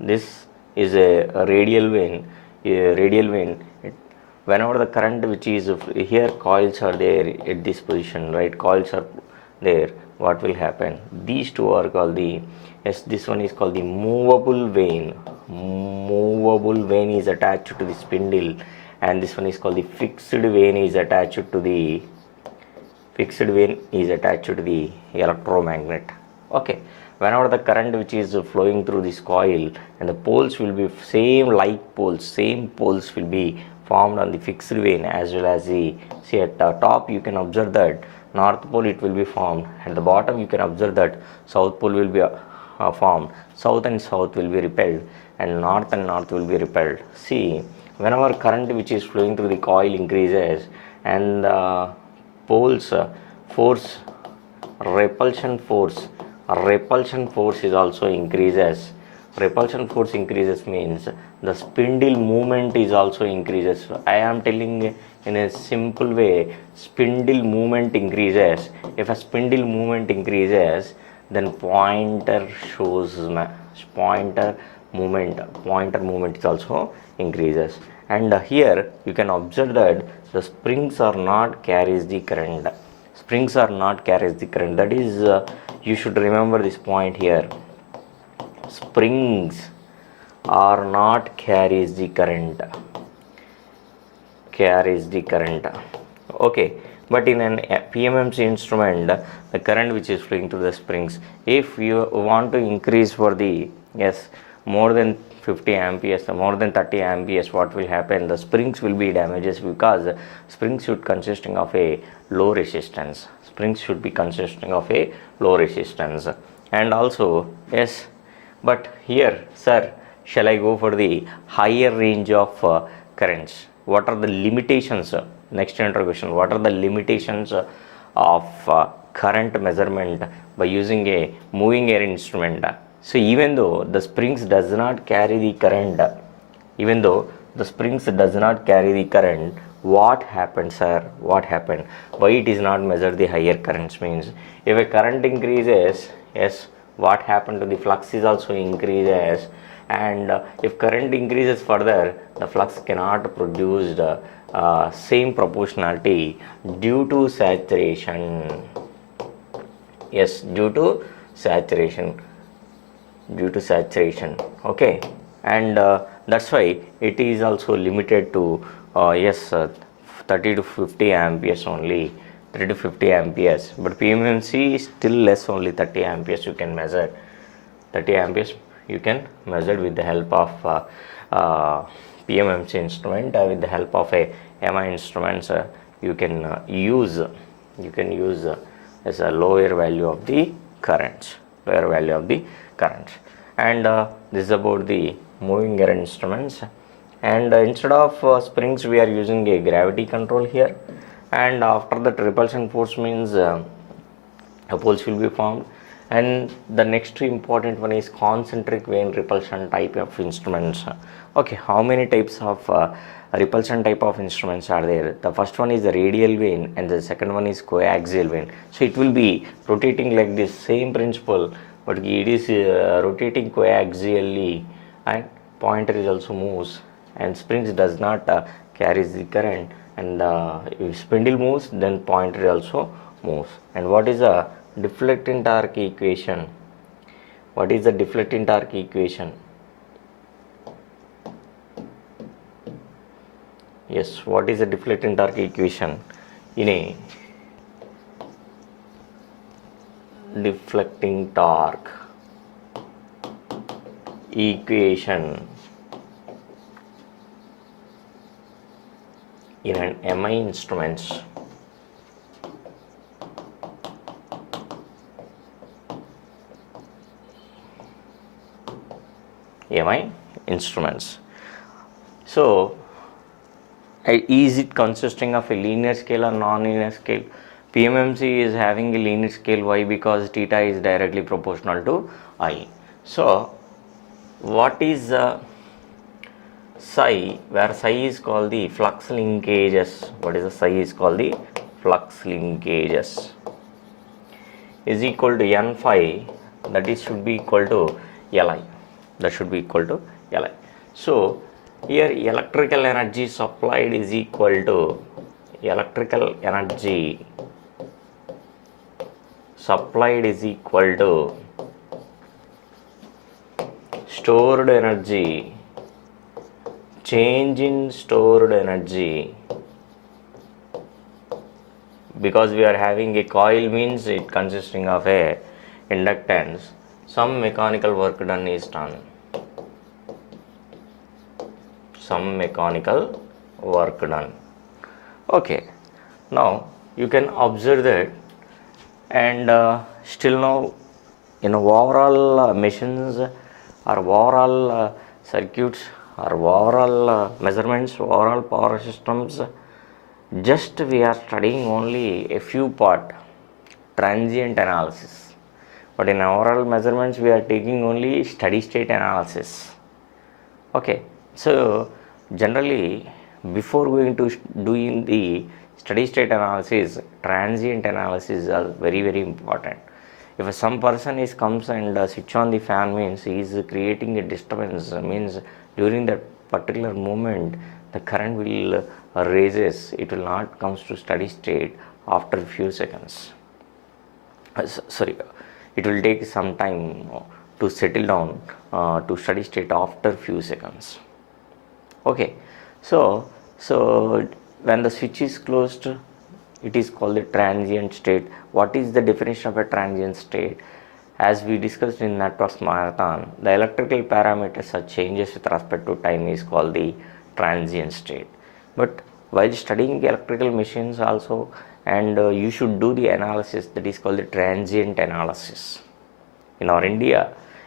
this is a radial vein. Whenever the current which is here, coils are there at this position, right? Coils are there. What will happen? These two are called the yes. This one is called the movable vein. Movable vein is attached to the spindle, and this one is called the fixed vein is attached to the electromagnet. Okay, whenever the current which is flowing through this coil, and the poles will be same poles will be formed on the fixed vein as well as the, see at the top you can observe that north pole it will be formed, at the bottom you can observe that south pole will be formed. South and south will be repelled, and north will be repelled. See, whenever current which is flowing through the coil increases, and the poles force, repulsion force is also increases. Repulsion force increases means the spindle movement is also increases. I am telling in a simple way, spindle movement increases. If a spindle movement increases, then pointer movement is also increases. And here you can observe that the springs are not carries the current. That is you should remember this point here. Springs are not carries the current. Okay, but in an PMMC instrument, the current which is flowing through the springs, if you want to increase for the more than 50 amperes, more than 30 amperes, what will happen? The springs will be damages, because springs should consisting of a low resistance. And also, yes, but here, sir, shall I go for the higher range of currents? What are the limitations? Next interrogation, what are the limitations of current measurement by using a moving air instrument? So even though the springs does not carry the current, even though the springs does not carry the current, what happened, sir? What happened? Why it is not measured the higher currents? Means if a current increases, yes, what happened to the flux is also increases, and if current increases further, the flux cannot produce the same proportionality due to saturation. Yes, due to saturation, okay. And that's why it is also limited to yes, 30 to 50 amperes only, 30 to 50 amperes. But PMMC is still less, only 30 amperes you can measure. 30 amperes you can measure with the help of PMMC instrument. With the help of a MI instruments, you can use as a lower value of the currents, and this is about the moving air instruments. And instead of springs, we are using a gravity control here, and after that repulsion force means poles will be formed. And the next important one is concentric vane repulsion type of instruments. Okay, how many types of repulsion type of instruments are there? The first one is the radial vane, and the second one is coaxial vane. So it will be rotating like this, same principle, but it is rotating coaxially, and pointer is also moves, and springs does not carries the current, and if spindle moves, then pointer also moves. And what is the deflecting torque equation? What is the deflecting torque equation? Yes, what is the deflecting torque equation? In a deflecting torque equation in an MI instruments, So is it consisting of a linear scale or non-linear scale? PMMC is having a linear scale. Why? Because theta is directly proportional to I. So what is psi, where psi is called the flux linkages? What is the psi is called the flux linkages, is equal to n phi, that is should be equal to Li, So here electrical energy supplied is equal to stored energy, change in stored energy. Because we are having a coil, means it consisting of a inductance, some mechanical work done is done. Okay, now you can observe that, and still now in overall machines or overall circuits or overall measurements, overall power systems, just we are studying only a few part, transient analysis. But in overall measurements, we are taking only steady state analysis. Okay, so generally before going to doing the steady state analysis, transient analysis are very important. If some person is comes and switch on the fan, means he is creating a disturbance, means during that particular moment the current will raises, it will not comes to steady state after a few seconds. It will take some time to settle down to steady state after few seconds. Okay, so when the switch is closed, it is called the transient state. What is the definition of a transient state? As we discussed in networks marathon, the electrical parameters such changes with respect to time is called the transient state. But while studying electrical machines also, and you should do the analysis, that is called the transient analysis. In our India,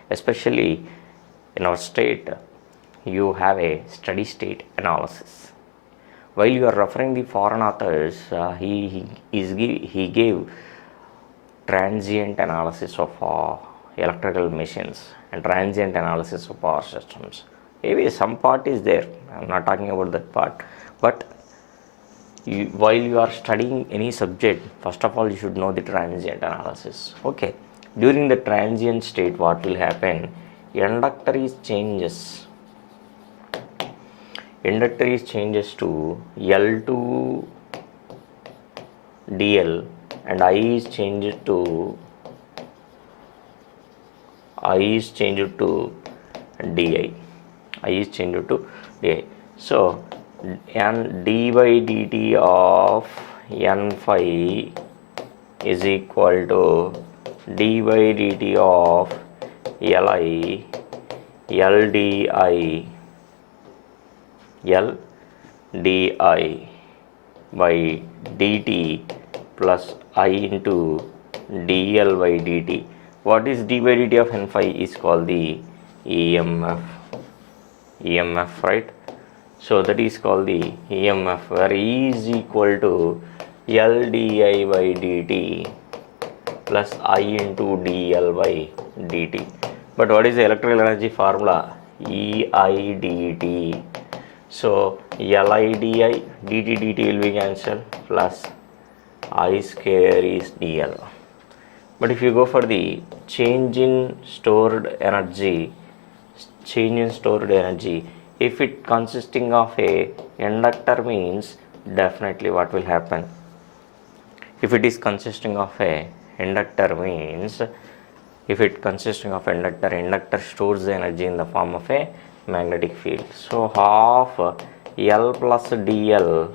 especially in our state, you have a steady state analysis. While you are referring the foreign authors, he gave transient analysis of electrical machines and transient analysis of power systems. Maybe some part is there, I'm not talking about that part, but while you are studying any subject, first of all you should know the transient analysis. Okay, during the transient state, what will happen? Inductor is changes to L to DL, and I is changed to DI. So n d by dt of n phi is equal to d by dt of Li LDI by dt plus I into dl by dt. What is d by dt of n phi? Is called the EMF, right? So that is called the EMF, where E is equal to LDI by dt plus I into dl by dt. But what is the electrical energy formula? EIdt. So LIDI dt will be cancelled, plus I square is dl. But if you go for the change in stored energy, if it consisting of a inductor, means definitely what will happen? If it is consisting of a inductor, means inductor stores the energy in the form of a magnetic field. So half L plus dl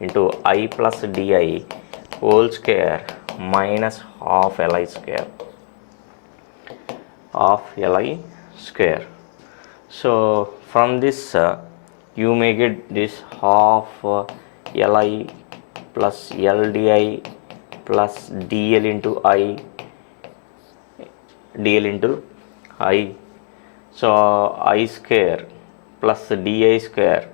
into I plus di whole square minus half Li square. So from this you may get this half Li plus LDI plus dl into I. So I square plus di square.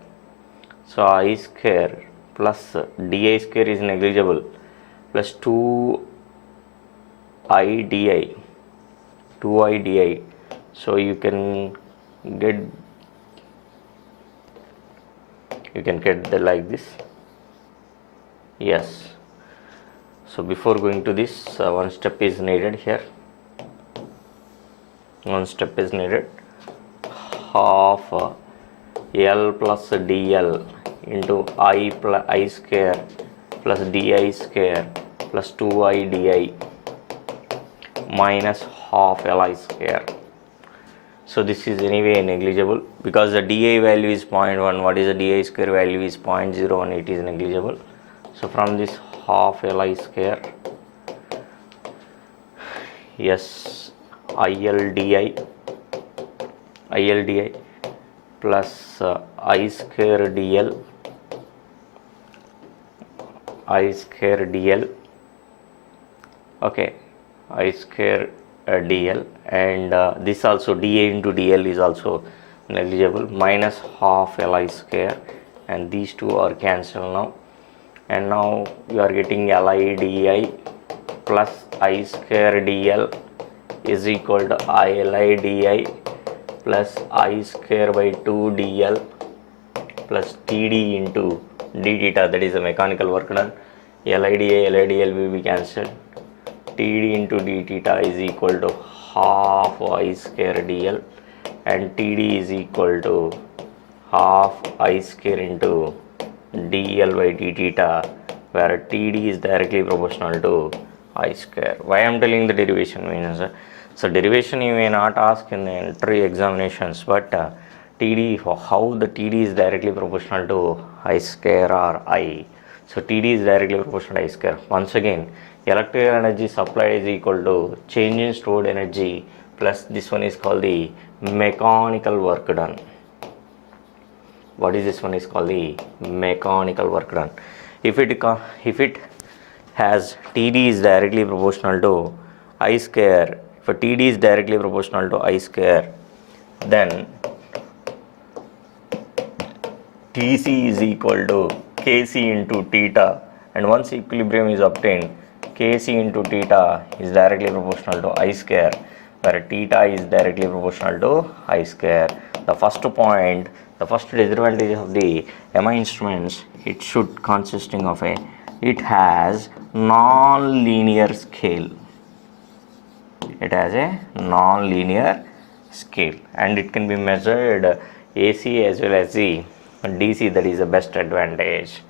So I square plus di square is negligible, plus 2I di. So you can get like this. Yes. So before going to this, one step is needed here. Half L plus dl into I square plus di square plus 2I di minus half Li square. So this is anyway negligible because the di value is 0.1. What is the di square value? Is 0.01. It is negligible. So from this half Li square, yes, ILDI plus I square dl okay, I square dl, and this also dA into dl is also negligible, minus half Li square, and these two are cancelled now, and now you are getting LIDI plus I square dl is equal to ILIDI plus I square by 2 dl plus TD into d theta, that is the mechanical work done. LIDL will be cancelled. TD into d theta is equal to half I square dl, and TD is equal to half I square into dl by d theta, where TD is directly proportional to I square. Why I am telling the derivation means, so derivation you may not ask in the entry examinations, but TD, how the TD is directly proportional to I square or I. So TD is directly proportional to I square. Once again, electrical energy supplied is equal to change in stored energy plus this one is called the mechanical work done. What is this one is called the mechanical work done. If it has TD is directly proportional to I square, If TD is directly proportional to I square, then TC is equal to Kc into theta, and once equilibrium is obtained, Kc into theta is directly proportional to I square, where theta is directly proportional to I square. The first point, the first disadvantage of the MI instruments, it should consisting of it has non-linear scale. It has a non-linear scale, and it can be measured AC as well as the DC. That is the best advantage.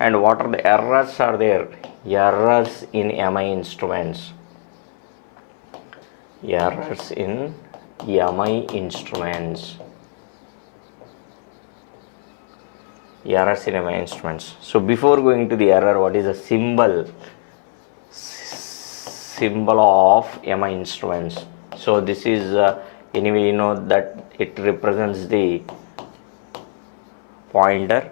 And what are the errors are there? Errors in MI instruments. Errors in MI instruments. Errors in MI instruments. So before going to the error, what is the symbol of MI instruments? So this is anyway you know that it represents the pointer,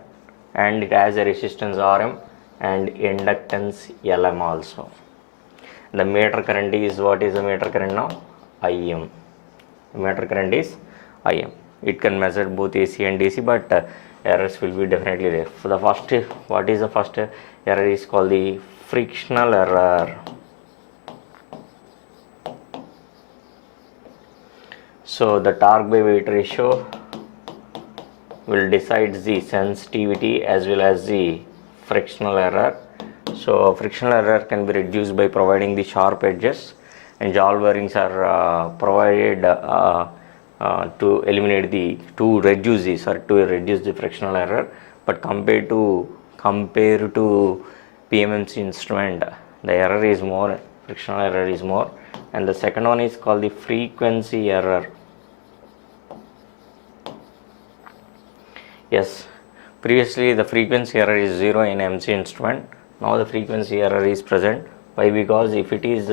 and it has a resistance Rm and inductance Lm also. The meter current is, what is the meter current now? Im. The meter current is Im. It can measure both AC and DC, but errors will be definitely there. For the first, what is the first error is called the frictional error. So the torque by weight ratio will decide the sensitivity as well as the frictional error. So frictional error can be reduced by providing the sharp edges, and jowl bearings are provided to eliminate the to reduce the frictional error. But compared to PMMC instrument, the error is more, frictional error is more. And the second one is called the frequency error. Yes, previously the frequency error is 0 in MC instrument. Now the frequency error is present. Why? Because if it is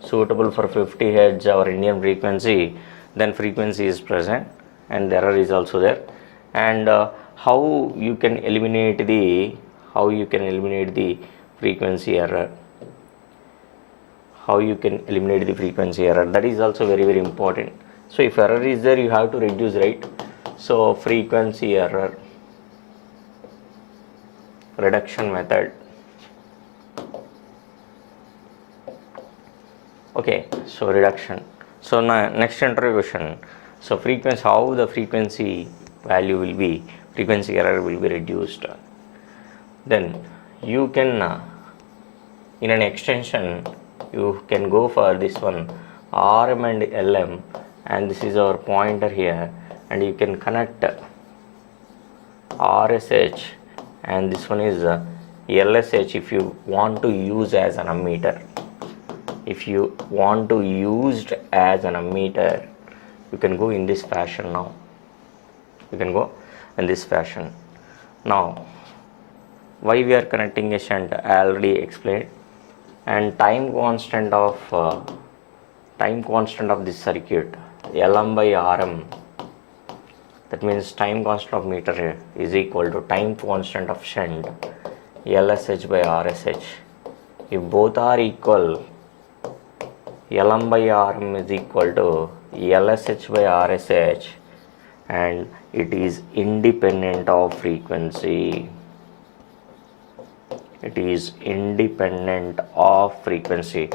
suitable for 50 Hz or Indian frequency, then frequency is present and the error is also there. And how you can eliminate the frequency error? How you can eliminate the frequency error? That is also very, very important. So if error is there, you have to reduce, right? So frequency error reduction method. Okay, so reduction. So now next interrogation. So frequency, how the frequency value will be, frequency error will be reduced. Then you can in an extension you can go for this one Rm and Lm, and this is our pointer here, and you can connect RSH, and this one is LSH if you want to use as an ammeter. If you want to use as an ammeter, you can go in this fashion. Now you can go in this fashion. Now why we are connecting a shunt, I already explained. And time constant of this circuit, Lm by Rm, that means time constant of meter is equal to time constant of shunt, LSH by RSH. If both are equal, Lm by Rm is equal to LSH by RSH, and it is independent of frequency. It is independent of frequency.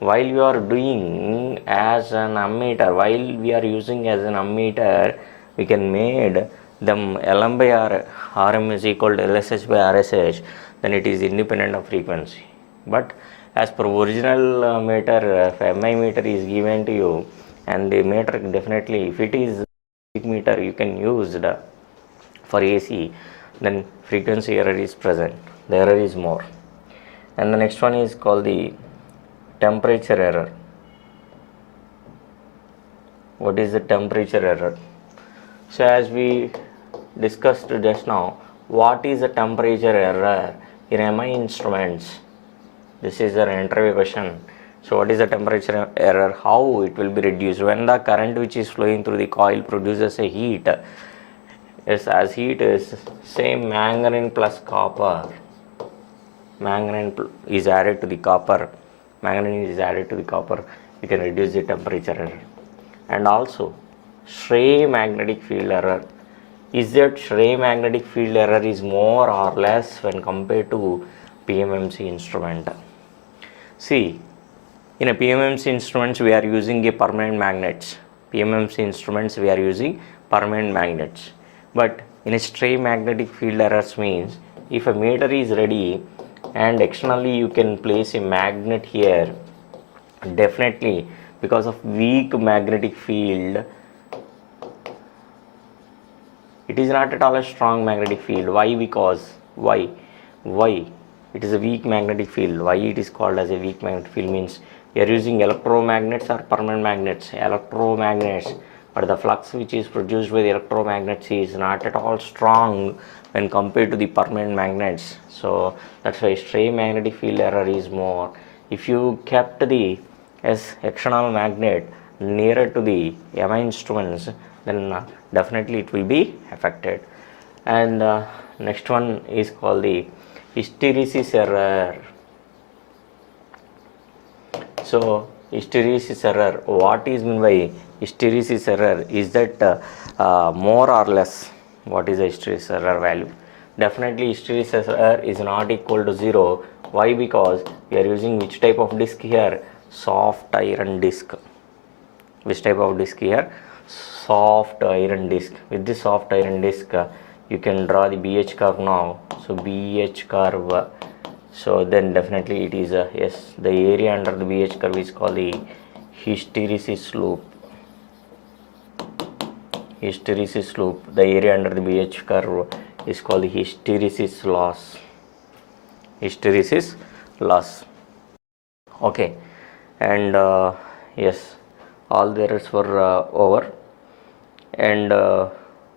While you are doing as an ammeter, while we are using as an ammeter, we can made them Lm by Rm is equal to LSH by RSH, then it is independent of frequency. But as per original meter, if MI meter is given to you, and the meter definitely, if it is meter you can use for AC, then frequency error is present, the error is more. And the next one is called the temperature error. What is the temperature error? So as we discussed just now, what is the temperature error in MI instruments? This is an interview question. So what is the temperature error? How it will be reduced? When the current which is flowing through the coil produces a heat, yes, as heat is same manganese plus copper. Manganese is added to the copper. Manganese is added to the copper. we can reduce the temperature error. And also stray magnetic field error. Is that stray magnetic field error is more or less when compared to PMMC instrument? See, in a PMMC instruments we are using a permanent magnets. PMMC instruments we are using permanent magnets. But in a stray magnetic field errors means if a meter is ready and externally you can place a magnet here, definitely because of weak magnetic field, it is not at all a strong magnetic field. Why? Because why it is a weak magnetic field. Why it is called as a weak magnetic field means we are using electromagnets or permanent magnets. Electromagnets, but the flux which is produced by the electromagnets is not at all strong when compared to the permanent magnets. So that's why stray magnetic field error is more. If you kept the external magnet nearer to the MI instruments, then definitely it will be affected. And next one is called the hysteresis error. So hysteresis error, what is meant by hysteresis error is that more or less, what is the hysteresis error value? Definitely hysteresis error is not equal to 0. Why? Because we are using which type of disc here? Soft iron disc. Which type of disc here? Soft iron disc. With this soft iron disc you can draw the BH curve now. So BH curve, so then definitely it is a yes, the area under the BH curve is called the hysteresis loop. Hysteresis loop, the area under the BH curve is called the hysteresis loss. Hysteresis loss. Okay, and yes, all the errors were over, and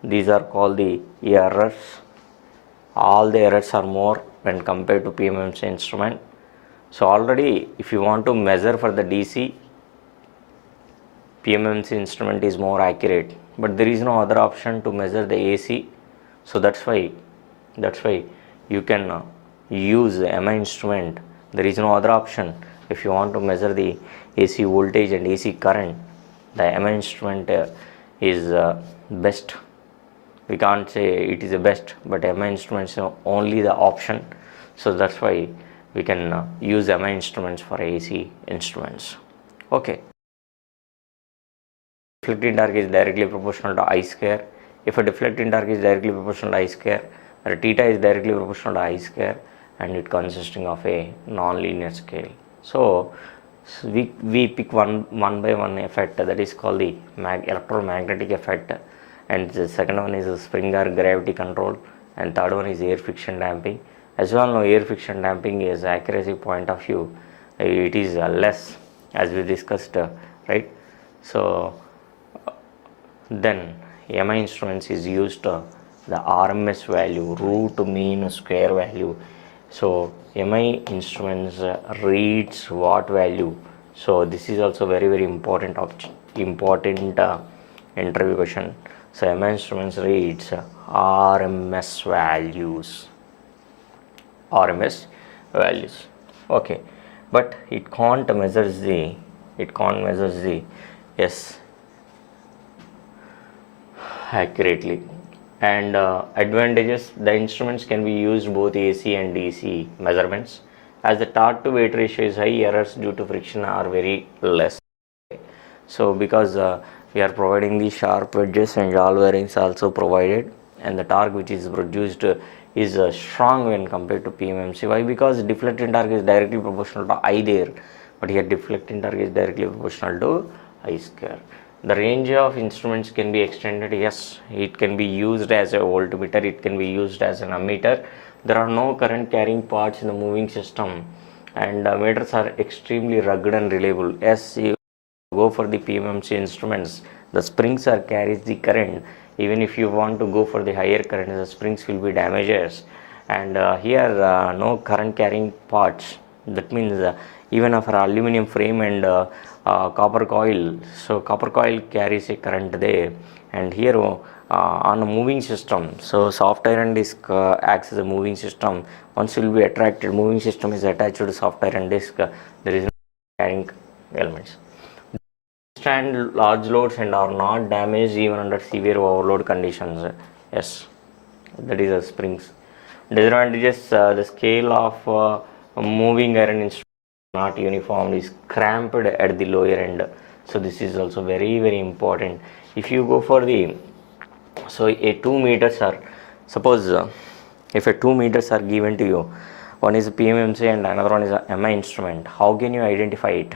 these are called the errors. All the errors are more when compared to PMMC instrument. So already if you want to measure for the DC, PMMC instrument is more accurate, but there is no other option to measure the AC. So that's why you can use MI instrument. There is no other option. If you want to measure the AC voltage and AC current, the MI instrument is best. We can't say it is the best, but MI instruments are only the option. So that's why we can use MI instruments for AC instruments. Okay. Deflecting torque is directly proportional to I square. If a deflecting torque is directly proportional to I square, or theta is directly proportional to I square, and it consisting of a non-linear scale. So we pick one by one effect, that is called the electromagnetic effect, and the second one is spring or gravity control, and third one is air friction damping. As well know, air friction damping is accuracy point of view, it is less, as we discussed, right? So then MI instruments is used the RMS value, root mean square value. So MI instruments reads what value? So this is also very important interview question. So MI instruments reads RMS values. Okay, but it can't measure the yes accurately. And advantages, the instruments can be used both AC and DC measurements. As the torque to weight ratio is high, errors due to friction are very less. So because we are providing the sharp edges and ball bearings also provided, and the torque which is produced is strong when compared to PMMC. Why? Because deflecting torque is directly proportional to I there, but here deflecting torque is directly proportional to I square. The range of instruments can be extended. Yes, it can be used as a voltmeter, it can be used as an ammeter. There are no current carrying parts in the moving system, and ammeters are extremely rugged and reliable. Yes, you go for the PMMC instruments, the springs are carries the current. Even if you want to go for the higher current, the springs will be damages, and here no current carrying parts. That means even of our aluminum frame and copper coil, so copper coil carries a current there, and here on a moving system, so soft iron disc acts as a moving system. Once you will be attracted, moving system is attached to soft iron disc, there is no carrying elements. withstand large loads and are not damaged even under severe overload conditions. Yes, that is the springs. Disadvantages: the scale of moving iron instrument is not uniform, is cramped at the lower end. So this is also very important. If you go for the, so a 2 meters are, suppose if a 2 meters are given to you, one is a PMMC and another one is a MI instrument, how can you identify it?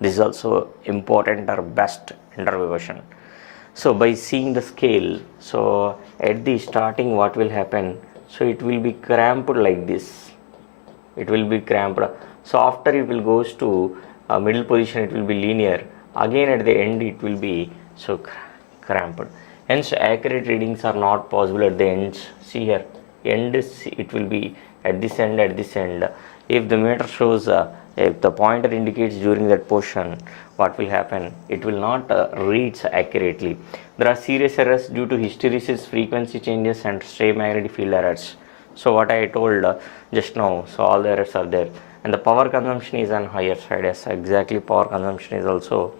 This is also important or best interview question. So by seeing the scale, so at the starting what will happen, so it will be cramped like this, it will be cramped. So after it will goes to middle position, it will be linear, again at the end it will be so cramped. Hence accurate readings are not possible at the ends. See here, end is, it will be at this end, at this end. If the meter shows if the pointer indicates during that portion, what will happen, it will not reads accurately. There are serious errors due to hysteresis, frequency changes and stray magnetic field errors. So what I told just now, so all the errors are there, and the power consumption is on higher side. Yes, exactly, power consumption is also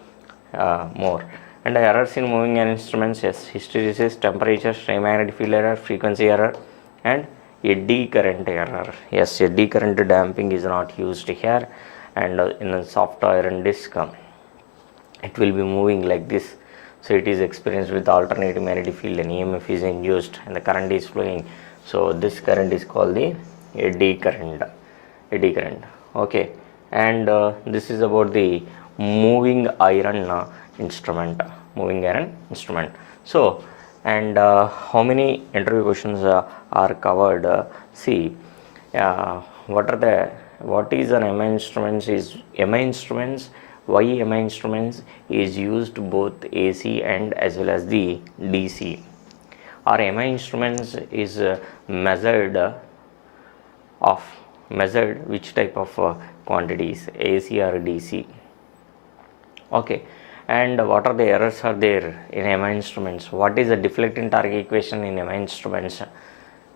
more. And the errors in moving an instruments, yes, hysteresis, temperature, stray magnetic field error, frequency error and eddy current error. Yes, eddy current damping is not used here, and in a soft iron disc it will be moving like this. So it is experienced with alternating magnetic field and EMF is induced and the current is flowing. So this current is called the eddy current. Eddy current. Okay, and this is about the moving iron instrument. Moving iron instrument. So, and how many interview questions are covered? See, what is an MI instruments? Is MI instruments? Why MI instruments is used both AC and as well as the DC. Our MI instruments is measured which type of quantities, AC or DC. Okay, and what are the errors are there in MI instruments? What is the deflecting target equation in MI instruments?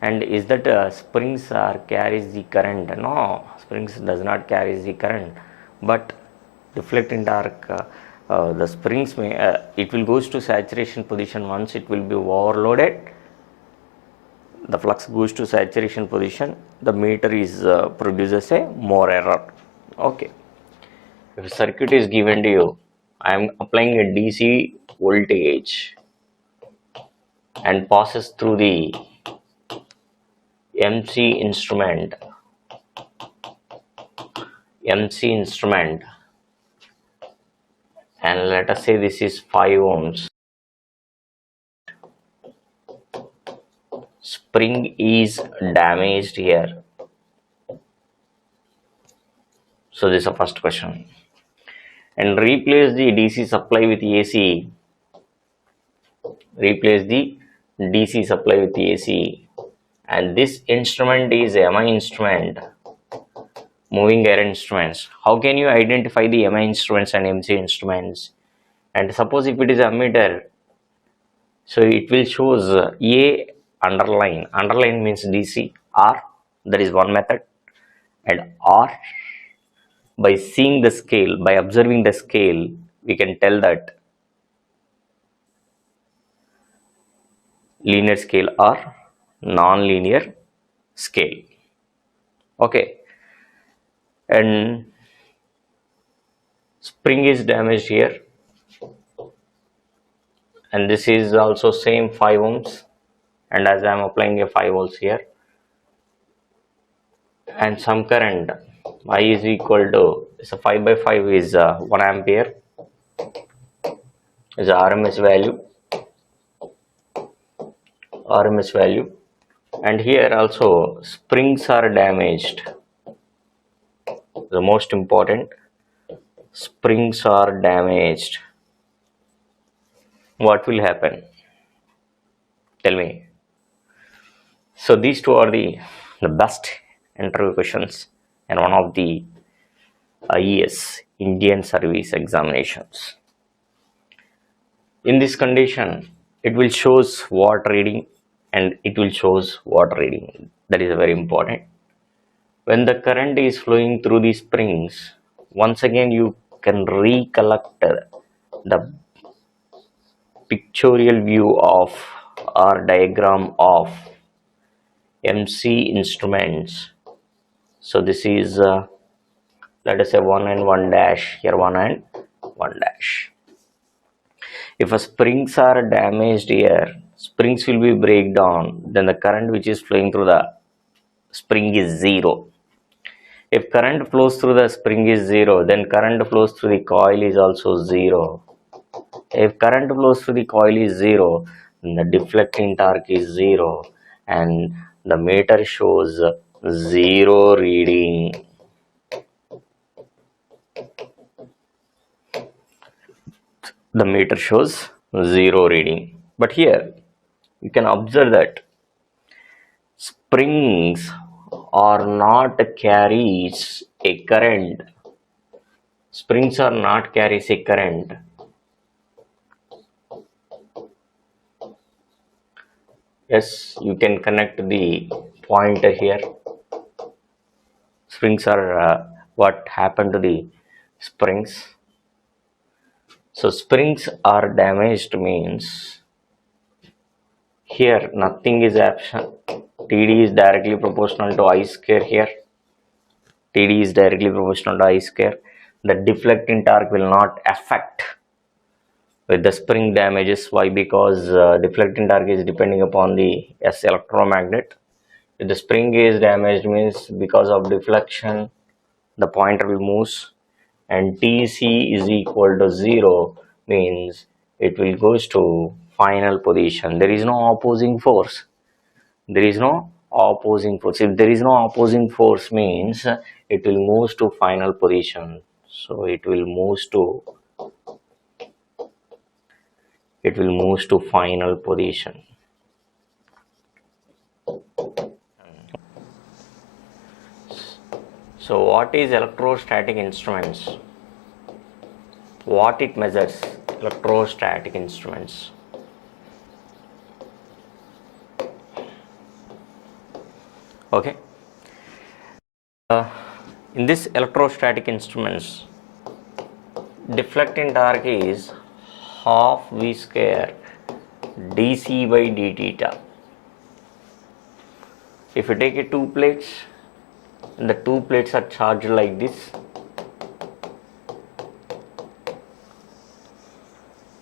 And is that springs carries the current? No, springs does not carry the current, but deflecting torque, the springs may it will goes to saturation position. Once it will be overloaded, the flux goes to saturation position, the meter is produces a more error. Okay, if a circuit is given to you, I am applying a DC voltage and passes through the MC instrument, and let us say this is 5 ohms. Spring is damaged here. So this is the first question. And replace the DC supply with AC. Replace the DC supply with AC. And this instrument is MI instrument. Moving iron instruments. How can you identify the MI instruments and MC instruments? And suppose if it is ammeter, so it will shows A underline. Underline means DC. R, that is one method. And R, by seeing the scale, by observing the scale, we can tell that linear scale or non-linear scale. Okay, and spring is damaged here, and this is also same 5 ohms, and as I am applying a 5 volts here, and some current I is equal to, so 5 by 5 is 1 ampere is RMS value, and here also springs are damaged. The most important, springs are damaged. What will happen? Tell me. So these two are the best interview questions and one of the IES Indian Service Examinations. In this condition, it will shows watt reading and it will shows watt reading. That is very important. When the current is flowing through the springs, once again you can recollect the pictorial view of or diagram of MC instruments. So this is let us say 1 and 1 dash, here 1 and 1 dash. If a springs are damaged here, springs will be break down, then the current which is flowing through the spring is 0. If current flows through the spring is 0, then current flows through the coil is also 0. If current flows through the coil is 0, then the deflecting torque is 0 and the meter shows 0 reading. The meter shows 0 reading. But here you can observe that springs are not carries a current. Springs are not carries a current. Yes, you can connect the pointer here. Springs are what happened to the springs. So springs are damaged means here nothing is absent. TD is directly proportional to I square here. TD is directly proportional to I square. The deflecting torque will not affect with the spring damages. Why? Because deflecting torque is depending upon the S electromagnet. If the spring is damaged means because of deflection the pointer will move, and TC is equal to 0 means it will goes to final position. There is no opposing force. There is no opposing force. If there is no opposing force means it will move to final position. So it will move to final position. So what is electrostatic instruments? What it measures? Electrostatic instruments. Okay. In this electrostatic instruments, deflecting torque is half V square dc by d theta. If you take two plates and the two plates are charged like this,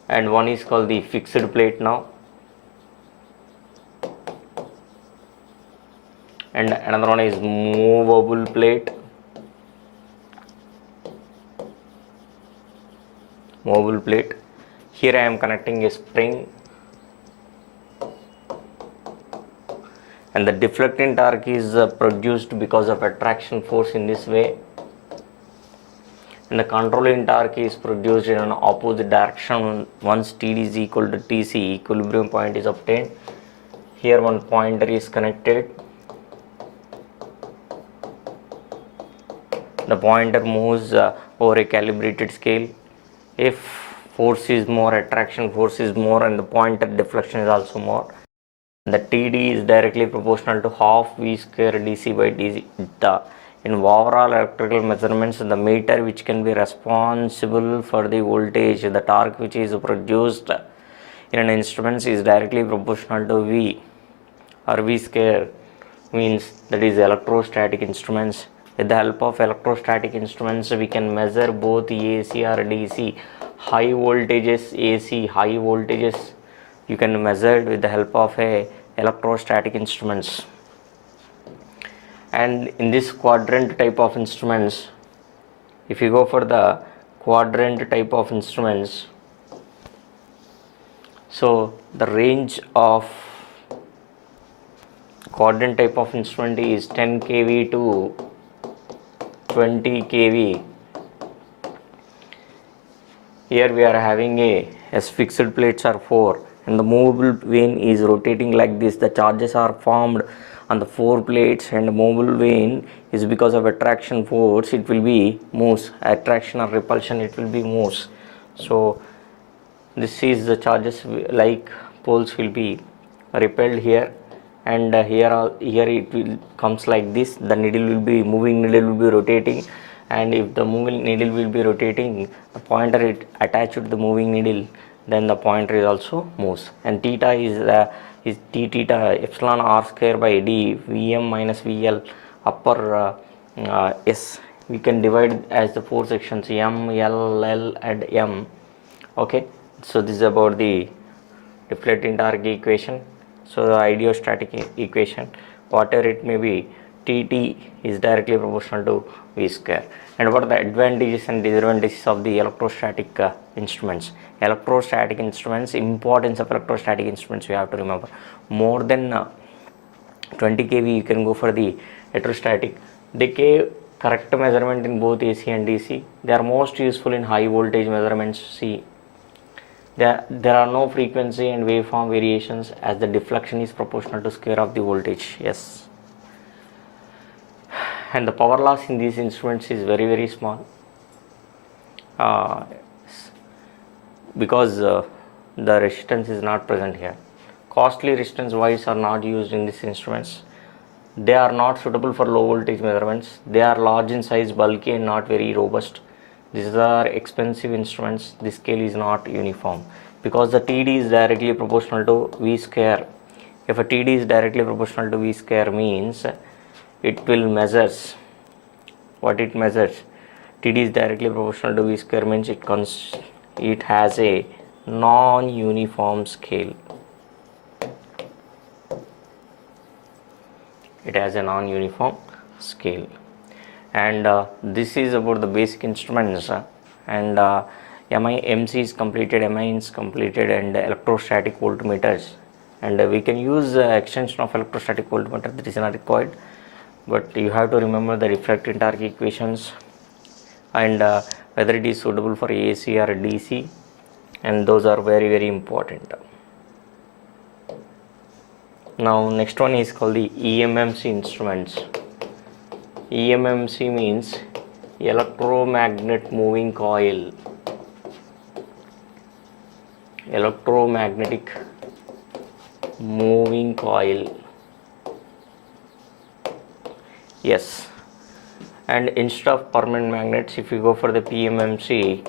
and one is called the fixed plate now, and another one is movable plate. Here I am connecting a spring, and the deflecting torque is produced because of attraction force in this way, and the controlling torque is produced in an opposite direction. Once TD is equal to TC, equilibrium point is obtained. Here one pointer is connected. The pointer moves over a calibrated scale. If force is more, attraction force is more, and the pointer deflection is also more, the TD is directly proportional to half V square dc by d theta. In overall electrical measurements, the meter which can be responsible for the voltage, the torque which is produced in an instrument is directly proportional to V, or V square means that is electrostatic instruments. With the help of electrostatic instruments, we can measure both AC or DC. High voltages, AC, high voltages, you can measure with the help of a electrostatic instruments. And in this quadrant type of instruments, if you go for the quadrant type of instruments, so the range of quadrant type of instrument is 10 kV to 20 kV. Here we are having as fixed plates are 4, and the movable vane is rotating like this. The charges are formed on the 4 plates, and the movable vane is because of attraction force, it will be moves. Attraction or repulsion, it will be moves. So this is the charges, like poles will be repelled here, and here it will comes like this. The needle will be moving, needle will be rotating, and if the moving needle will be rotating, the pointer is attached to the moving needle, then the pointer is also moves. And theta is d theta epsilon r square by d Vm minus Vl upper S. We can divide as the four sections M, L, L and M. Okay, so this is about the deflecting torque equation. So the ideostatic equation, whatever it may be, Tt is directly proportional to V square. And what are the advantages and disadvantages of the electrostatic instruments? Electrostatic instruments, importance of electrostatic instruments we have to remember. More than 20 kV you can go for the electrostatic. They give correct measurement in both AC and DC. They are most useful in high voltage measurements. See, there are no frequency and waveform variations as the deflection is proportional to square of the voltage. Yes, and the power loss in these instruments is very small because the resistance is not present here. Costly resistance wires are not used in these instruments. They are not suitable for low voltage measurements. They are large in size, bulky and not very robust. These are expensive instruments. The scale is not uniform because the TD is directly proportional to V square. If a TD is directly proportional to V square means it will measures what it measures. TD is directly proportional to V square means it has a non-uniform scale. It has a non-uniform scale. And this is about the basic instruments. And MIMC is completed, MI is completed, and electrostatic voltmeters. And we can use extension of electrostatic voltmeter, that is not required, but you have to remember the reflecting torque equations and whether it is suitable for AC or DC, and those are very important. Now next one is called the EMMC instruments. EMMC means electromagnet moving coil. Electromagnetic moving coil. Yes, and instead of permanent magnets, if you go for the PMMC,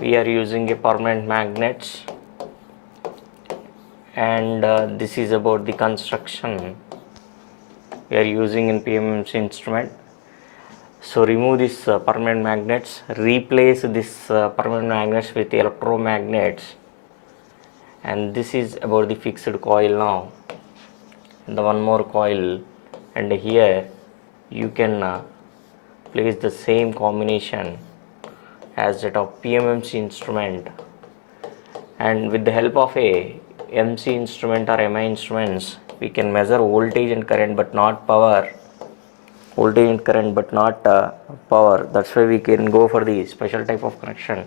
we are using a permanent magnets. And this is about the construction we are using in PMMC instrument. So remove this permanent magnets, replace this permanent magnets with electromagnets, and this is about the fixed coil now. And the one more coil, and here you can place the same combination as that of PMMC instrument, and with the help of a MC instrument or MI instruments, we can measure voltage and current but not power. Voltage and current but not power. That's why we can go for the special type of connection,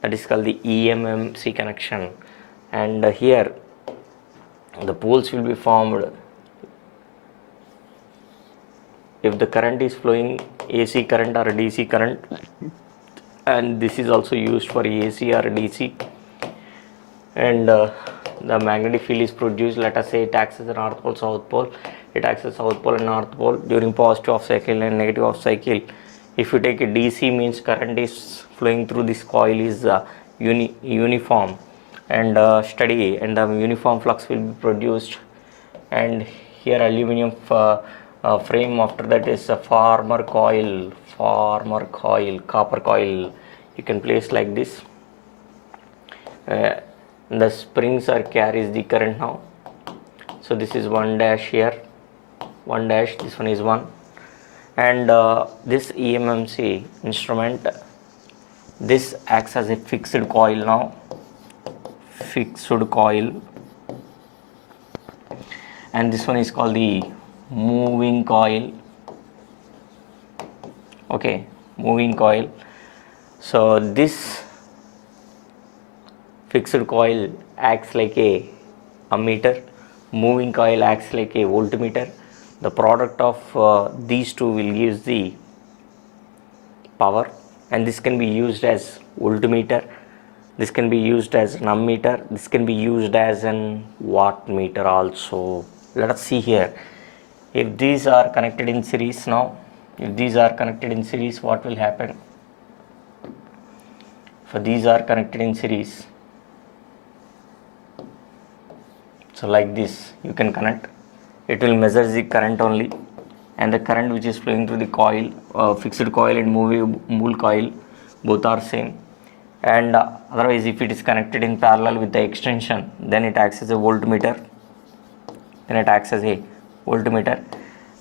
that is called the EMMC connection. And here the poles will be formed if the current is flowing AC current or DC current, and this is also used for AC or DC. And the magnetic field is produced. Let us say it acts as the north pole, south pole. It acts as south pole and north pole during positive off cycle and negative off cycle. If you take a DC, means current is flowing through this coil is uniform and steady, and the uniform flux will be produced. And here aluminum frame, after that is a farmer coil, copper coil. You can place like this. The springs are carries the current now. So this is 1 dash here, 1 dash, this one is 1. And this EMMC instrument, this acts as a fixed coil now, fixed coil. And this one is called the moving coil. Okay, moving coil. So this fixed coil acts like a ammeter, moving coil acts like a voltmeter. The product of these two will give the power, and this can be used as voltmeter, this can be used as an ammeter, this can be used as an wattmeter also. Let us see here. If these are connected in series now, If these are connected in series, what will happen? For these are connected in series, so like this you can connect, it will measure the current only, and the current which is flowing through the coil, fixed coil and movable coil, both are same. And otherwise, if it is connected in parallel with the extension, then it acts as a voltmeter.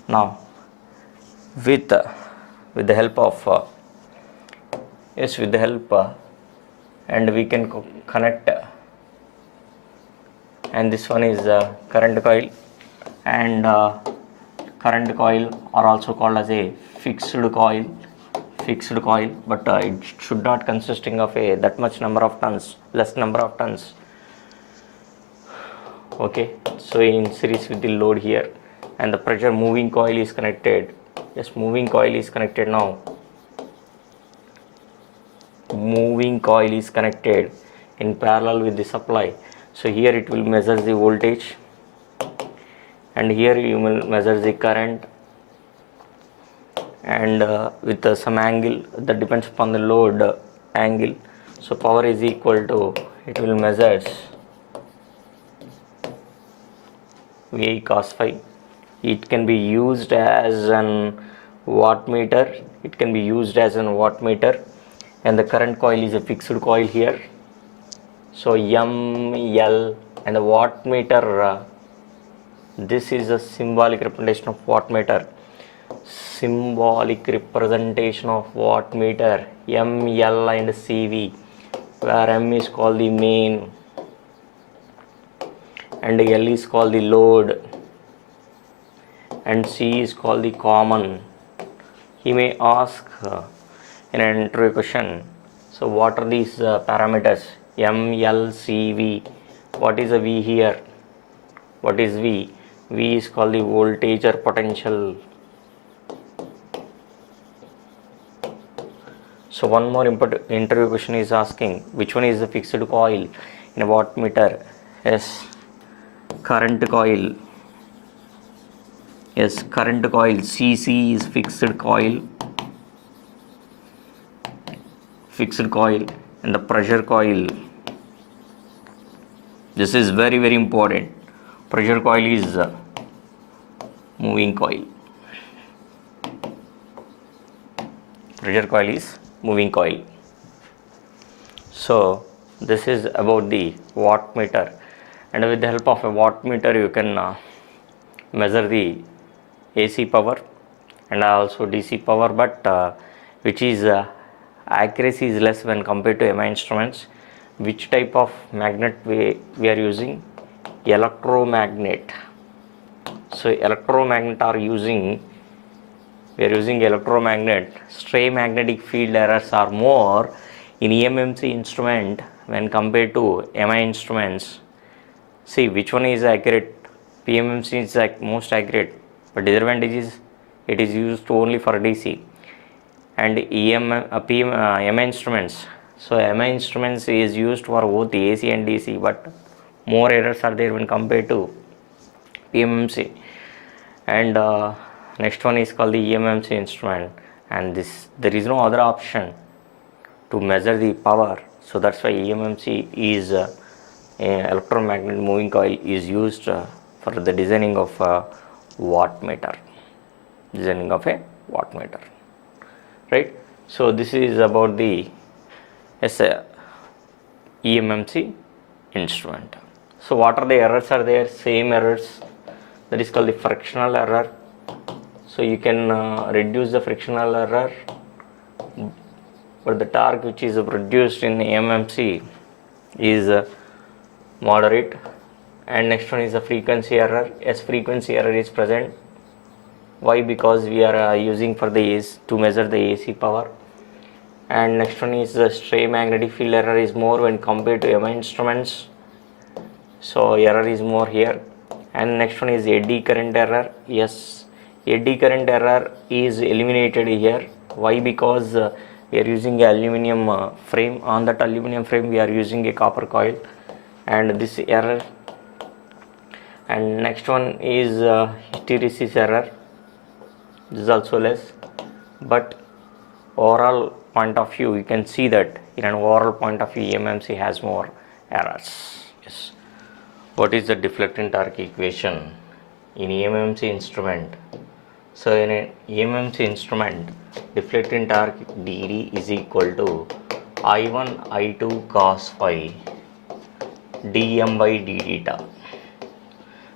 Now with the help of and we can connect, and this one is current coil, and current coil are also called as a fixed coil, but it should not consisting of a that much number of tons, less number of tons. Okay, so in series with the load here, and the pressure moving coil is connected. Yes, moving coil is connected now. Moving coil is connected in parallel with the supply. So here it will measure the voltage, and here you will measure the current, and with some angle that depends upon the load angle. So power is equal to, it will measure VI cos phi. It can be used as an wattmeter. And the current coil is a fixed coil here. So ML, and the wattmeter, this is a symbolic representation of wattmeter. ML and CV, where M is called the main and L is called the load and C is called the common. He may ask in an interview question, so what are these parameters? M, L, C, V. What is a V here? What is V? V is called the voltage or potential. So one more important interview question is asking, which one is the fixed coil in a wattmeter? Yes, current coil. Yes, current coil. CC is fixed coil, and the pressure coil. This is very, very important. Pressure coil is moving coil. So this is about the wattmeter, and with the help of a wattmeter you can measure the AC power and also DC power, but which is accuracy is less when compared to MI instruments. Which type of magnet we are using? Electromagnet. So electromagnet we are using electromagnet. Stray magnetic field errors are more in EMMC instrument when compared to MI instruments. See which one is accurate? PMMC is most accurate, but disadvantage is it is used only for DC. And MI instruments. So MI instruments is used for both AC and DC, but more errors are there when compared to PMMC. And next one is called the EMMC instrument, and there is no other option to measure the power. So that's why EMMC is electromagnet moving coil is used for the designing of a wattmeter. Right? So this is about the EMMC instrument. So what are the errors are there? Same errors, that is called the frictional error. So you can reduce the frictional error, but the torque which is produced in EMMC is moderate. And next one is the frequency error. Yes, frequency error is present. Why? Because we are using for the AC to measure the AC power. And next one is the stray magnetic field error is more when compared to MI instruments. So error is more here. And next one is eddy current error. Yes, eddy current error is eliminated here. Why? Because we are using a aluminum frame. On that aluminum frame we are using a copper coil, and this error. And next one is hysteresis error. This is also less. but overall point of view you can see that in an overall point of view EMMC has more errors. Yes. What is the deflecting torque equation in EMMC instrument? So in an EMMC instrument, deflecting torque dd is equal to I1 I2 cos phi dm by d theta,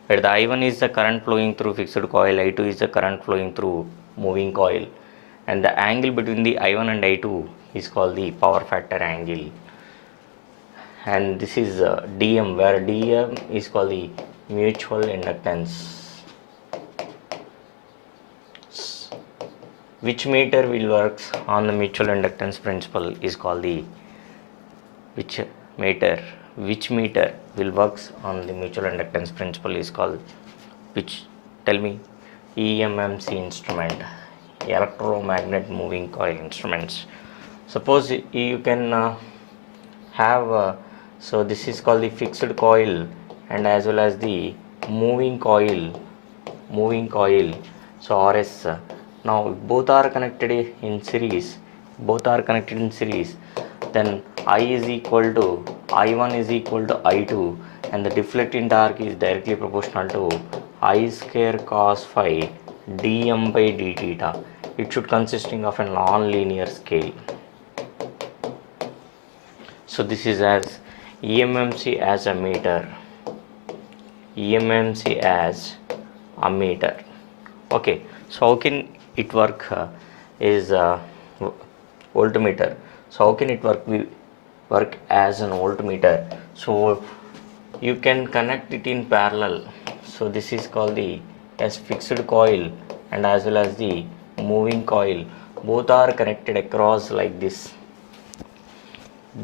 where the I1 is the current flowing through fixed coil, I2 is the current flowing through moving coil, and the angle between the I1 and I2 is called the power factor angle. And this is dm, where dm is called the mutual inductance. Which meter will work on the mutual inductance principle is called the which meter will works on the mutual inductance principle is called which? Tell me. EMMC instrument, electromagnet moving coil instruments. Suppose you can have so this is called the fixed coil and as well as the moving coil. So RS. Now both are connected in series, then I is equal to I1 is equal to I2, and the deflecting torque is directly proportional to I square cos phi dm by d theta. It should consisting of a non-linear scale. So this is as EMMC as ammeter, Okay, so how can it work is voltmeter. So how can it work as an voltmeter? So you can connect it in parallel. So this is called the as fixed coil and as well as the moving coil. Both are connected across like this.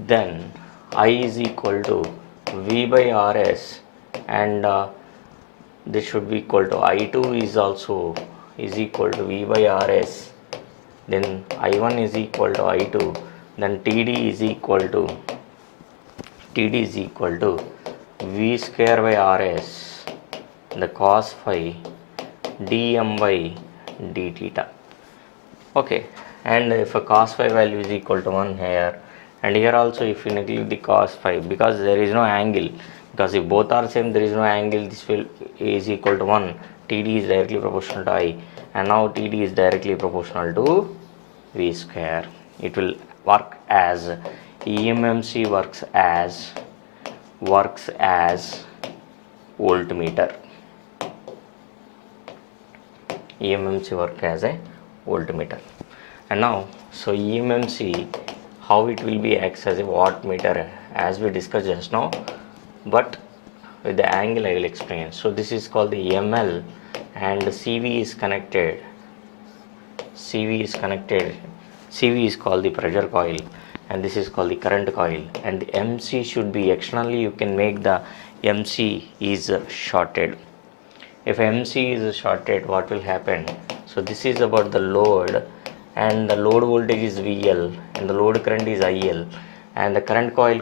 Then I is equal to V by RS, and this should be equal to I2 is also is equal to V by RS, then I1 is equal to I2, then TD is equal to V square by RS, the cos phi dm by d theta. Okay, and if a cos phi value is equal to 1 here, and here also if you neglect the cos phi, because there is no angle, because if both are same there is no angle, this will is equal to 1, TD is directly proportional to I, and now TD is directly proportional to V square. It will work as EMMC works as voltmeter. EMMC work as a voltmeter. And now so EMMC, how it will be acts as a wattmeter as we discussed just now, but with the angle I will explain. So this is called the ML, and CV is connected. CV is called the pressure coil, and this is called the current coil, and the MC should be externally you can make the MC is shorted. If MC is shorted, what will happen? So this is about the load, and the load voltage is VL and the load current is IL, and the current coil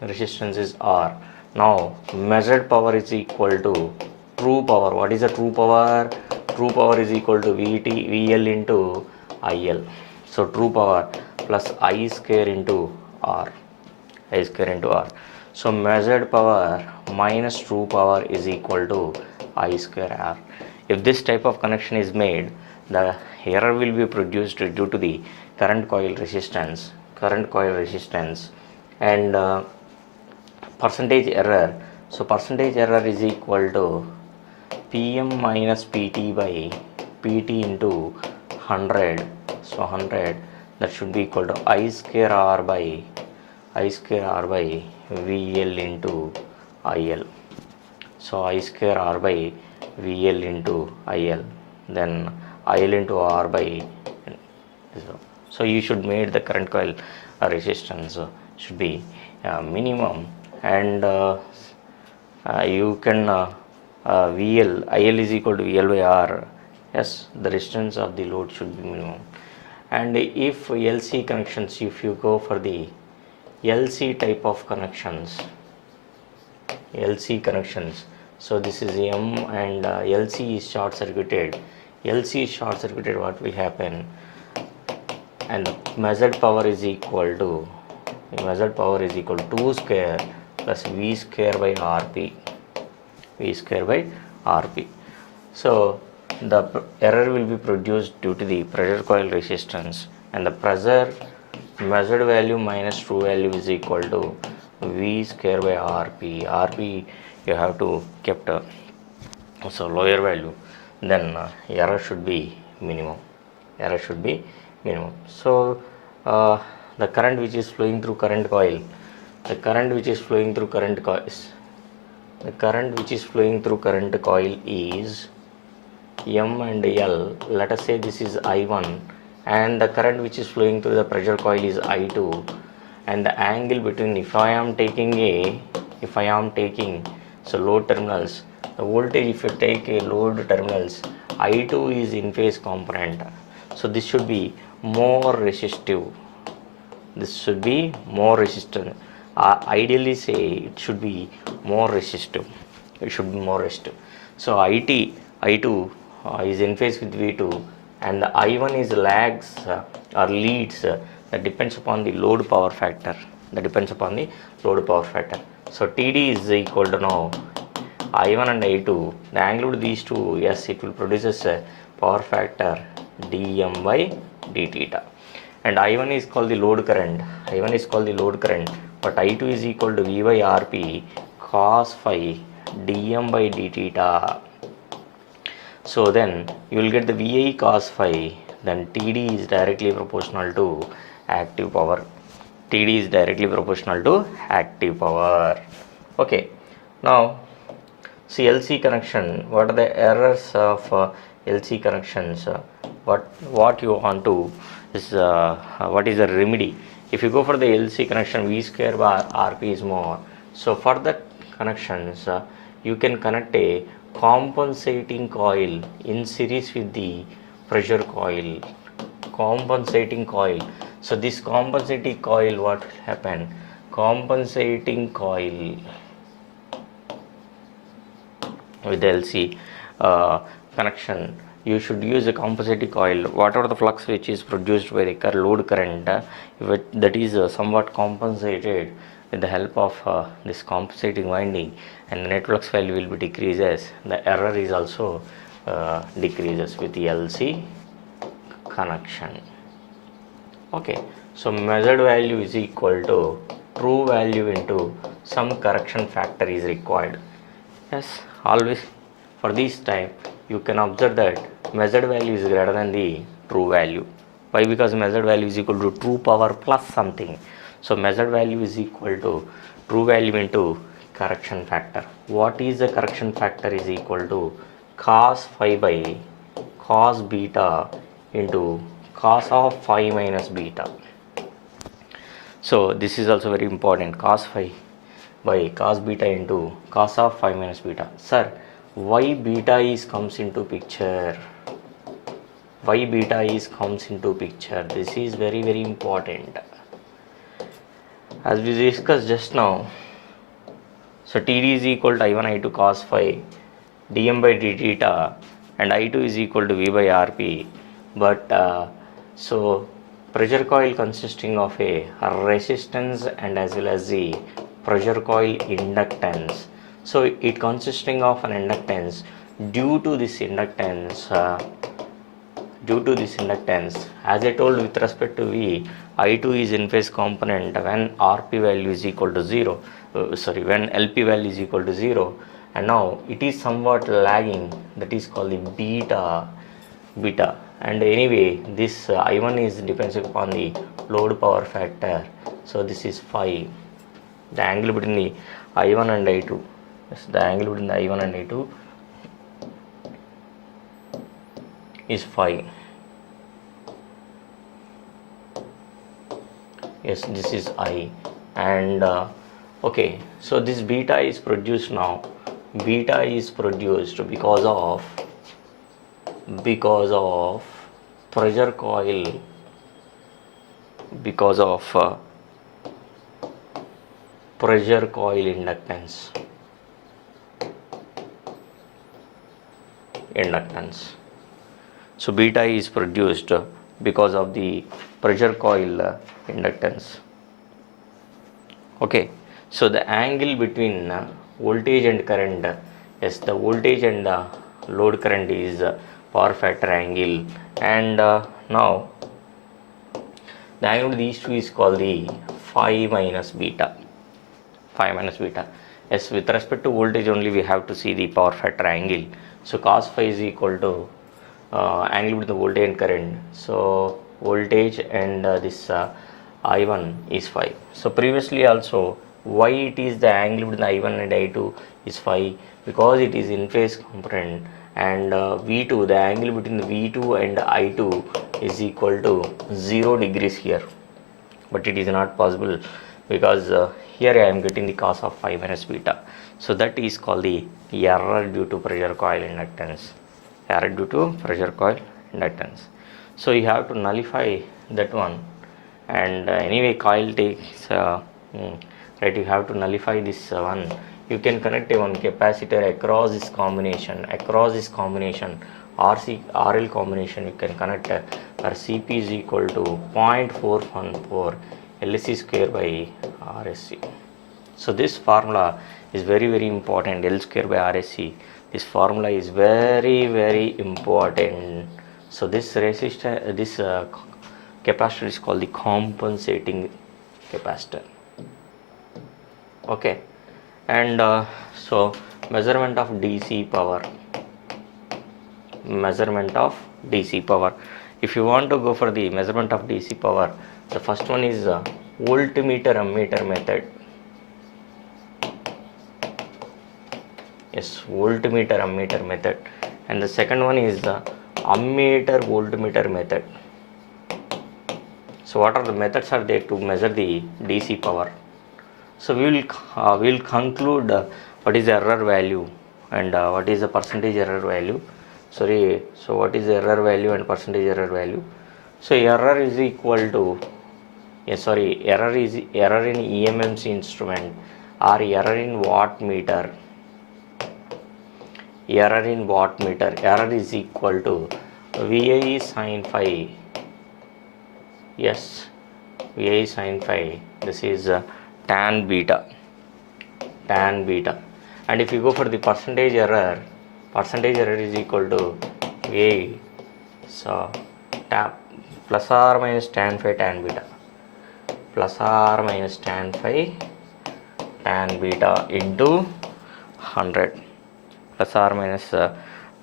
resistance is R. Now measured power is equal to true power. What is the true power? True power is equal to VL into IL. So true power plus I square into R. So measured power minus true power is equal to I square R. If this type of connection is made, the error will be produced due to the current coil resistance, and percentage error. So percentage error is equal to PM minus PT by PT into 100. So 100, that should be equal to I square R by VL into IL. So I square R by VL into IL, then IL into R by. So you should make the current coil resistance should be minimum, and you can IL is equal to VL by R. Yes, the resistance of the load should be minimum. And if LC connections, if you go for the LC type of connections, so this is M, and LC is short circuited. What will happen? and the measured power is equal to 2 square plus V square by Rp. So the error will be produced due to the pressure coil resistance, and the pressure measured value minus true value is equal to V square by Rp you have to kept so lower value, then error should be minimum. So the current which is flowing through current coil is M and L. Let us say this is I1, and the current which is flowing through the pressure coil is I2, and the angle between, if I am taking so load terminals, the voltage, if you take a load terminals, I2 is in phase component, so this should be more resistive. Ideally say it should be more resistive. So I2 is in phase with V2, and the I1 is lags or leads. That depends upon the load power factor. So TD is equal to now I1 and I2. The angle of these two, yes, it will produce a power factor dm by d theta. And I1 is called the load current. But I2 is equal to V by Rp cos phi dm by d theta. So then you will get the VI cos phi, then TD is directly proportional to active power. Okay, now see LC connection. What are the errors of LC connections? What you want to is what is the remedy? If you go for the LC connection, V square bar Rp is more. So for that connections, you can connect a compensating coil in series with the pressure coil. So this compensating coil, what will happen? Compensating coil with the LC connection, you should use a compensating coil. Whatever the flux which is produced by the load current, that is somewhat compensated with the help of this compensating winding, and the net flux value will be decreases. The error is also decreases with the LC connection. Okay, so measured value is equal to true value into some correction factor is required. Yes, always for this type you can observe that measured value is greater than the true value. Why? Because measured value is equal to true power plus something. So measured value is equal to true value into correction factor. What is the correction factor? Is equal to cos phi by cos beta into cos of phi minus beta. So this is also very important. Cos phi by cos beta into cos of phi minus beta. Sir, why beta is comes into picture? This is very, very important. As we discussed just now, so TD is equal to I1 I2 cos phi dm by d theta, and I2 is equal to V by Rp. But so pressure coil consisting of a resistance and as well as the pressure coil inductance. So it consisting of an inductance. Due to this inductance, as I told with respect to V, I2 is in phase component when Rp value is equal to 0. When LP value is equal to 0, and now it is somewhat lagging. That is called the beta. And anyway, this I1 is depends upon the load power factor. So this is phi. The angle between the I1 and I2. Is phi. Yes, this is I. And okay, so this beta is produced now. Beta is produced because of pressure coil, pressure coil inductance. So beta is produced because of the pressure coil inductance. Okay, so the angle between voltage and current, yes, the voltage and load current is power factor angle, and now the angle between these two is called the phi minus beta. Phi minus beta. Yes, with respect to voltage only we have to see the power factor angle. So cos phi is equal to angle between the voltage and current. So voltage and this I1 is phi. So previously also, why it is the angle between I1 and I2 is phi? Because it is in phase component, and V2, the angle between the V2 and I2 is equal to 0 degrees here. But it is not possible because here I am getting the cos of phi minus beta. So that is called the error due to pressure coil inductance. Error due to pressure coil inductance. So you have to nullify that one, and anyway coil takes right, you have to nullify this one. You can connect a one capacitor across this combination, RC RL combination you can connect where Cp is equal to 0.414 LC square by RSC. So this formula is very important, L square by RSC. This formula is very important. So this resistor, this capacitor is called the compensating capacitor. Okay, and so measurement of DC power. If you want to go for the measurement of DC power, the first one is voltmeter ammeter method. Yes, voltmeter ammeter method, and the second one is ammeter voltmeter method. So what are the methods are there to measure the DC power? So we will conclude what is the error value and what is the percentage error value. So what is the error value and percentage error value? So error is equal to error in EMMC instrument or error in wattmeter. Error is equal to VI sin phi. Yes, VI sin phi. This is tan beta. And if you go for the percentage error is equal to VI plus or minus tan phi tan beta, into 100, plus or minus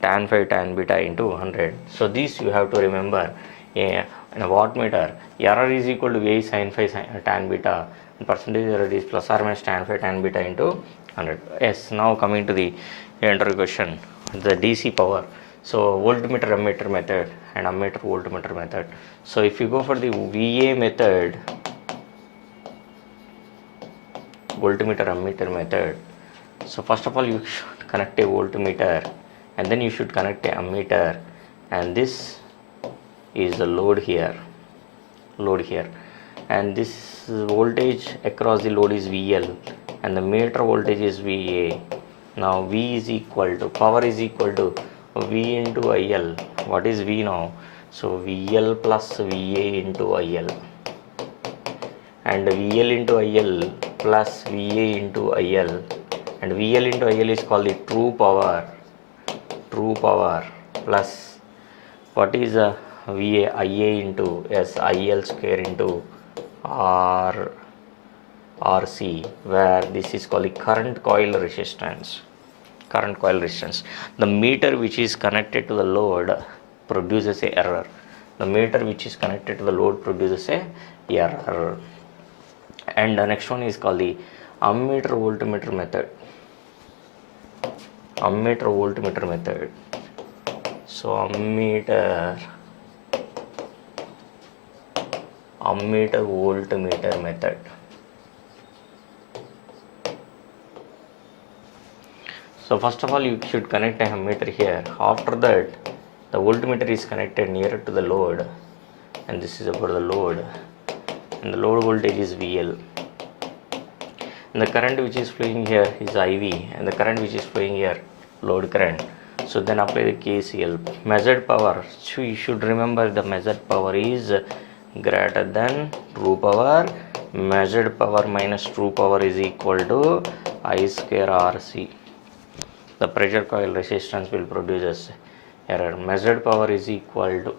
tan phi tan beta into 100. So this you have to remember. In a wattmeter, error is equal to VI sin phi tan beta, and percentage error is plus or minus tan phi tan beta into 100. Yes, now coming to the interview question, the DC power. So voltmeter ammeter method and ammeter voltmeter method. So if you go for the VA method, voltmeter ammeter method, so first of all you should connect a voltmeter, and then you should connect a ammeter, and this is the load here, and this voltage across the load is VL, and the meter voltage is VA. Now V is equal to, power is equal to V into IL. What is V now? So VL plus VA into IL, and VL into IL plus VA into IL, and VL into IL is called the true power, plus what is VA IA into IL square into RC, where this is called the current coil resistance. The meter which is connected to the load produces a error. And the next one is called the ammeter voltmeter method. So ammeter voltmeter method. So first of all you should connect a ammeter here. After that the voltmeter is connected nearer to the load, and this is about the load, and the load voltage is VL, and the current which is flowing here is IV, and the current which is flowing here load current. So then apply the KCL. Measured power, so you should remember the measured power is greater than true power. Measured power minus true power is equal to I square RC. The pressure coil resistance will produce as error. Measured power is equal to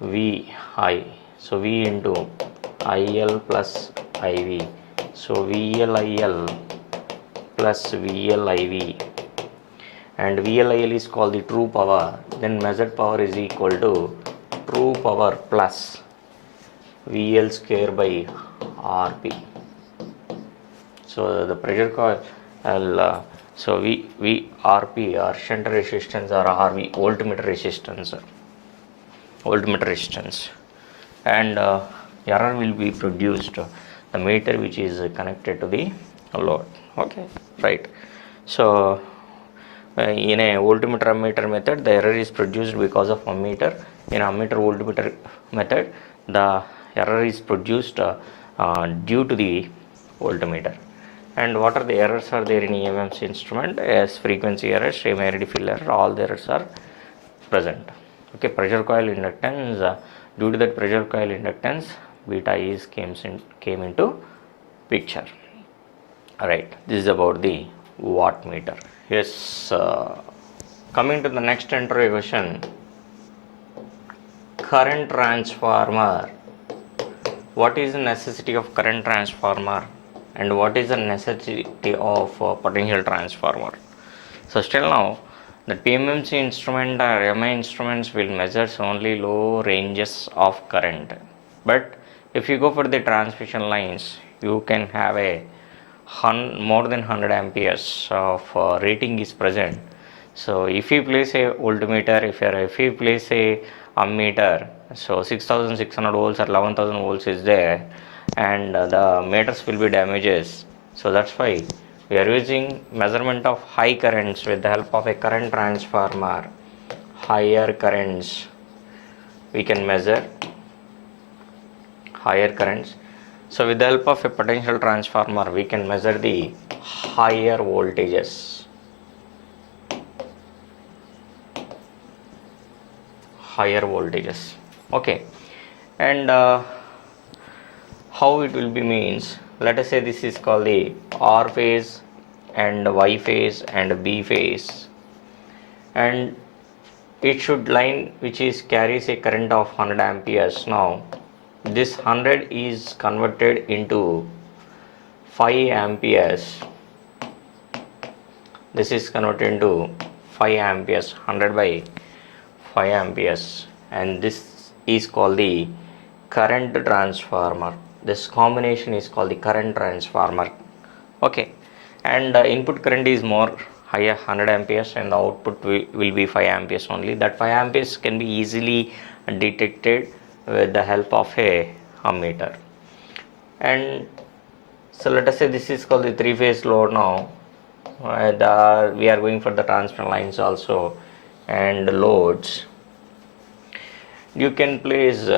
VI. So V into IL plus IV. So VLIL plus VLIV. And VLIL is called the true power. Then measured power is equal to true power plus VL square by RP. So the pressure coil, so RP or shunt resistance or RV voltmeter resistance, and error will be produced the meter which is connected to the load. Okay, right. So in a voltmeter ammeter method, the error is produced because of ammeter. In ammeter voltmeter method, the error is produced due to the voltmeter. And what are the errors are there in EMMC instrument? As frequency errors, semi-array fill error, all the errors are present. Okay, pressure coil inductance, due to that pressure coil inductance, beta is came into picture. Alright, this is about the wattmeter. Yes, coming to the next interview question, current transformer. What is the necessity of current transformer and what is the necessity of potential transformer? So still now, the PMMC instrument or MI instruments will measure only low ranges of current. But if you go for the transmission lines, you can have a more than 100 amperes of rating is present. So if you place a voltmeter, if you place a ammeter, so 6600 volts or 11,000 volts is there, and the meters will be damages. So that's why we are using measurement of high currents with the help of a current transformer. Higher currents we can measure higher currents. So with the help of a potential transformer, we can measure the higher voltages. Okay, and how it will be means, let us say this is called the R phase and Y phase and B phase, and it should line which is carries a current of 100 amperes. Now this 100 is converted into 5 amperes. This is converted into 5 amperes, 100 by 5 amperes, and this is called the current transformer. This combination is called the current transformer. Okay, and input current is more higher, 100 amperes, and the output will be 5 amperes only. That 5 amperes can be easily detected with the help of a ammeter. And so let us say this is called the 3-phase load. Now we are going for the transmission lines also and loads. You can place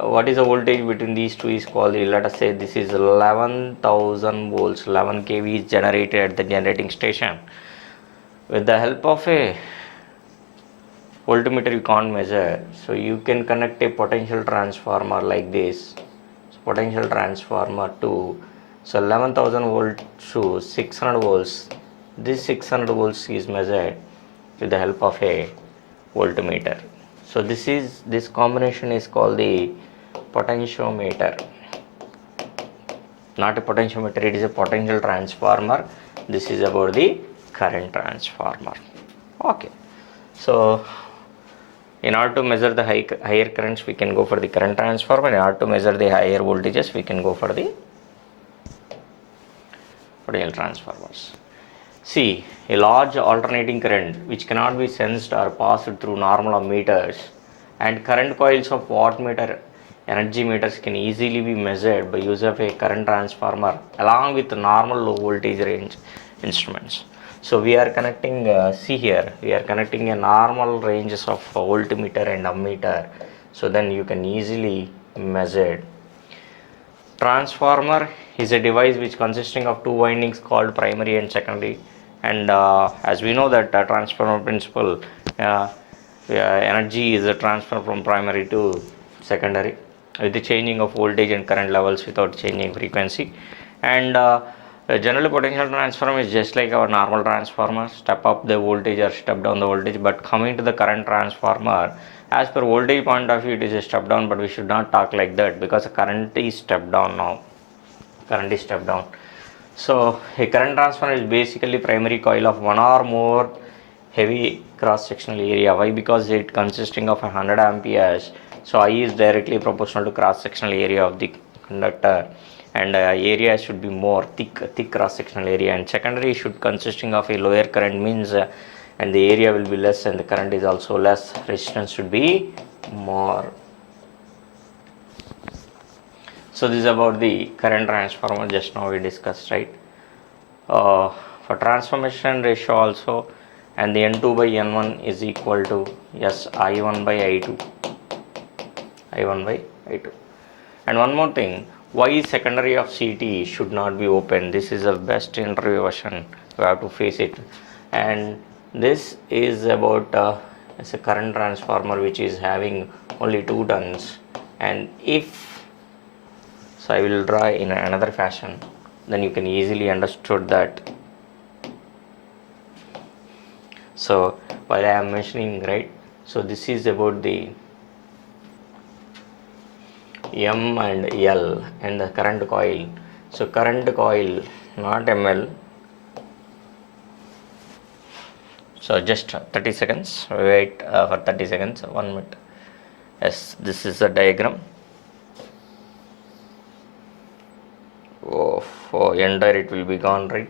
what is the voltage between these two is called, let us say this is 11,000 volts, 11 kV is generated at the generating station. With the help of a voltmeter you can't measure, so you can connect a potential transformer like this. So potential transformer to, so 11,000 volts to 600 volts. This 600 volts is measured with the help of a voltmeter. So this combination is called the potentiometer. Not a potentiometer, it is a potential transformer. This is about the current transformer. Okay, so in order to measure the higher currents, we can go for the current transformer. In order to measure the higher voltages, we can go for the potential transformers. See, a large alternating current which cannot be sensed or passed through normal ammeters, and current coils of wattmeter energy meters can easily be measured by use of a current transformer along with normal low voltage range instruments. So we are connecting, see here, we are connecting a normal ranges of voltmeter and ammeter, so then you can easily measure. Transformer is a device which consisting of two windings called primary and secondary, and as we know that transformer principle, energy is a transfer from primary to secondary with the changing of voltage and current levels without changing frequency. And generally potential transformer is just like our normal transformer, step up the voltage or step down the voltage. But coming to the current transformer, as per voltage point of view, it is a step down, but we should not talk like that because the current is step down now. Current is step down. So a current transformer is basically primary coil of one or more heavy cross sectional area. Why? Because it consisting of 100 amperes. So I is directly proportional to cross sectional area of the conductor, and area should be more thick cross sectional area, and secondary should consisting of a lower current, means and the area will be less and the current is also less, resistance should be more. So this is about the current transformer, just now we discussed, right? For transformation ratio also, and the N2 by N1 is equal to I1 by I2. And one more thing, why secondary of CT should not be open? This is the best interview version, we have to face it. And this is about it's a current transformer which is having only 2 turns, and if so I will draw in another fashion, then you can easily understood that. So while I am mentioning, right, so this is about the M and L and the current coil. So current coil, not ML. So just 30 seconds, wait for 30 seconds, 1 minute. Yes, this is the diagram. Entire it will be gone, right?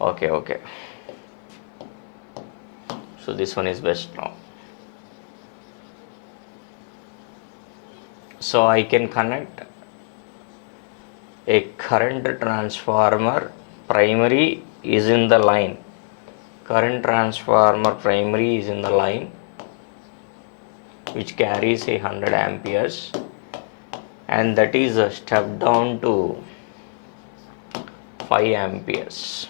Okay. So this one is best now. So I can connect a current transformer, primary is in the line. Current transformer primary is in the line which carries 100 amperes, and that is a step down to 5 amperes.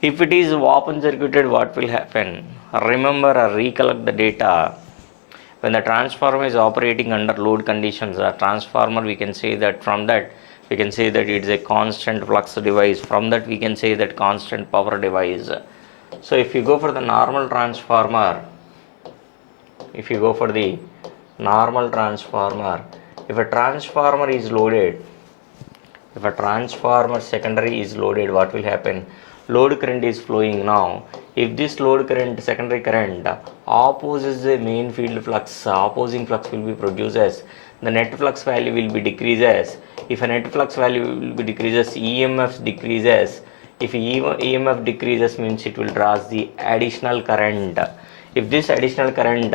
If it is open circuited, what will happen? Remember or recollect the data. When the transformer is operating under load conditions, a transformer, we can say that from that we can say that it is a constant flux device. From that we can say that constant power device. So if you go for the normal transformer, if a transformer is loaded, if a transformer secondary is loaded, what will happen? Load current is flowing now. If this load current, secondary current, opposes the main field flux, opposing flux will be produces, the net flux value will be decreases. If a net flux value will be decreases, EMF decreases. If EMF decreases, means it will draws the additional current. If this additional current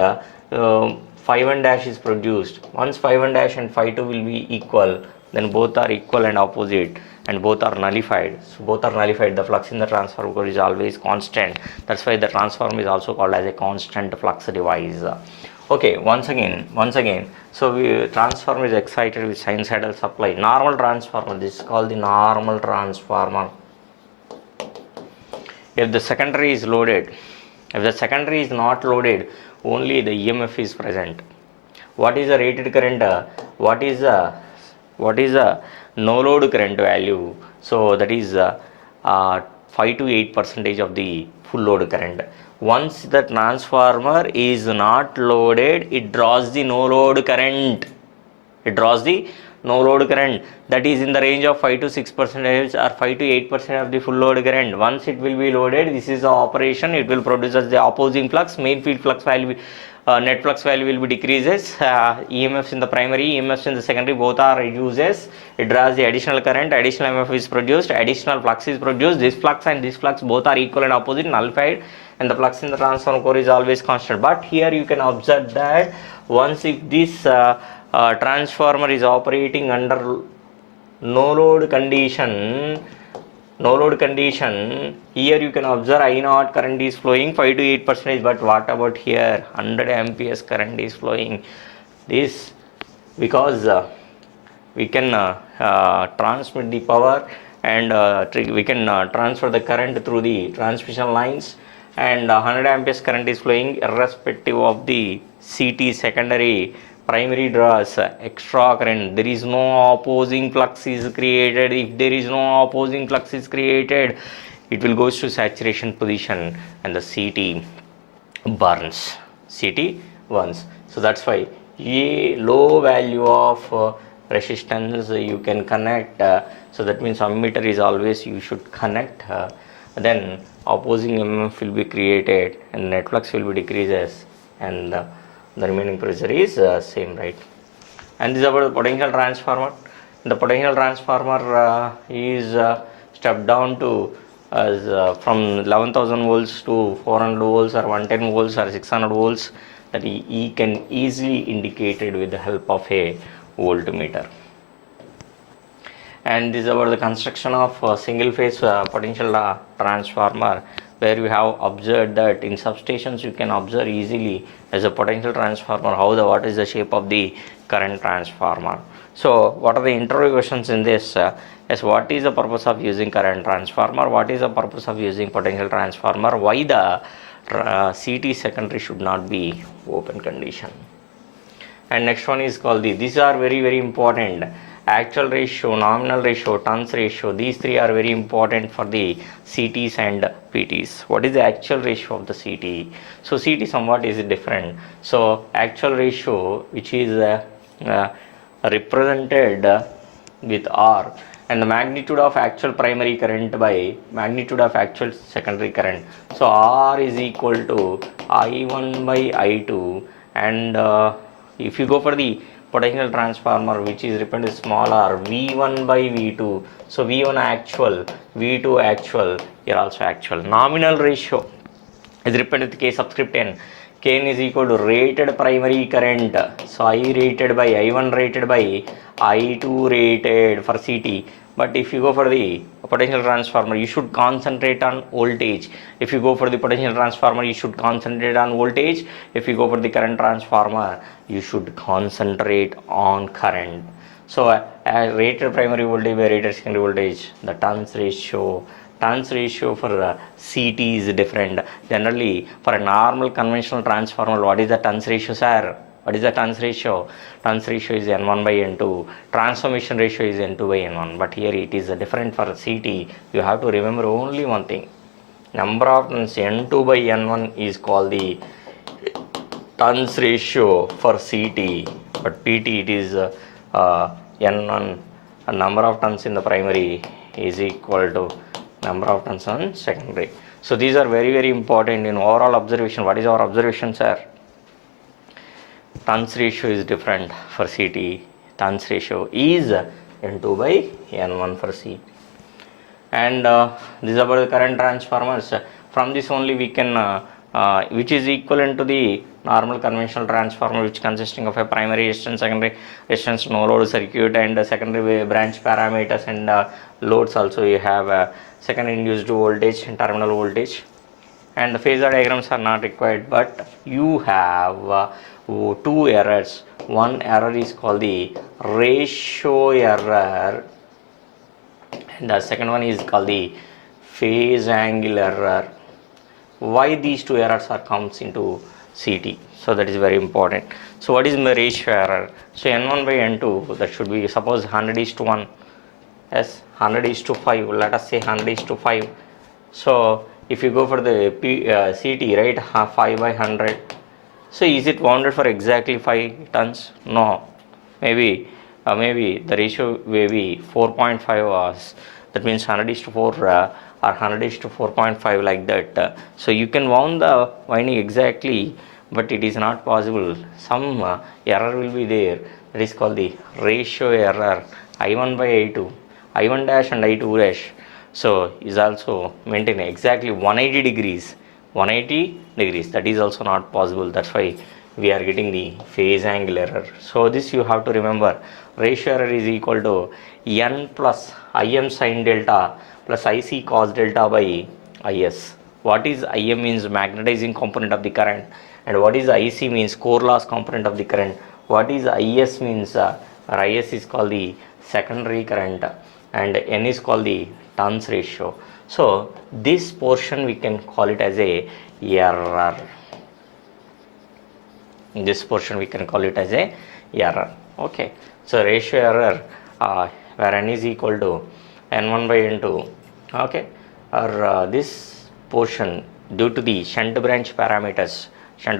phi 1 dash is produced, once phi 1 dash and phi 2 will be equal, then both are equal and opposite, and both are nullified. So both are nullified. The flux in the transformer is always constant. That's why the transformer is also called as a constant flux device. Okay, once again. So transformer is excited with sinusoidal supply. Normal transformer. This is called the normal transformer. If the secondary is loaded, if the secondary is not loaded, only the EMF is present. What is the rated current? What is the no load current value? So that is 5 to 8% of the full load current. Once the transformer is not loaded, it draws the no load current. That is in the range of 5 to 6% or 5 to 8% of the full load current. Once it will be loaded, this is the operation. It will produce as the opposing flux. Main field flux value, net flux value will be decreases. EMFs in the primary, EMFs in the secondary, both are reduces. It draws the additional current. Additional EMF is produced. Additional flux is produced. This flux and this flux both are equal and opposite, nullified, and the flux in the transformer core is always constant. But here you can observe that once if this transformer is operating under no load condition, here you can observe I naught current is flowing 5 to 8%, but what about here 100 amperes current is flowing? This because we can transmit the power and we can transfer the current through the transmission lines, and 100 amperes current is flowing irrespective of the CT secondary primary draws extra current. There is no opposing flux is created. If there is no opposing flux is created, it will goes to saturation position and the CT burns. So that's why a low value of resistance you can connect, so that means ammeter is always you should connect, then opposing MMF will be created and net flux will be decreases, and the remaining pressure is same, right? And this is about the potential transformer. The potential transformer is stepped down to from 11,000 volts to 400 volts or 110 volts or 600 volts, that E can easily indicated with the help of a voltmeter. And this is about the construction of single phase potential transformer, where we have observed that in substations you can observe easily as a potential transformer what is the shape of the current transformer. So what are the interview questions in this? Yes, what is the purpose of using current transformer? What is the purpose of using potential transformer? Why the CT secondary should not be open condition? And next one is called these are very important. Actual ratio, nominal ratio, turns ratio, these three are very important for the CTs and PTs. What is the actual ratio of the CT? So CT somewhat is different. So actual ratio, which is represented with R, and the magnitude of actual primary current by magnitude of actual secondary current. So R is equal to I1 by I2, and if you go for the potential transformer, which is represented small r, V1 by V2. So V1 actual, V2 actual, here also actual. Nominal ratio is represented with K subscript N. Kn is equal to rated primary current. So I rated by I1 rated by I2 rated for CT. But if you go for the potential transformer, you should concentrate on voltage. If you go for the potential transformer, you should concentrate on voltage. If you go for the current transformer, you should concentrate on current. So rated primary voltage by rated secondary voltage, the turns ratio for CT is different. Generally, for a normal conventional transformer, what is the turns ratio, sir? What is the turns ratio? Turns ratio is N1 by N2. Transformation ratio is N2 by N1. But here it is different for CT. You have to remember only one thing. Number of turns N2 by N1 is called the turns ratio for CT. But PT it is N1. Number of turns in the primary is equal to number of turns on secondary. So these are very important in overall observation. What is our observation, sir? Turns ratio is different for CT. Turns ratio is N2 by N1 for CT. And this is about the current transformers. From this only we can, which is equivalent to the normal conventional transformer, which consisting of a primary resistance, secondary resistance, no load circuit, and secondary branch parameters, and loads also. You have secondary induced voltage and terminal voltage. And the phasor diagrams are not required, but you have two errors. One error is called the ratio error, and the second one is called the phase angle error. Why these two errors are comes into CT? So that is very important. So what is the ratio error? So N1 by N2, that should be, suppose 100:1. Yes, 100:5. Let us say 100:5. So if you go for the CT, right, 5 by 100. So is it bounded for exactly 5 tons? No. Maybe the ratio may be 4.5 hours. That means 100:4 or 100:4.5, like that. So you can wound the winding exactly, but it is not possible. Some error will be there. That is called the ratio error. I1 by I2, I1 dash and I2 dash. So is also maintained exactly 180 degrees. 180 degrees, that is also not possible. That's why we are getting the phase angle error. So this you have to remember. Ratio error is equal to N plus Im sin delta plus Ic cos delta by Is. What is Im means magnetizing component of the current, and what is Ic means core loss component of the current. What is Is means Is is called the secondary current, and N is called the turns ratio. So this portion we can call it as a error. This portion we can call it as a error. Okay, so ratio error where N is equal to N1 by N2. Okay, or this portion due to the shunt branch parameters.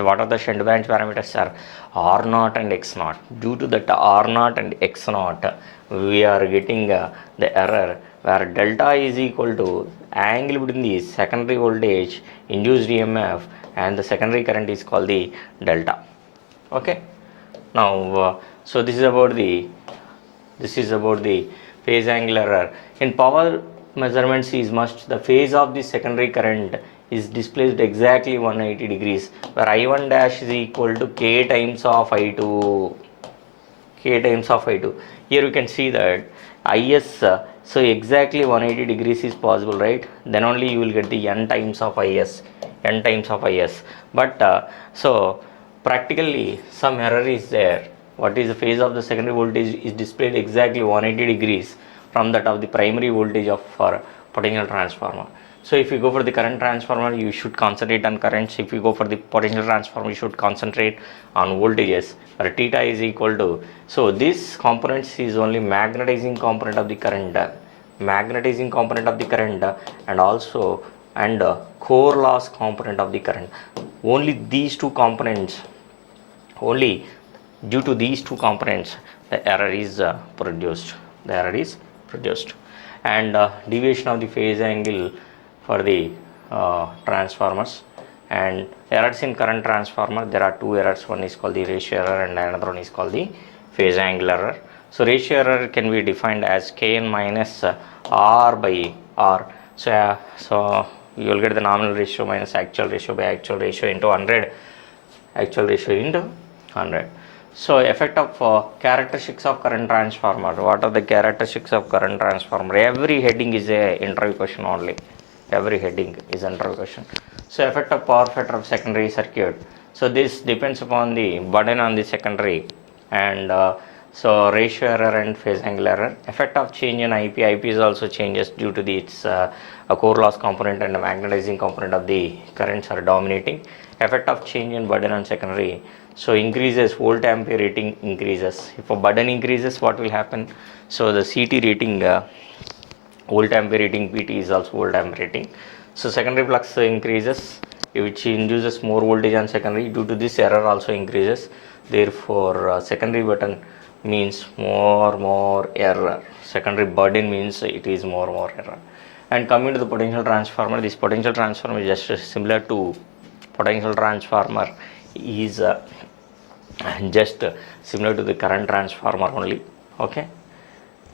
What are the shunt branch parameters are R0 and X0. Due to that R0 and X0, we are getting the error where delta is equal to angle between the secondary voltage, induced EMF, and the secondary current is called the delta. Okay, now so this is about the phase angle error. In power measurements is must the phase of the secondary current is displaced exactly 180 degrees, where I1 dash is equal to K times of I2. Here you can see that IS, so exactly 180 degrees is possible, right? Then only you will get the N times of IS. But so practically some error is there. What is the phase of the secondary voltage is displayed exactly 180 degrees from that of the primary voltage of for potential transformer. So if you go for the current transformer, you should concentrate on currents. If you go for the potential transformer, you should concentrate on voltages, where theta is equal to, so this components is only magnetizing component of the current, and also core loss component of the current. Only these two components, only due to these two components, the error is produced. And deviation of the phase angle for the transformers, and errors in current transformer, there are two errors. One is called the ratio error and another one is called the phase angle error. So ratio error can be defined as Kn minus R by R. So you will get the nominal ratio minus actual ratio by actual ratio into 100. So effect of characteristics of current transformer. What are the characteristics of current transformer? Every heading is a interview question only. So effect of power factor of secondary circuit. So this depends upon the burden on the secondary, and so ratio error and phase angle error. Effect of change in IP. IP is also changes due to its a core loss component and a magnetizing component of the currents are dominating. Effect of change in burden on secondary. So increases volt ampere rating increases. If a burden increases, what will happen? So the CT rating, volt ampere rating, PT is also volt ampere rating. So secondary flux increases, which induces more voltage on secondary. Due to this, error also increases. Therefore, secondary burden means more error. Secondary burden means it is more error. And coming to the potential transformer, this potential transformer is just similar to potential transformer is just similar to the current transformer only. Okay,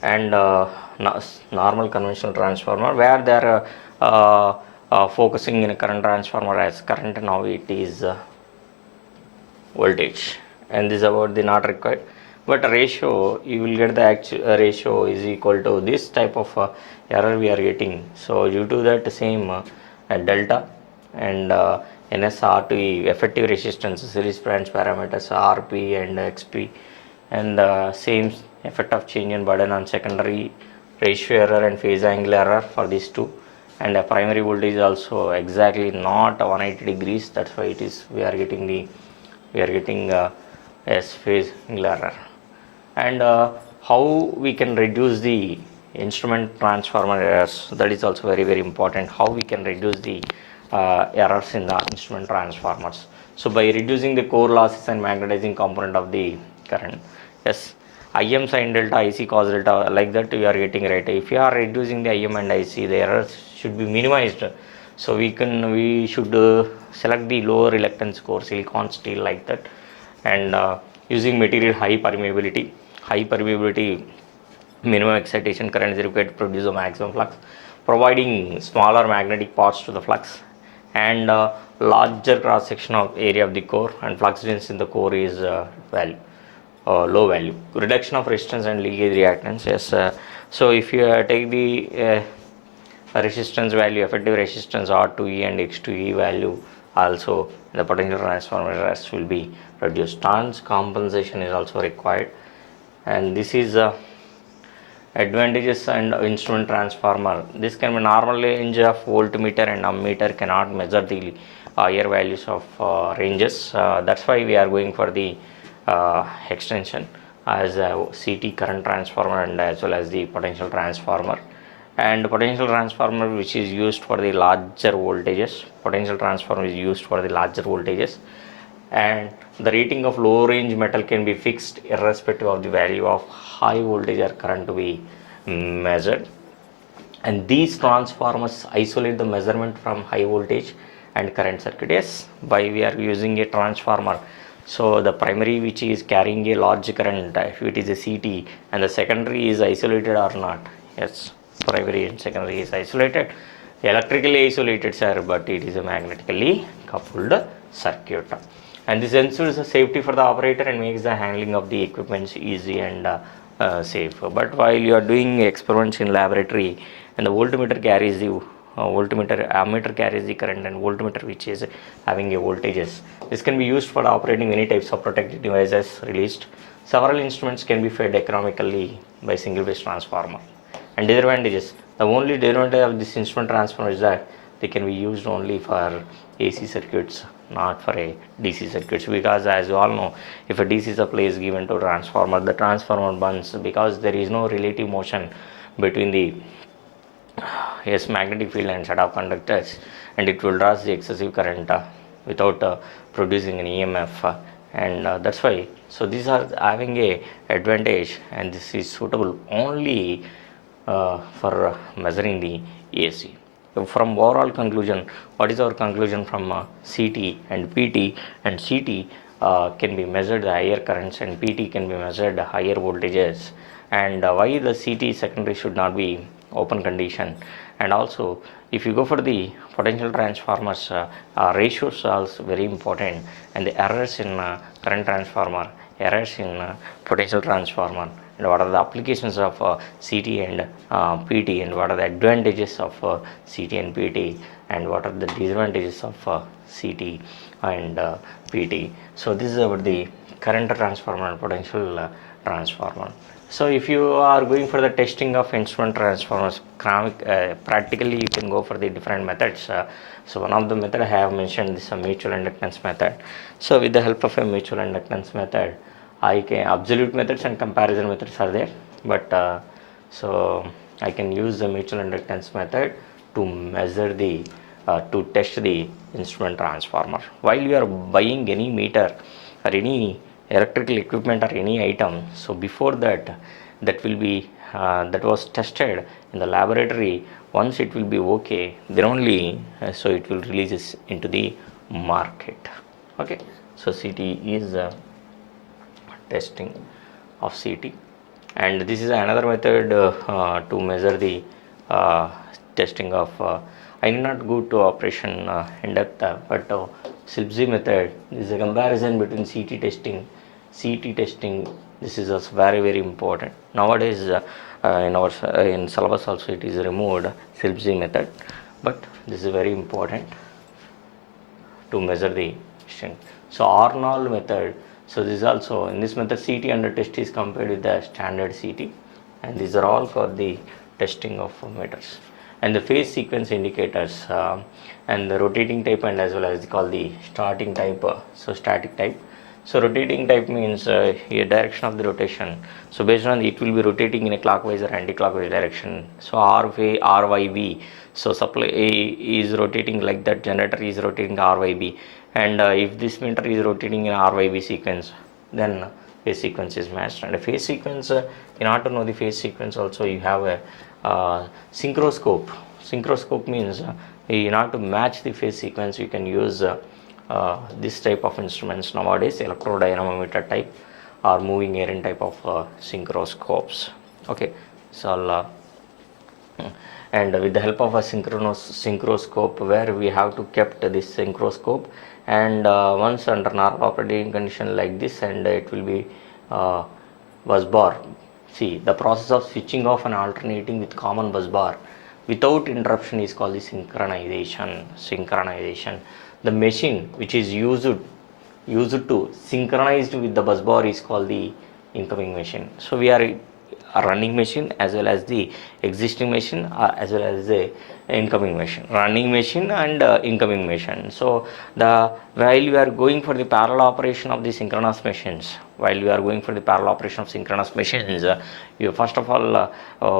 and normal conventional transformer, where they are focusing in a current transformer as current, now it is voltage, and this is about the not required. But ratio, you will get the actual ratio is equal to this type of error we are getting. So due to that same delta and NSR2 effective resistance, series branch parameters RP and XP, and same effect of change in burden on secondary, ratio error and phase angle error for these two, and primary voltage also exactly not 180 degrees. That's why it is we are getting as phase angle error. And how we can reduce the instrument transformer errors, that is also very important. How we can reduce the errors in the instrument transformers? So by reducing the core losses and magnetizing component of the current. Yes, IM sin delta, IC cos delta, like that we are getting right. If you are reducing the IM and IC, the errors should be minimized. So we should select the lower reluctance core, silicon, steel, like that, and using material high permeability, minimum excitation current is required to produce a maximum flux, providing smaller magnetic parts to the flux, and larger cross section of area of the core, and flux density in the core is low value. Reduction of resistance and leakage reactance. Yes, so if you take the resistance value, effective resistance R2E and X2E value, also the potential transformer errors will be reduced. Trans compensation is also required, and this is Advantages and instrument transformer. This can be normal range of voltmeter and ammeter cannot measure the higher values of ranges. That's why we are going for the extension as a CT current transformer and as well as the potential transformer. And potential transformer which is used for the larger voltages. Potential transformer is used for the larger voltages. And the rating of low range metal can be fixed irrespective of the value of high voltage or current to be measured. And these transformers isolate the measurement from high voltage and current circuit. Yes, why we are using a transformer? So the primary which is carrying a large current, if it is a CT, and the secondary is isolated or not. Yes, primary and secondary is isolated, electrically isolated, sir, but it is a magnetically coupled circuit. And this ensures the safety for the operator and makes the handling of the equipments easy and safe. But while you are doing experiments in laboratory and the voltmeter carries the ammeter carries the current, and voltmeter which is having a voltages, this can be used for operating many types of protective devices released. Several instruments can be fed economically by single phase transformer. And disadvantages: the only disadvantage of this instrument transformer is that they can be used only for AC circuits, not for a DC circuits, because as you all know, if a DC supply is given to a transformer, the transformer burns because there is no relative motion between the magnetic field and set of conductors, and it will draw the excessive current without producing an EMF, and that's why. So these are having a advantage, and this is suitable only for measuring the AC. From overall conclusion, what is our conclusion from CT and PT? And CT can be measured the higher currents, and PT can be measured the higher voltages. And why the CT secondary should not be open condition? And also, if you go for the potential transformers, ratios are also very important, and the errors in current transformer, errors in potential transformer, and what are the applications of CT and PT, and what are the advantages of CT and PT, and what are the disadvantages of CT and PT. So this is about the current transformer and potential transformer. So if you are going for the testing of instrument transformers, practically you can go for the different methods. So one of the method I have mentioned is a mutual inductance method. So with the help of a mutual inductance method, I can absolute methods and comparison methods are there, but so I can use the mutual inductance method to measure the to test the instrument transformer. While you are buying any meter or any electrical equipment or any item, so before that, that will be that was tested in the laboratory. Once it will be okay, then only so it will release into the market. Okay, so CT is testing of CT, and this is another method to measure the testing of I need not go to operation in depth, but SIPZ method is a comparison between CT testing. This is also very important nowadays. In our in syllabus also it is removed, SIPZ method, but this is very important to measure the strength. So Arnold method. So this is also, in this method, CT under test is compared with the standard CT, and these are all for the testing of meters. And the phase sequence indicators and the rotating type, and as well as called the starting type, so static type. So rotating type means a direction of the rotation. So based on it will be rotating in a clockwise or anti-clockwise direction. So RYB. So supply is rotating like that, generator is rotating RYB, and if this meter is rotating in RYB sequence, then phase sequence is matched. And a phase sequence, in order to know the phase sequence also, you have a synchroscope. Synchroscope means in order to match the phase sequence, you can use this type of instruments nowadays, electrodynamometer type or moving air type of synchroscopes. Okay, so and with the help of a synchroscope, where we have to kept this synchroscope, and once under normal operating condition like this, and it will be bus bar. See, the process of switching off and alternating with common bus bar without interruption is called the synchronization. The machine which is used to synchronized with the bus bar is called the incoming machine. So we are a running machine as well as the existing machine as well as the incoming machine, running machine and incoming machine. So the while you are going for the parallel operation of the synchronous machines, while you are going for the parallel operation of synchronous machines, you first of all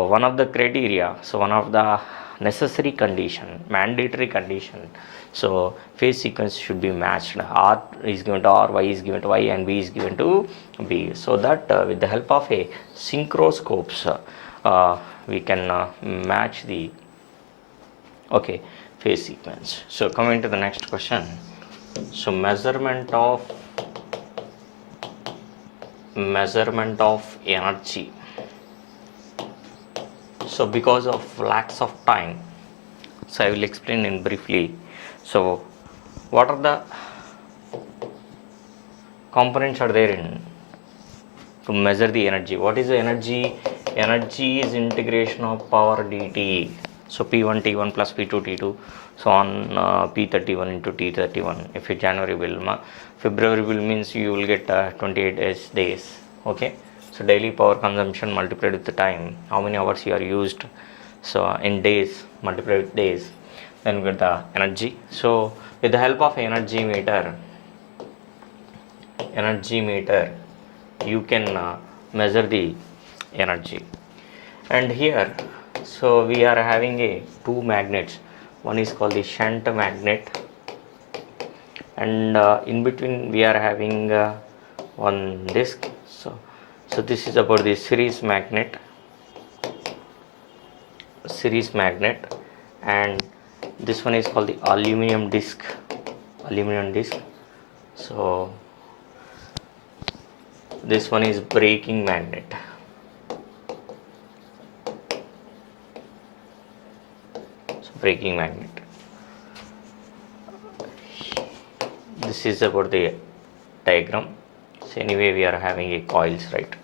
one of the criteria, so one of the necessary condition, mandatory condition, so phase sequence should be matched. R is given to R, Y is given to Y, and B is given to B, so that with the help of a synchroscopes we can match the phase sequence. So coming to the next question, so measurement of energy. So because of lacks of time, so I will explain in briefly. So what are the components are there in to measure the energy? What is the energy? Energy is integration of power dt. So P1 T1 plus P2 T2, so on P31 into T31. If it January will, February will means you will get 28 days. Okay, so daily power consumption multiplied with the time, how many hours you are used, so in days multiplied with days, then we get the energy. So with the help of energy meter you can measure the energy. And here, so we are having two magnets. One is called the shunt magnet, and in between we are having one disc. So this is about the series magnet, and this one is called the aluminum disc. So this one is braking magnet. This is about the diagram. So anyway, we are having a coils, right?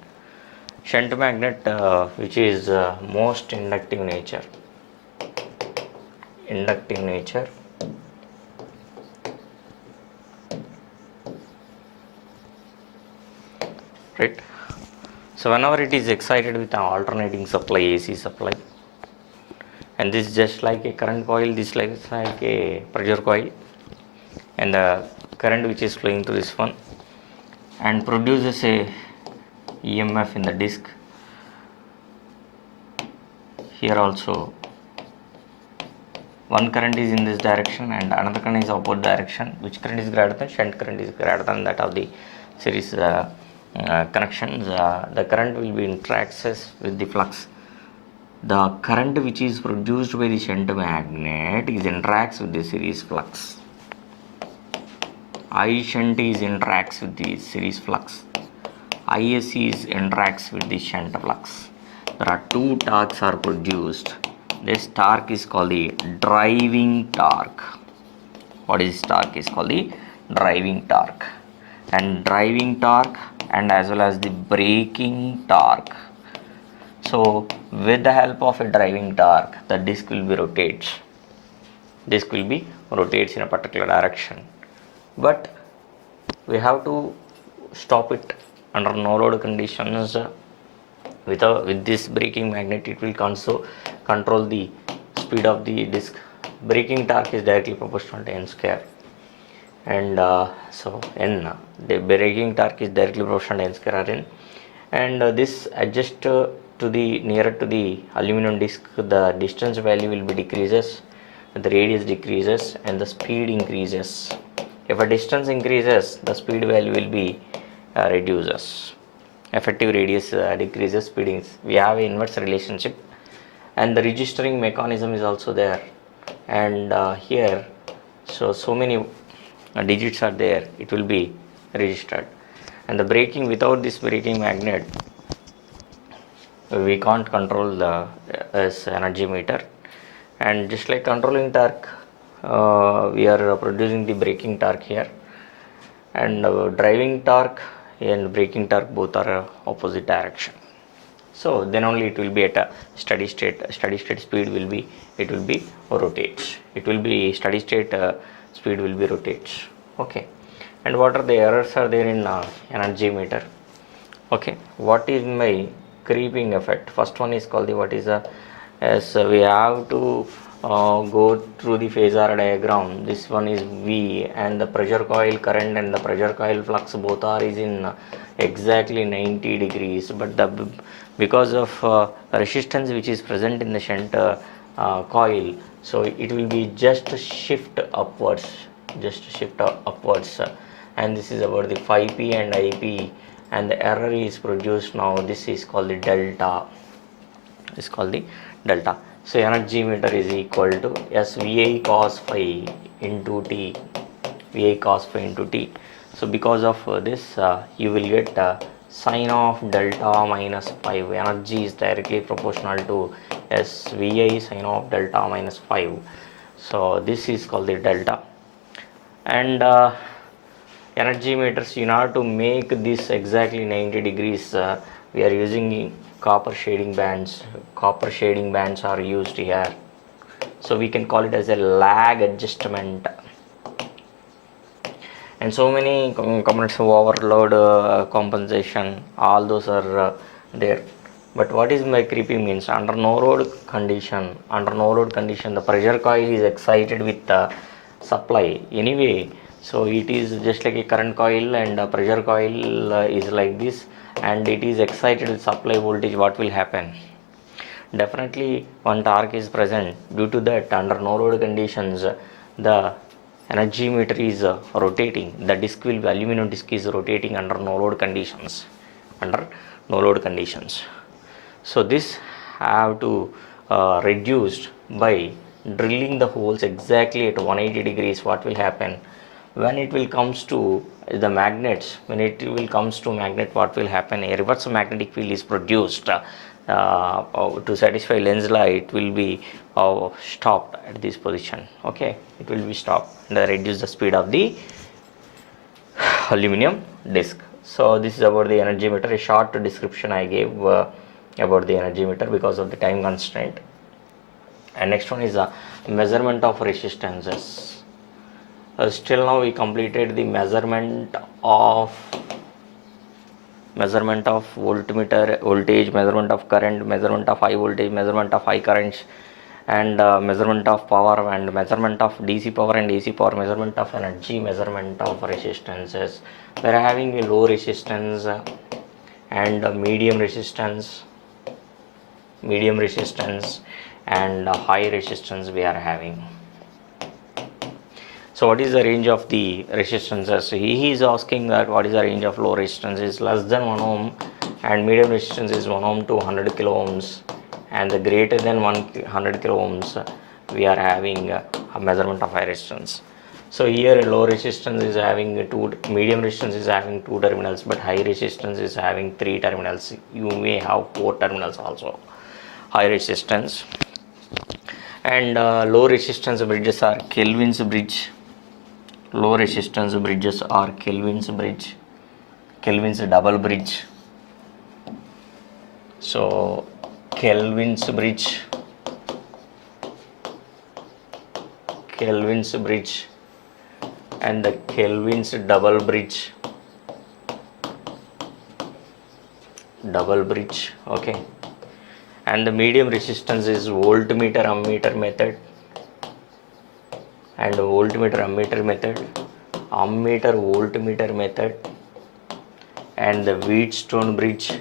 Shunt magnet, which is most inductive nature, right? So whenever it is excited with an alternating supply, AC supply, and this is just like a current coil, this like a pressure coil, and the current which is flowing to this one and produces a EMF in the disc. Here also one current is in this direction and another current is opposite direction. Which current is greater than? Shunt current is greater than that of the series connections. The current will be interacts with the flux. The current which is produced by the shunt magnet is interacts with the series flux. I shunt is interacts with the series flux. ISC is interacts with the shunt flux. There are two torques are produced. This torque is called the driving torque. What is torque? Is called the driving torque. And driving torque and as well as the braking torque. So with the help of a driving torque, the disc will be rotates. In a particular direction. But we have to stop it under no load conditions. With this braking magnet, it will also control the speed of the disc. Braking torque is directly proportional to n square, and so n, the braking torque is directly proportional to n square or n, and this adjust to the nearer to the aluminum disc, the distance value will be decreases, the radius decreases, and the speed increases. If a distance increases, the speed value will be reduces. Effective radius decreases, speed increases. We have an inverse relationship, and the registering mechanism is also there. And here, so many digits are there. It will be registered. And the braking, without this braking magnet, we can't control the energy meter. And just like controlling torque, we are producing the braking torque here, and driving torque and braking torque both are opposite direction. So then only it will be at a steady state speed will be, it will be rotates. It will be steady state speed will be rotates. Okay. And what are the errors are there in energy meter? Okay. What is my creeping effect. First one is called the what is a, as we have to go through the phasor diagram. This one is V, and the pressure coil current and the pressure coil flux both are is in exactly 90 degrees, but the because of resistance which is present in the shunt coil, so it will be just shift upwards, and this is about the phi p and ip, and the error is produced. Now this is called the delta, so energy meter is equal to SVI cos phi into T, VI cos phi into T. So because of this you will get sine of delta minus 5. Energy is directly proportional to SVI sine of delta minus 5. So this is called the delta. And energy meters, in order to make this exactly 90 degrees, we are using copper shading bands. Copper shading bands are used here, so we can call it as a lag adjustment. And so many components of overload compensation, all those are there. But what is my creeping means? Under no load condition, the pressure coil is excited with the supply anyway. So it is just like a current coil, and a pressure coil is like this, and it is excited with supply voltage. What will happen? Definitely one torque is present. Due to that, under no load conditions, the energy meter is rotating. The disc will, aluminum disc is rotating under no load conditions. So this have to reduced by drilling the holes exactly at 180 degrees. What will happen when it will comes to the magnets? When it will comes to magnet, what will happen? A reverse magnetic field is produced. To satisfy lens law, it will be stopped at this position. Okay, it will be stopped and reduce the speed of the aluminum disc. So this is about the energy meter. A short description I gave about the energy meter because of the time constraint. And next one is a measurement of resistances. Still now we completed the measurement of voltmeter voltage, measurement of current, measurement of high voltage, measurement of high currents, and measurement of power, and measurement of DC power and AC power, measurement of energy, measurement of resistances. We are having a low resistance and medium resistance, and high resistance we are having. So what is the range of the resistances? He is asking that what is the range of low resistance is less than 1 ohm, and medium resistance is 1 ohm to 100 kilo ohms, and the greater than 100 kilo ohms we are having a measurement of high resistance. So here low resistance is having medium resistance is having 2 terminals, but high resistance is having 3 terminals. You may have 4 terminals also. High resistance and low resistance bridges are Kelvin's bridge. Low resistance bridges are Kelvin's double bridge. So Kelvin's bridge and the Kelvin's double bridge. Okay. And the medium resistance is voltmeter ammeter method, and voltmeter ammeter method, ammeter voltmeter method, and the Wheatstone bridge.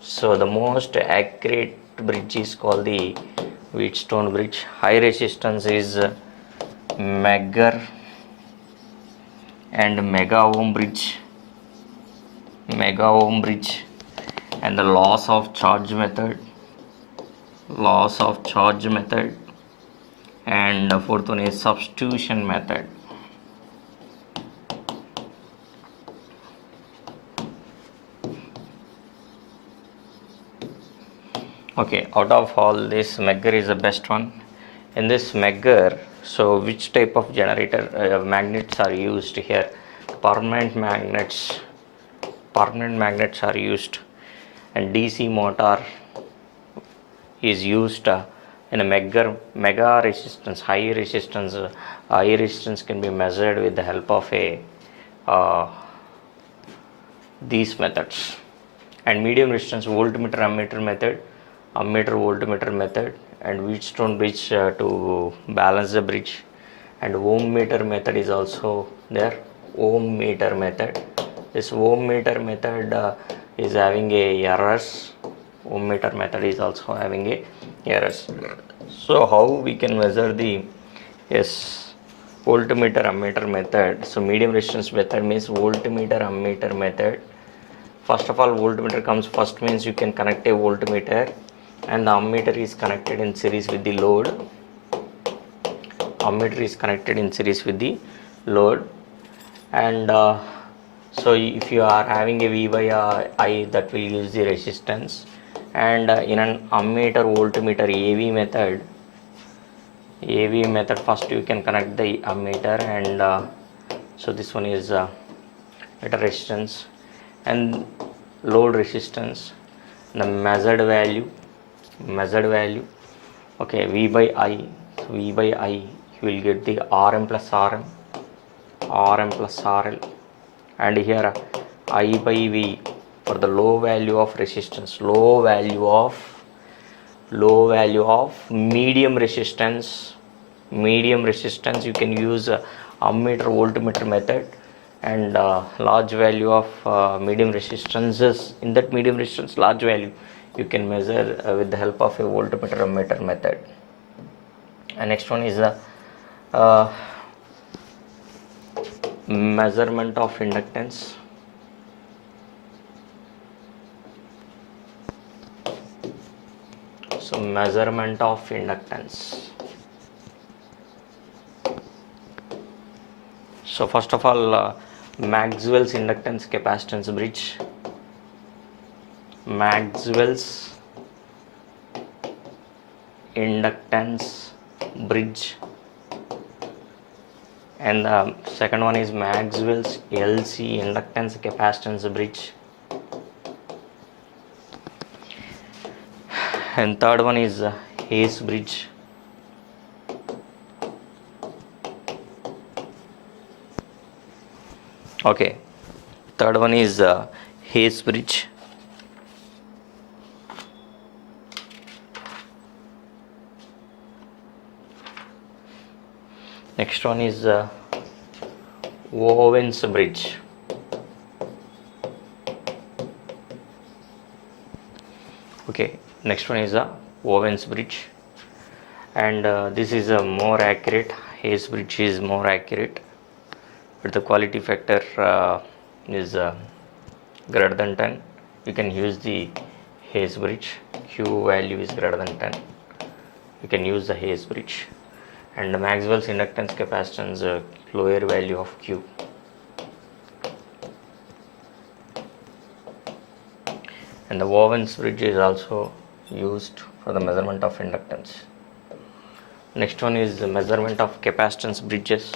So the most accurate bridge is called the Wheatstone bridge. High resistance is Megger and mega ohm bridge, and the loss of charge method, and the fourth one is substitution method. Okay, out of all this, Megger is the best one. In this Megger, so which type of generator magnets are used here? Permanent magnets are used, and DC motor is used in a mega resistance. High resistance can be measured with the help of a these methods. And medium resistance voltmeter ammeter method, ammeter voltmeter method, and Wheatstone bridge to balance the bridge, and ohm meter method is also there. Ohm meter method, this ohm meter method is having a errors. Ohm meter method is also having a errors. So how we can measure the voltmeter ammeter method? So medium resistance method means voltmeter ammeter method. First of all, voltmeter comes first, means you can connect a voltmeter and the ammeter is connected in series with the load. Ammeter is connected in series with the load, and so if you are having a V by I, that will use the resistance, and in an ammeter voltmeter AV method, first you can connect the ammeter, and so this one is meter resistance and load resistance, the measured value, okay, V by I. So V by I, you will get the Rm plus RL, and here I by V for the low value of resistance, low value of medium resistance. You can use ammeter voltmeter method, and large value of medium resistances. In that medium resistance large value you can measure with the help of a voltmeter ammeter method. And next one is the measurement of inductance. So measurement of inductance. So first of all, Maxwell's inductance capacitance bridge. Maxwell's inductance bridge, and the second one is Maxwell's LC inductance capacitance bridge, and third one is Hayes bridge. Okay, third one is Hayes bridge. Next one is Owen's bridge. Okay, next one is Owen's bridge, and this is more accurate. Hayes bridge is more accurate, but the quality factor is greater than 10. You can use the Hayes bridge. Q value is greater than 10. You can use the Hayes bridge. And Maxwell's inductance capacitance, lower value of Q. And the Owen's bridge is also used for the measurement of inductance. Next one is the measurement of capacitance bridges.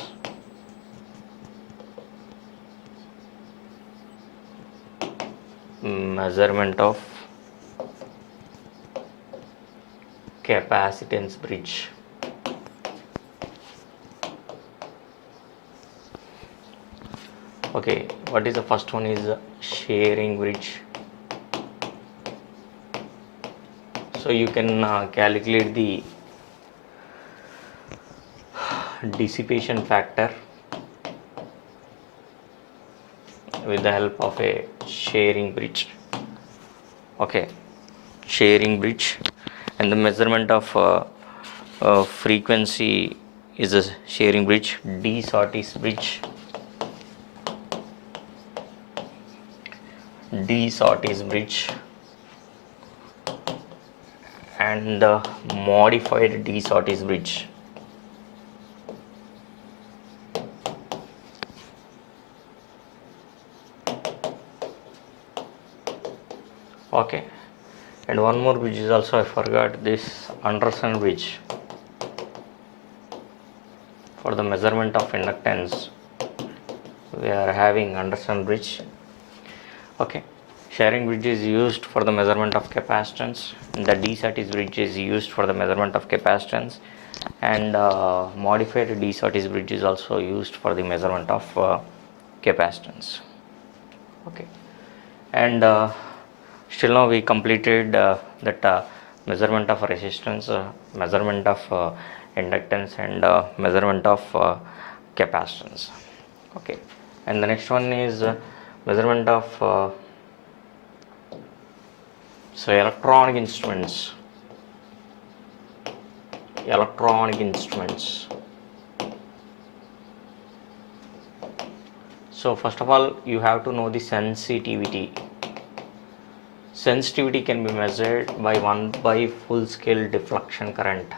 Measurement of capacitance bridge. Okay, what is the first one is sharing bridge. So you can calculate the dissipation factor with the help of a sharing bridge. Okay, sharing bridge, and the measurement of frequency is a sharing bridge. D-Shorty's bridge. D-Shorty's bridge, and the modified D-Shorty's bridge. Okay, and one more bridge is also, I forgot, this Anderson bridge for the measurement of inductance. We are having Anderson bridge. Okay, sharing bridge is used for the measurement of capacitance. The D-Shorty's bridge is used for the measurement of capacitance, and modified D-Shorty's bridge is also used for the measurement of capacitance. Okay, And still now we completed that measurement of resistance, measurement of inductance, and measurement of capacitance. Okay, and the next one is measurement of so electronic instruments. So first of all, you have to know the sensitivity. Sensitivity can be measured by 1 by full scale deflection current.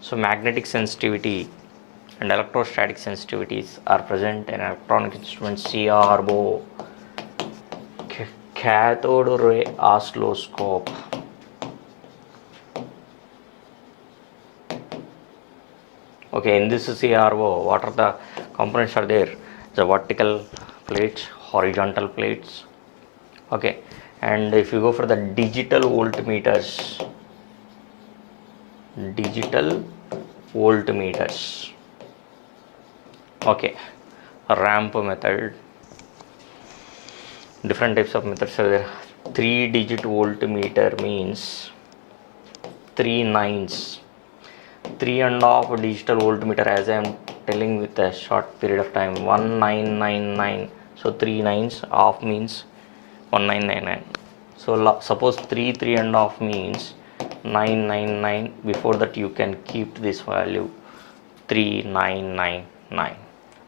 So magnetic sensitivity and electrostatic sensitivities are present in electronic instruments CRO, cathode ray oscilloscope. Okay, in this CRO, what are the components are there? The vertical plates, horizontal plates. Okay, and if you go for the digital voltmeters, okay, ramp method, different types of methods are there. 3-digit voltmeter means 3 nines. 3.5 digital voltmeter, as I am telling with a short period of time, 1999. So 3 nines, off means 1999. So suppose 3.5 means 999. Before that you can keep this value 3999.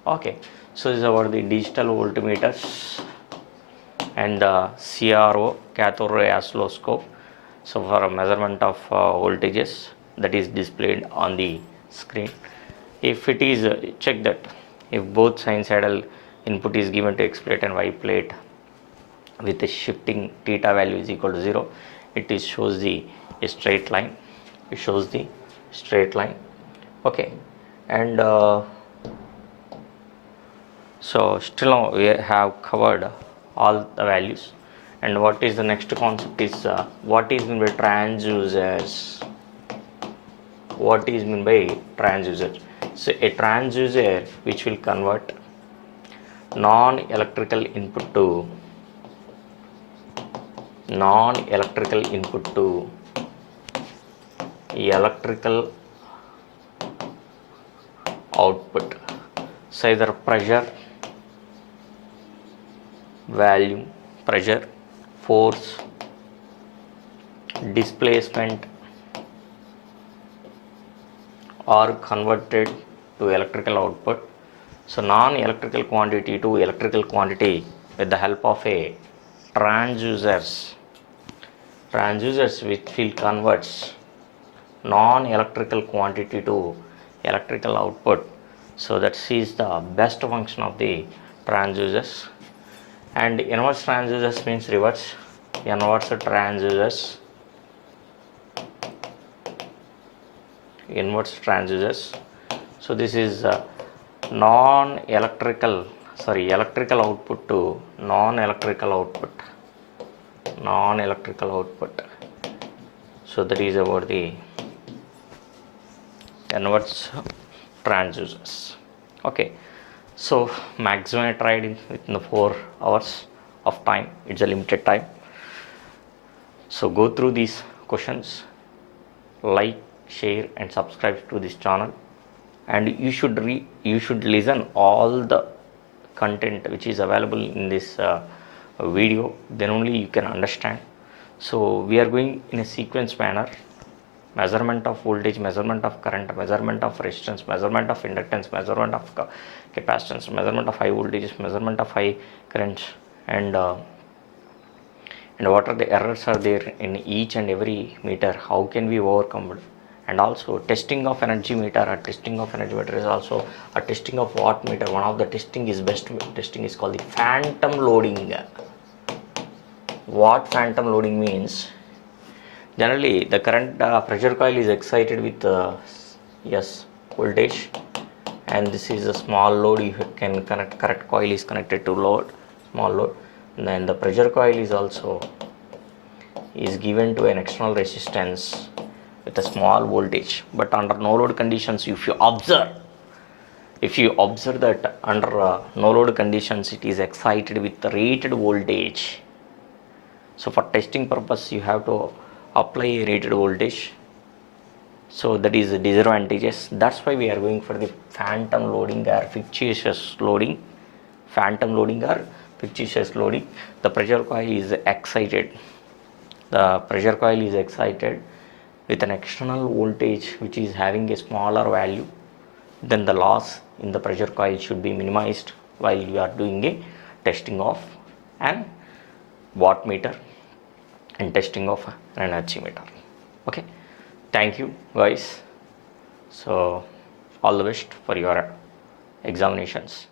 Okay, so this is about the digital voltmeters and the CRO, cathode ray oscilloscope. So for a measurement of voltages that is displayed on the screen. If it is check that if both sinusoidal input is given to X plate and Y plate with a shifting theta value is equal to 0, it is shows the straight line. Okay, and so still now we have covered all the values. And what is the next concept is what is meant by transducers. So a transducer which will convert non-electrical input to electrical output. So either pressure, volume, pressure, force, displacement are converted to electrical output. So non-electrical quantity to electrical quantity with the help of a transducers which will converts non-electrical quantity to electrical output. So that is the best function of the transducers. And inverse transducers means reverse. Inverse transducers. So this is electrical output to non-electrical output. So that is about the inverse transducers. Okay, so maximum I tried within the 4 hours of time. It's a limited time. So go through these questions, like, share and subscribe to this channel, and you should listen all the content which is available in this video, then only you can understand. So we are going in a sequence manner: measurement of voltage, measurement of current, measurement of resistance, measurement of inductance, measurement of capacitance, measurement of high voltages, measurement of high currents, and what are the errors are there in each and every meter, how can we overcome it. And also testing of energy meter. A testing of energy meter is also a testing of watt meter. One of the testing is called the phantom loading. What phantom loading means, generally the current pressure coil is excited with voltage, and this is a small load. You can connect, correct coil is connected to small load, and then the pressure coil is also given to an external resistance with a small voltage. But under no load conditions, if you observe, if you observe that under no load conditions it is excited with the rated voltage. So for testing purpose you have to apply a rated voltage, so that is the disadvantages. That's why we are going for the phantom loading or fictitious loading. Phantom loading or fictitious loading. The pressure coil is excited. The pressure coil is excited with an external voltage which is having a smaller value. Then the loss in the pressure coil should be minimized while you are doing a testing of an wattmeter and testing of an energy meter. Okay, thank you guys. So all the best for your examinations.